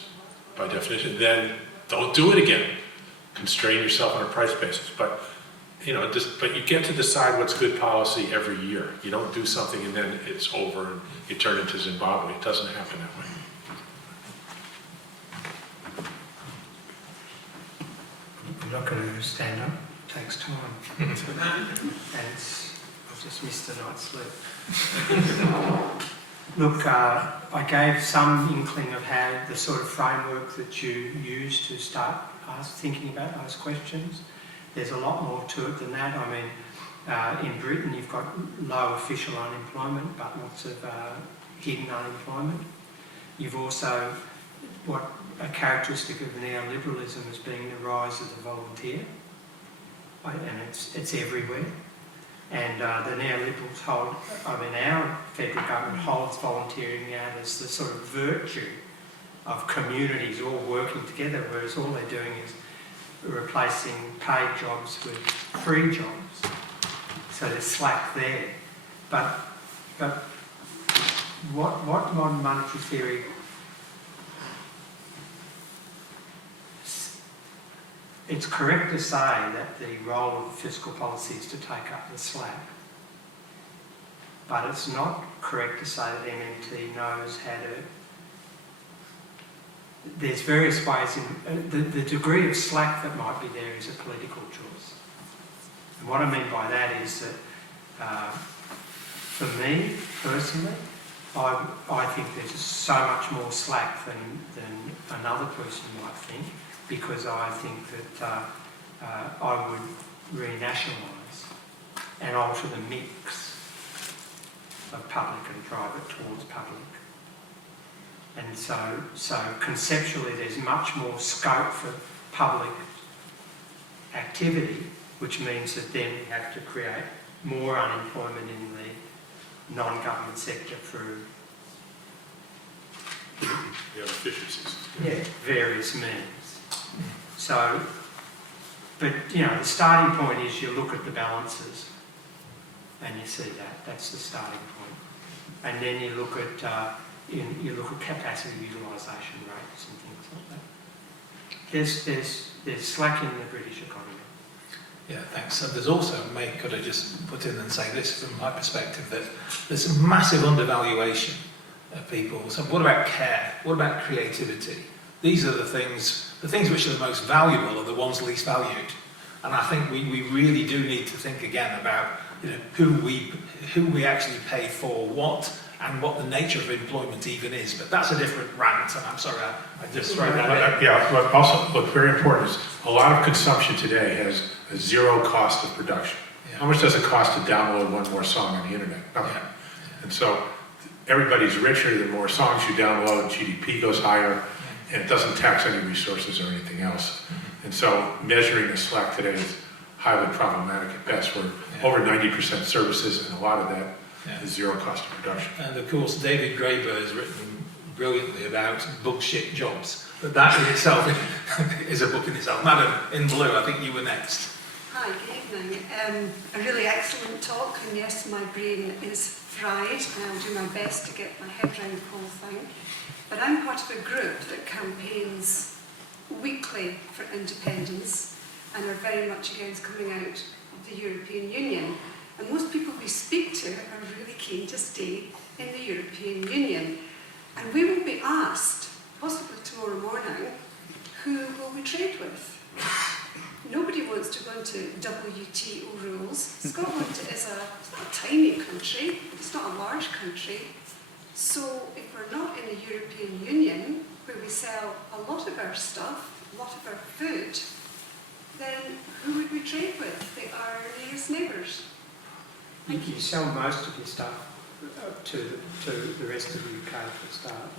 by definition, then don't do it again. Constrain yourself on a price basis. But but you get to decide what's good policy every year. You don't do something and then it's over and you turn into Zimbabwe. It doesn't happen that way. I'm not going to stand up. It takes time. And I've just missed a night's sleep. Look, I gave some inkling of how the sort of framework that you use to start thinking about those questions. There's a lot more to it than that. I mean, in Britain you've got low official unemployment, but lots of hidden unemployment. You've also, what a characteristic of neoliberalism has been the rise of the volunteer, and it's everywhere. And the neoliberals hold, our federal government holds volunteering out as the sort of virtue of communities all working together, whereas all they're doing is replacing paid jobs with free jobs. So there's slack there. But what modern monetary theory it's correct to say that the role of fiscal policy is to take up the slack. But it's not correct to say that MMT knows how to. There's various ways in the degree of slack that might be there is a political choice. And what I mean by that is that for me personally, I think there's so much more slack than another person might think, because I think that I would renationalise and alter the mix of public and private towards public. And so conceptually there's much more scope for public activity, which means that then we have to create more unemployment in the non-government sector through Efficiencies. various means. So, but the starting point is you look at the balances and you see that's the starting point. And then you look at capacity utilisation rates and things like that. There's slack in the British economy. Yeah, thanks. So there's also, could I just put in and say this from my perspective, that there's a massive undervaluation of people. So what about care? What about creativity? These are the things which are the most valuable are the ones least valued. And I think we really do need to think again about who we actually pay for what, and what the nature of employment even is. But that's a different rant, and I'm sorry, I just throw that in. Yeah, but also, look, very important is a lot of consumption today has a zero cost of production. Yeah. How much does it cost to download one more song on the internet? Nothing. Yeah. And so everybody's richer the more songs you download, GDP goes higher, and it doesn't tax any resources or anything else. And so measuring the slack today is highly problematic at best. We're over 90% services, and a lot of that is zero cost of production. And of course, David Graeber has written brilliantly about bullshit jobs. But that in itself is a book in itself. Madam, in blue, I think you were next. Hi, good evening. A really excellent talk, and yes, my brain is fried, and I'll do my best to get my head around the whole thing. But I'm part of a group that campaigns weekly for independence and are very much against coming out the European Union. And most people we speak to are really keen to stay in the European Union. And we will be asked, possibly tomorrow morning, who will we trade with? Nobody wants to go into WTO rules. Scotland is it's not a tiny country, it's not a large country. So if we're not in the European Union, where we sell a lot of our stuff, a lot of our food, then who would we trade with? They are our nearest neighbours. You sell most of your stuff to the rest of the UK for a start.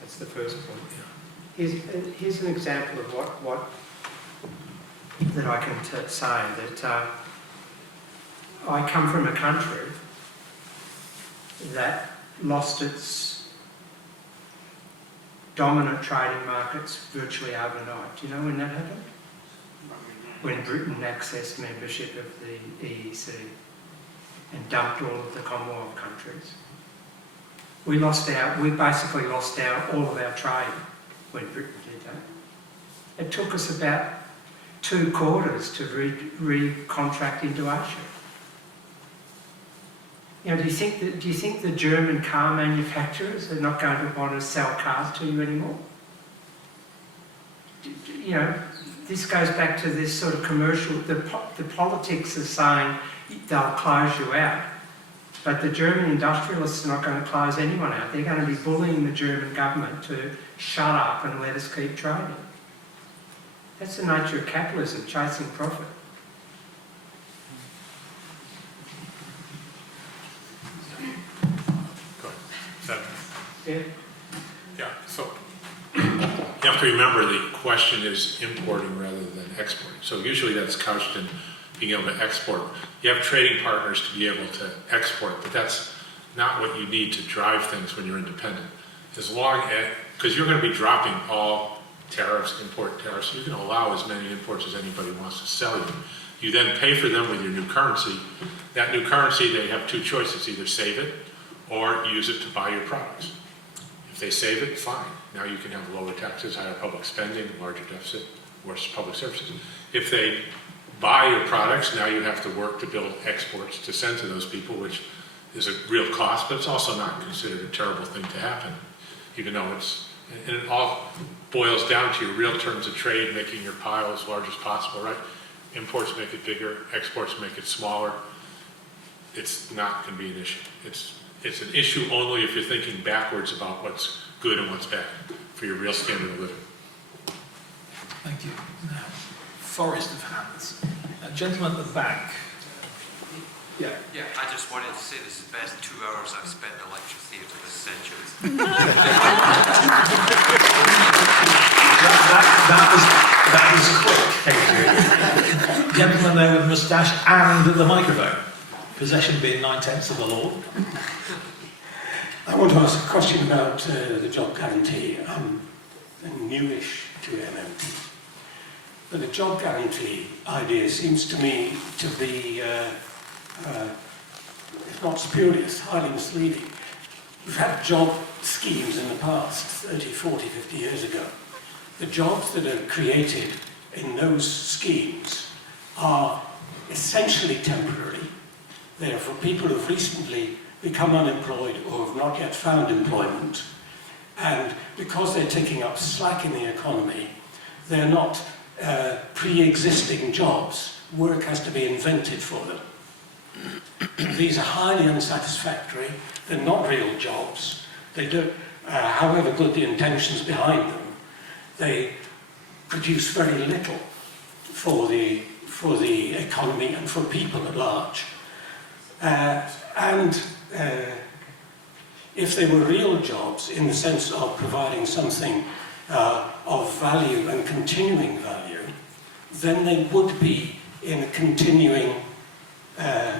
That's the first point. Here's an example of what that I can say, that I come from a country that lost its dominant trading markets virtually overnight. Do you know when that happened? When Britain accessed membership of the EEC and dumped all of the Commonwealth countries. We basically lost all of our trade when Britain did that. It took us about 2 quarters to re-contract into Asia. You know, do you think the German car manufacturers are not going to want to sell cars to you anymore? You know, this goes back to this sort of commercial. The politics are saying they'll close you out, but the German industrialists are not going to close anyone out. They're going to be bullying the German government to shut up and let us keep trading. That's the nature of capitalism, chasing profit. Go ahead. Yeah. Yeah, so you have to remember the question is importing rather than exporting. So usually that's couched in being able to export. You have trading partners to be able to export, but that's not what you need to drive things when you're independent. As long as, because you're going to be dropping all tariffs, import tariffs, you can allow as many imports as anybody wants to sell you. You then pay for them with your new currency. That new currency, they have 2 choices, either save it or use it to buy your products. If they save it, fine. Now you can have lower taxes, higher public spending, larger deficit, worse public services. If they buy your products, now you have to work to build exports to send to those people, which is a real cost, but it's also not considered a terrible thing to happen, even though and it all boils down to your real terms of trade, making your pile as large as possible, right? Imports make it bigger, exports make it smaller. It's not going to be an issue. It's an issue only if you're thinking backwards about what's good and what's bad for your real standard of living. Thank you. Now, forest of hands. Gentleman at the back. Yeah. Yeah, I just wanted to say this is the best 2 hours I've spent in a lecture theatre this century. that is quick. Thank you. Gentleman there with moustache and the microphone. Possession being 9/10 of the law. I want to ask a question about the job guarantee. I'm newish to MMT. But the job guarantee idea seems to me to be, if not spurious, highly misleading. We've had job schemes in the past, 30, 40, 50 years ago. The jobs that are created in those schemes are essentially temporary. They are for people who've recently become unemployed or have not yet found employment. And because they're taking up slack in the economy, they're not pre-existing jobs. Work has to be invented for them. These are highly unsatisfactory. They're not real jobs. They don't, however good the intentions behind them, they produce very little for the economy and for people at large. If they were real jobs in the sense of providing something of value and continuing value, then they would be in a continuing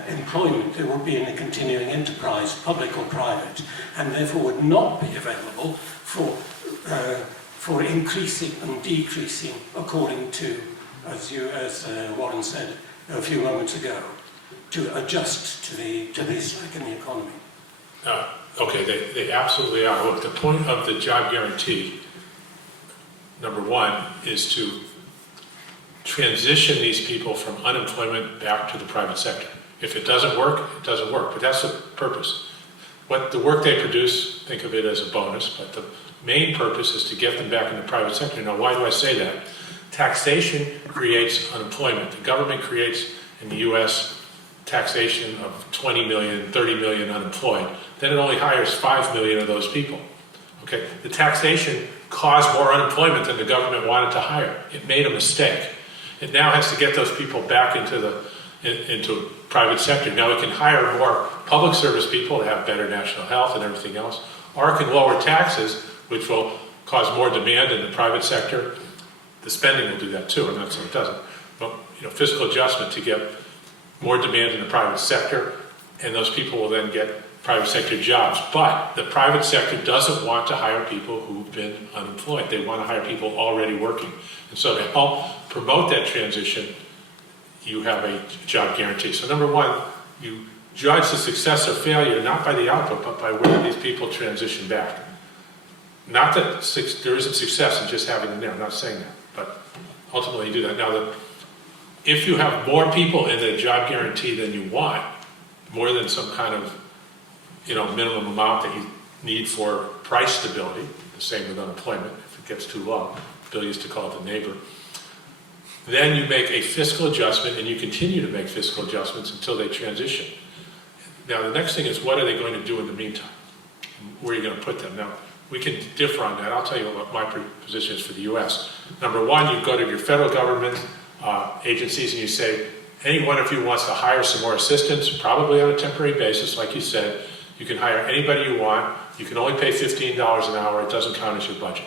employment, they would be in a continuing enterprise, public or private, and therefore would not be available for increasing and decreasing according to, as Warren said a few moments ago, to adjust to the slack in the economy. Okay, they absolutely are. Look, the point of the job guarantee, number one, is to transition these people from unemployment back to the private sector. If it doesn't work, it doesn't work, but that's the purpose. What the work they produce, think of it as a bonus, but the main purpose is to get them back in the private sector. Now, why do I say that? Taxation creates unemployment. The government creates, in the US, taxation of 20 million, 30 million unemployed. Then it only hires 5 million of those people. Okay, the taxation caused more unemployment than the government wanted to hire. It made a mistake. It now has to get those people back into private sector. Now it can hire more public service people to have better national health and everything else, or it can lower taxes, which will cause more demand in the private sector. The spending will do that too, I'm not saying it doesn't. But fiscal adjustment to get more demand in the private sector, and those people will then get private sector jobs. But the private sector doesn't want to hire people who've been unemployed. They want to hire people already working. And so to help promote that transition, you have a job guarantee. So number one, you judge the success or failure not by the output, but by where these people transition back. Not that there isn't success in just having them there, I'm not saying that, but ultimately you do that. Now, if you have more people in the job guarantee than you want, more than some kind of minimum amount that you need for price stability, the same with unemployment, if it gets too low, Bill used to call it the neighbor, then you make a fiscal adjustment and you continue to make fiscal adjustments until they transition. Now the next thing is, what are they going to do in the meantime? Where are you going to put them? Now, we can differ on that. I'll tell you what my position is for the US. Number one, you go to your federal government agencies and you say, any one of you wants to hire some more assistants, probably on a temporary basis, like you said. You can hire anybody you want. You can only pay $15 an hour. It doesn't count as your budget.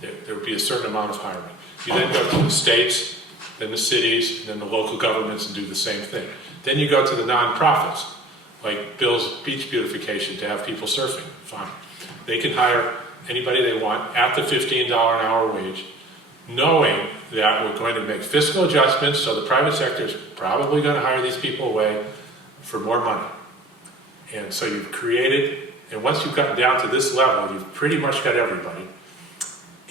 There would be a certain amount of hiring. You then go to the states, then the cities, and then the local governments and do the same thing. Then you go to the nonprofits, like Bill's Beach Beautification, to have people surfing. Fine. They can hire anybody they want at the $15 an hour wage, knowing that we're going to make fiscal adjustments, so the private sector is probably going to hire these people away for more money. And so you've created, and once you've gotten down to this level, you've pretty much got everybody.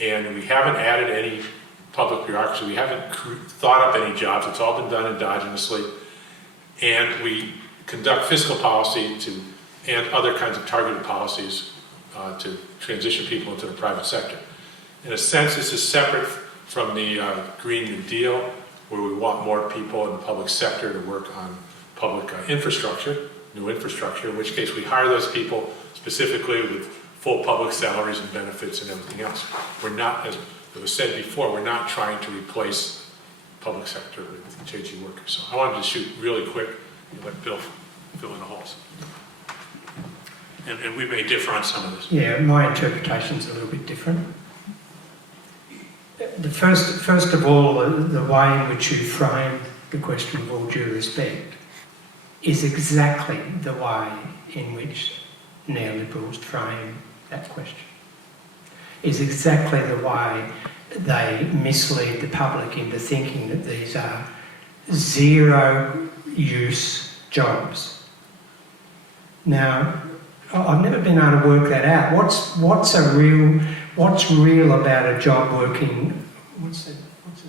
And we haven't added any public bureaucracy. We haven't thought up any jobs. It's all been done endogenously. And we conduct fiscal policy and other kinds of targeted policies to transition people into the private sector. In a sense, this is separate from the Green New Deal, where we want more people in the public sector to work on public infrastructure, new infrastructure, in which case we hire those people specifically with full public salaries and benefits and everything else. We're not, as it was said before, we're not trying to replace public sector with changing workers. So I wanted to shoot really quick and let Bill fill in the holes. And we may differ on some of this. Yeah, my interpretation is a little bit different. First of all, the way in which you frame the question, of all due respect, is exactly the way in which neoliberals frame that question. Is exactly the way they mislead the public into thinking that these are zero-use jobs. Now, I've never been able to work that out. What's real about a job working? What's the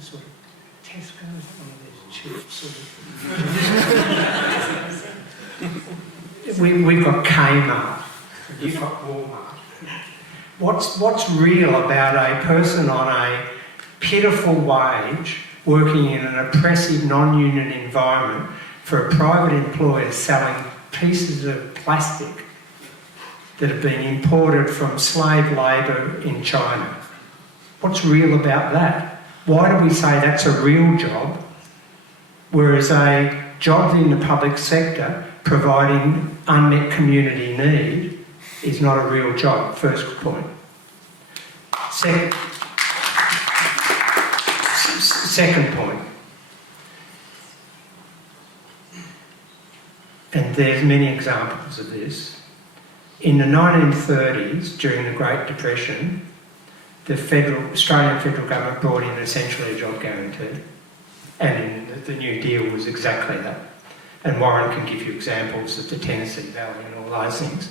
sort of Tesco? One of these cheap sort of. We've got Kmart. You've got Walmart. What's real about a person on a pitiful wage working in an oppressive non-union environment for a private employer selling pieces of plastic that have been imported from slave labour in China? What's real about that? Why do we say that's a real job, whereas a job in the public sector providing unmet community need is not a real job? First point. Second point. And there's many examples of this. In the 1930s, during the Great Depression, the Australian federal government brought in essentially a job guarantee. And the New Deal was exactly that. And Warren can give you examples of the Tennessee Valley and all those things.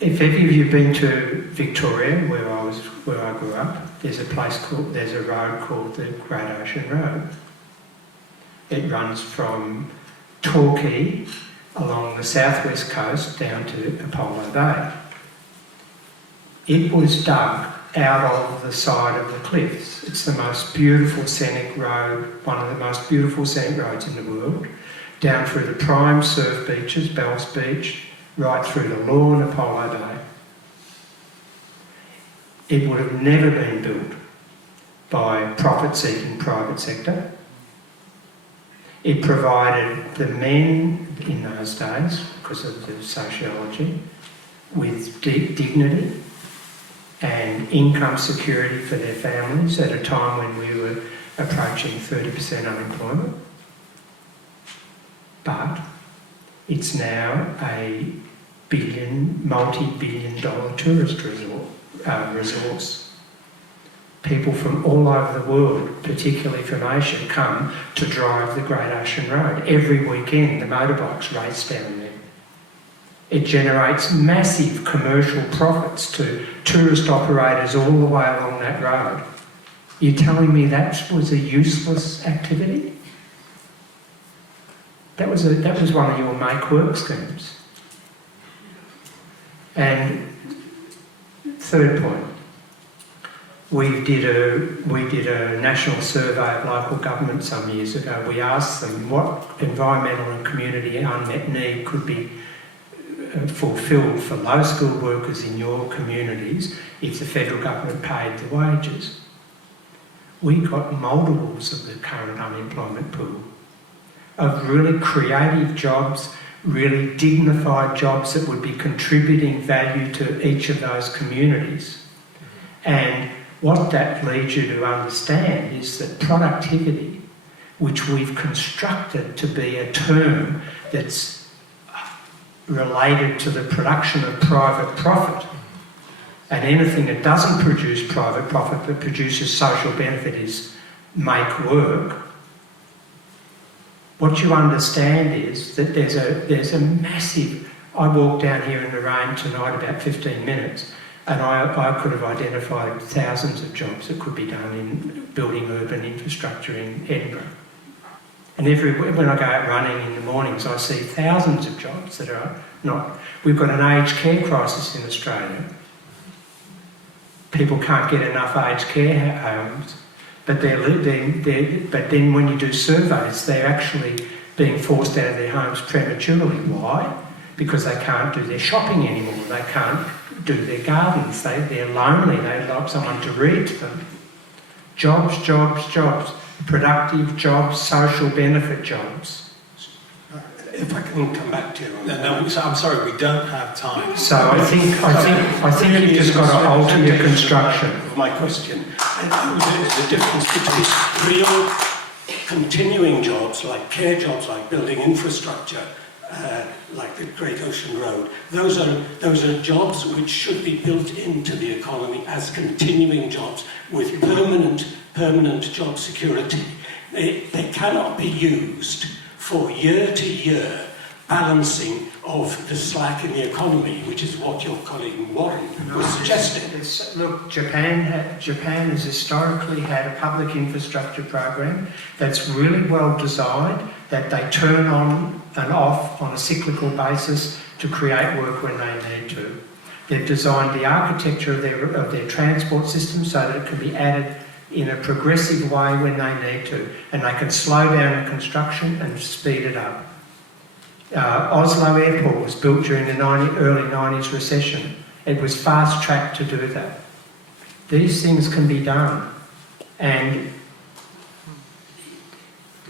If any of you have been to Victoria, where I grew up, there's a road called the Great Ocean Road. It runs from Torquay along the southwest coast down to Apollo Bay. It was dug out of the side of the cliffs. It's the most beautiful scenic road, one of the most beautiful scenic roads in the world, down through the prime surf beaches, Bells Beach, right through to Lorne, Apollo Bay. It would have never been built by profit-seeking private sector. It provided the men in those days, because of the sociology, with deep dignity and income security for their families at a time when we were approaching 30% unemployment. But it's now a multi-billion dollar tourist resource. People from all over the world, particularly from Asia, come to drive the Great Ocean Road. Every weekend the motorbikes race down there. It generates massive commercial profits to tourist operators all the way along that road. You're telling me that was a useless activity? That was one of your make work schemes. And third point, we did a national survey of local government some years ago. We asked them what environmental and community unmet need could be fulfilled for low-skilled workers in your communities if the federal government paid the wages. We got multiples of the current unemployment pool of really creative jobs, really dignified jobs that would be contributing value to each of those communities. And what that leads you to understand is that productivity, which we've constructed to be a term that's related to the production of private profit, and anything that doesn't produce private profit but produces social benefit is make work. What you understand is that there's a massive... I walked down here in the rain tonight about 15 minutes and I could have identified thousands of jobs that could be done in building urban infrastructure in Edinburgh. And when I go out running in the mornings, I see thousands of jobs that are not... We've got an aged care crisis in Australia. People can't get enough aged care homes, but then when you do surveys, they're actually being forced out of their homes prematurely. Why? Because they can't do their shopping anymore. They can't do their gardens. They're lonely. They'd like someone to read to them. Jobs, jobs, jobs. Productive jobs, social benefit jobs. If I can come back to you on that. No, I'm sorry, we don't have time. So I think you've just got to alter your construction. Of my question. The difference between real continuing jobs, like care jobs, like building infrastructure, like the Great Ocean Road, those are jobs which should be built into the economy as continuing jobs with permanent job security. They cannot be used for year-to-year balancing of the slack in the economy, which is what your colleague Warren was suggesting. Look, Japan has historically had a public infrastructure program that's really well designed, that they turn on and off on a cyclical basis to create work when they need to. They've designed the architecture of their transport system so that it can be added in a progressive way when they need to, and they can slow down the construction and speed it up. Oslo Airport was built during the early 90s recession. It was fast-tracked to do that. These things can be done, and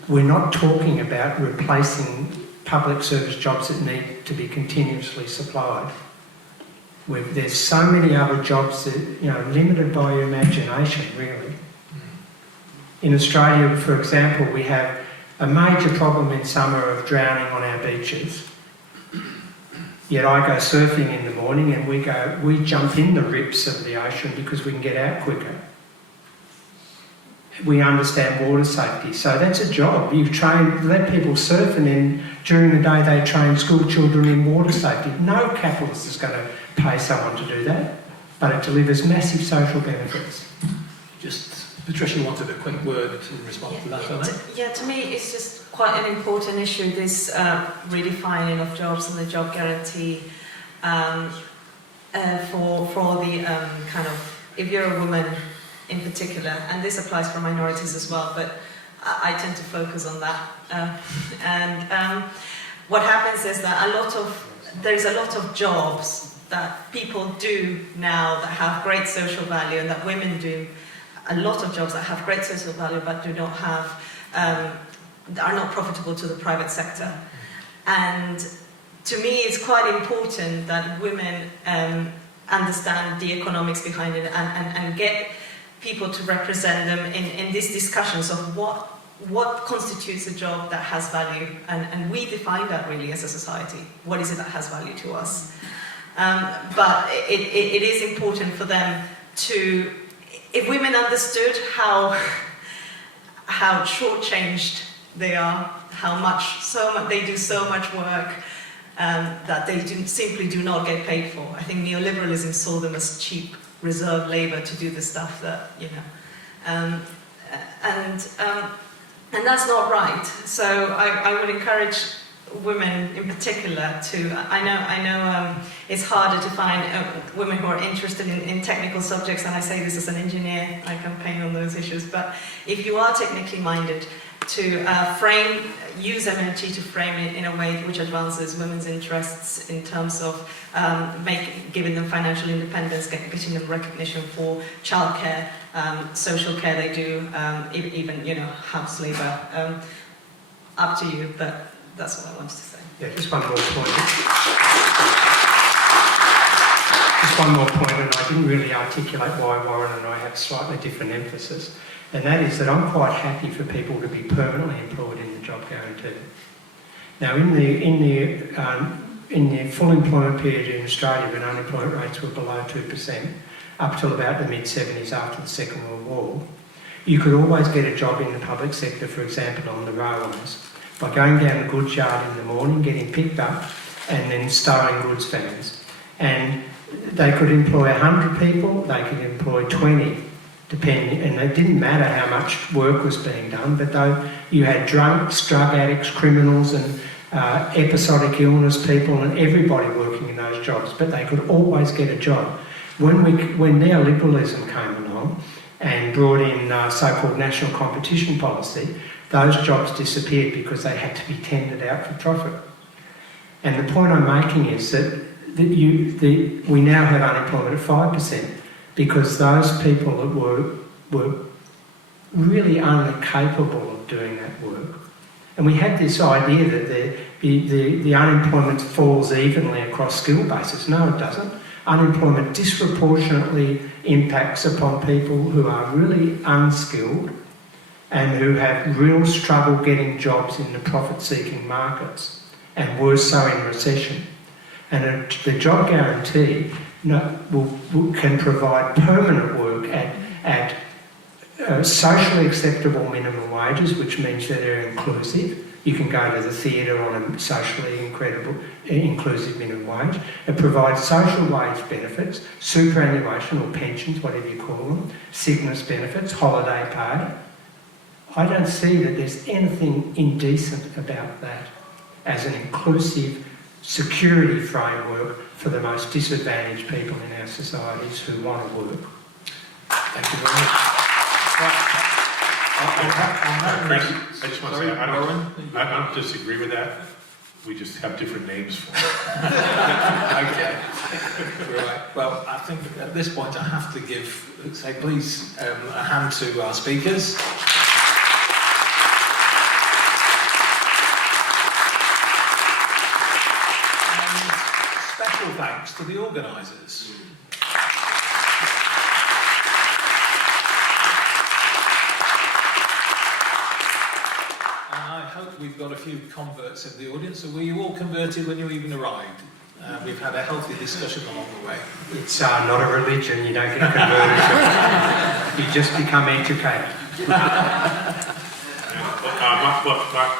we're not talking about replacing public service jobs that need to be continuously supplied. There's so many other jobs that, limited by your imagination, really. In Australia, for example, we have a major problem in summer of drowning on our beaches. Yet I go surfing in the morning and we jump in the rips of the ocean because we can get out quicker. We understand water safety, so that's a job. Let people surf, and then during the day they train school children in water safety. No capitalist is going to pay someone to do that, but it delivers massive social benefits. Patricia wanted a quick word in response to that, I think. Yeah, to me it's just quite an important issue, this redefining of jobs and the job guarantee for the kind of, if you're a woman in particular, and this applies for minorities as well, but I tend to focus on that. What happens is that there's a lot of jobs that people do now that have great social value, and that women do a lot of jobs that have great social value but do not have, are not profitable to the private sector. And to me it's quite important that women understand the economics behind it and get people to represent them in these discussions of what constitutes a job that has value, and we define that really as a society. What is it that has value to us? But it is important for them to, if women understood how shortchanged they are, how much they do so much work that they simply do not get paid for. I think neoliberalism saw them as cheap reserve labour to do the stuff that, you know, and that's not right. So I would encourage women in particular to, I know it's harder to find women who are interested in technical subjects, and I say this as an engineer, I campaign on those issues, but if you are technically minded, to use MMT to frame it in a way which advances women's interests in terms of giving them financial independence, getting them recognition for childcare, social care they do, even, you know, house labour. Up to you, but that's what I wanted to say. Yeah, just one more point. Just one more point, and I didn't really articulate why Warren and I have slightly different emphasis, and that is that I'm quite happy for people to be permanently employed in the job guarantee. Now, in the full employment period in Australia, when unemployment rates were below 2%, up till about the mid-70s after the Second World War, you could always get a job in the public sector, for example, on the railways, by going down the goods yard in the morning, getting picked up, and then stowing goods vans. And they could employ 100 people, they could employ 20, depending, and it didn't matter how much work was being done, but though you had drunks, drug addicts, criminals, and episodic illness people, and everybody working in those jobs, but they could always get a job. When neoliberalism came along and brought in so-called national competition policy, those jobs disappeared because they had to be tendered out for profit. And the point I'm making is that we now have unemployment at 5% because those people that were really incapable of doing that work. And we had this idea that the unemployment falls evenly across skill bases. No, it doesn't. Unemployment disproportionately impacts upon people who are really unskilled and who have real struggle getting jobs in the profit-seeking markets, and worse so in recession. And the job guarantee can provide permanent work at socially acceptable minimum wages, which means that they're inclusive. You can go to the theatre on a socially inclusive minimum wage. It provides social wage benefits, superannuation or pensions, whatever you call them, sickness benefits, holiday pay. I don't see that there's anything indecent about that as an inclusive security framework for the most disadvantaged people in our societies who want to work. Thank you very much. I just want to say, I don't disagree with that. We just have different names for it. Okay. Right. Well, I think at this point I have to say please a hand to our speakers. And special thanks to the organisers. I hope we've got a few converts in the audience. So were you all converted when you even arrived? We've had a healthy discussion along the way. It's not a religion, you don't get converted. You just become educated.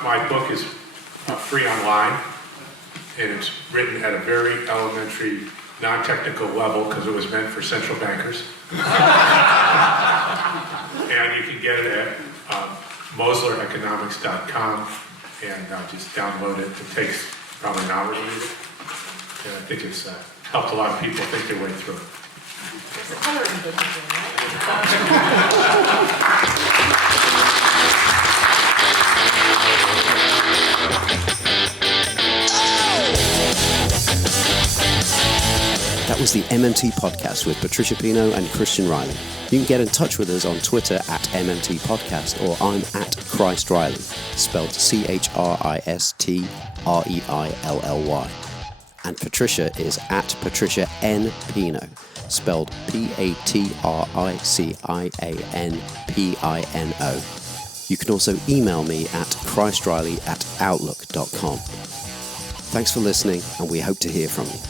My book is free online, and it's written at a very elementary, non-technical level because it was meant for central bankers. And you moslereconomics.com, and just download it. It takes probably an hour to read it. And I think it's helped a lot of people think their way through it. There's a colouring book as well, That was the MMT Podcast with Patricia Pino and Christian Riley. You can get in touch with us on Twitter at MMT Podcast, or I'm at Christ Riley, spelled ChristReilly. And Patricia is at Patricia N. Pino, spelled PatriciaNPino. You can also email me at christriley@outlook.com. Thanks for listening, and we hope to hear from you.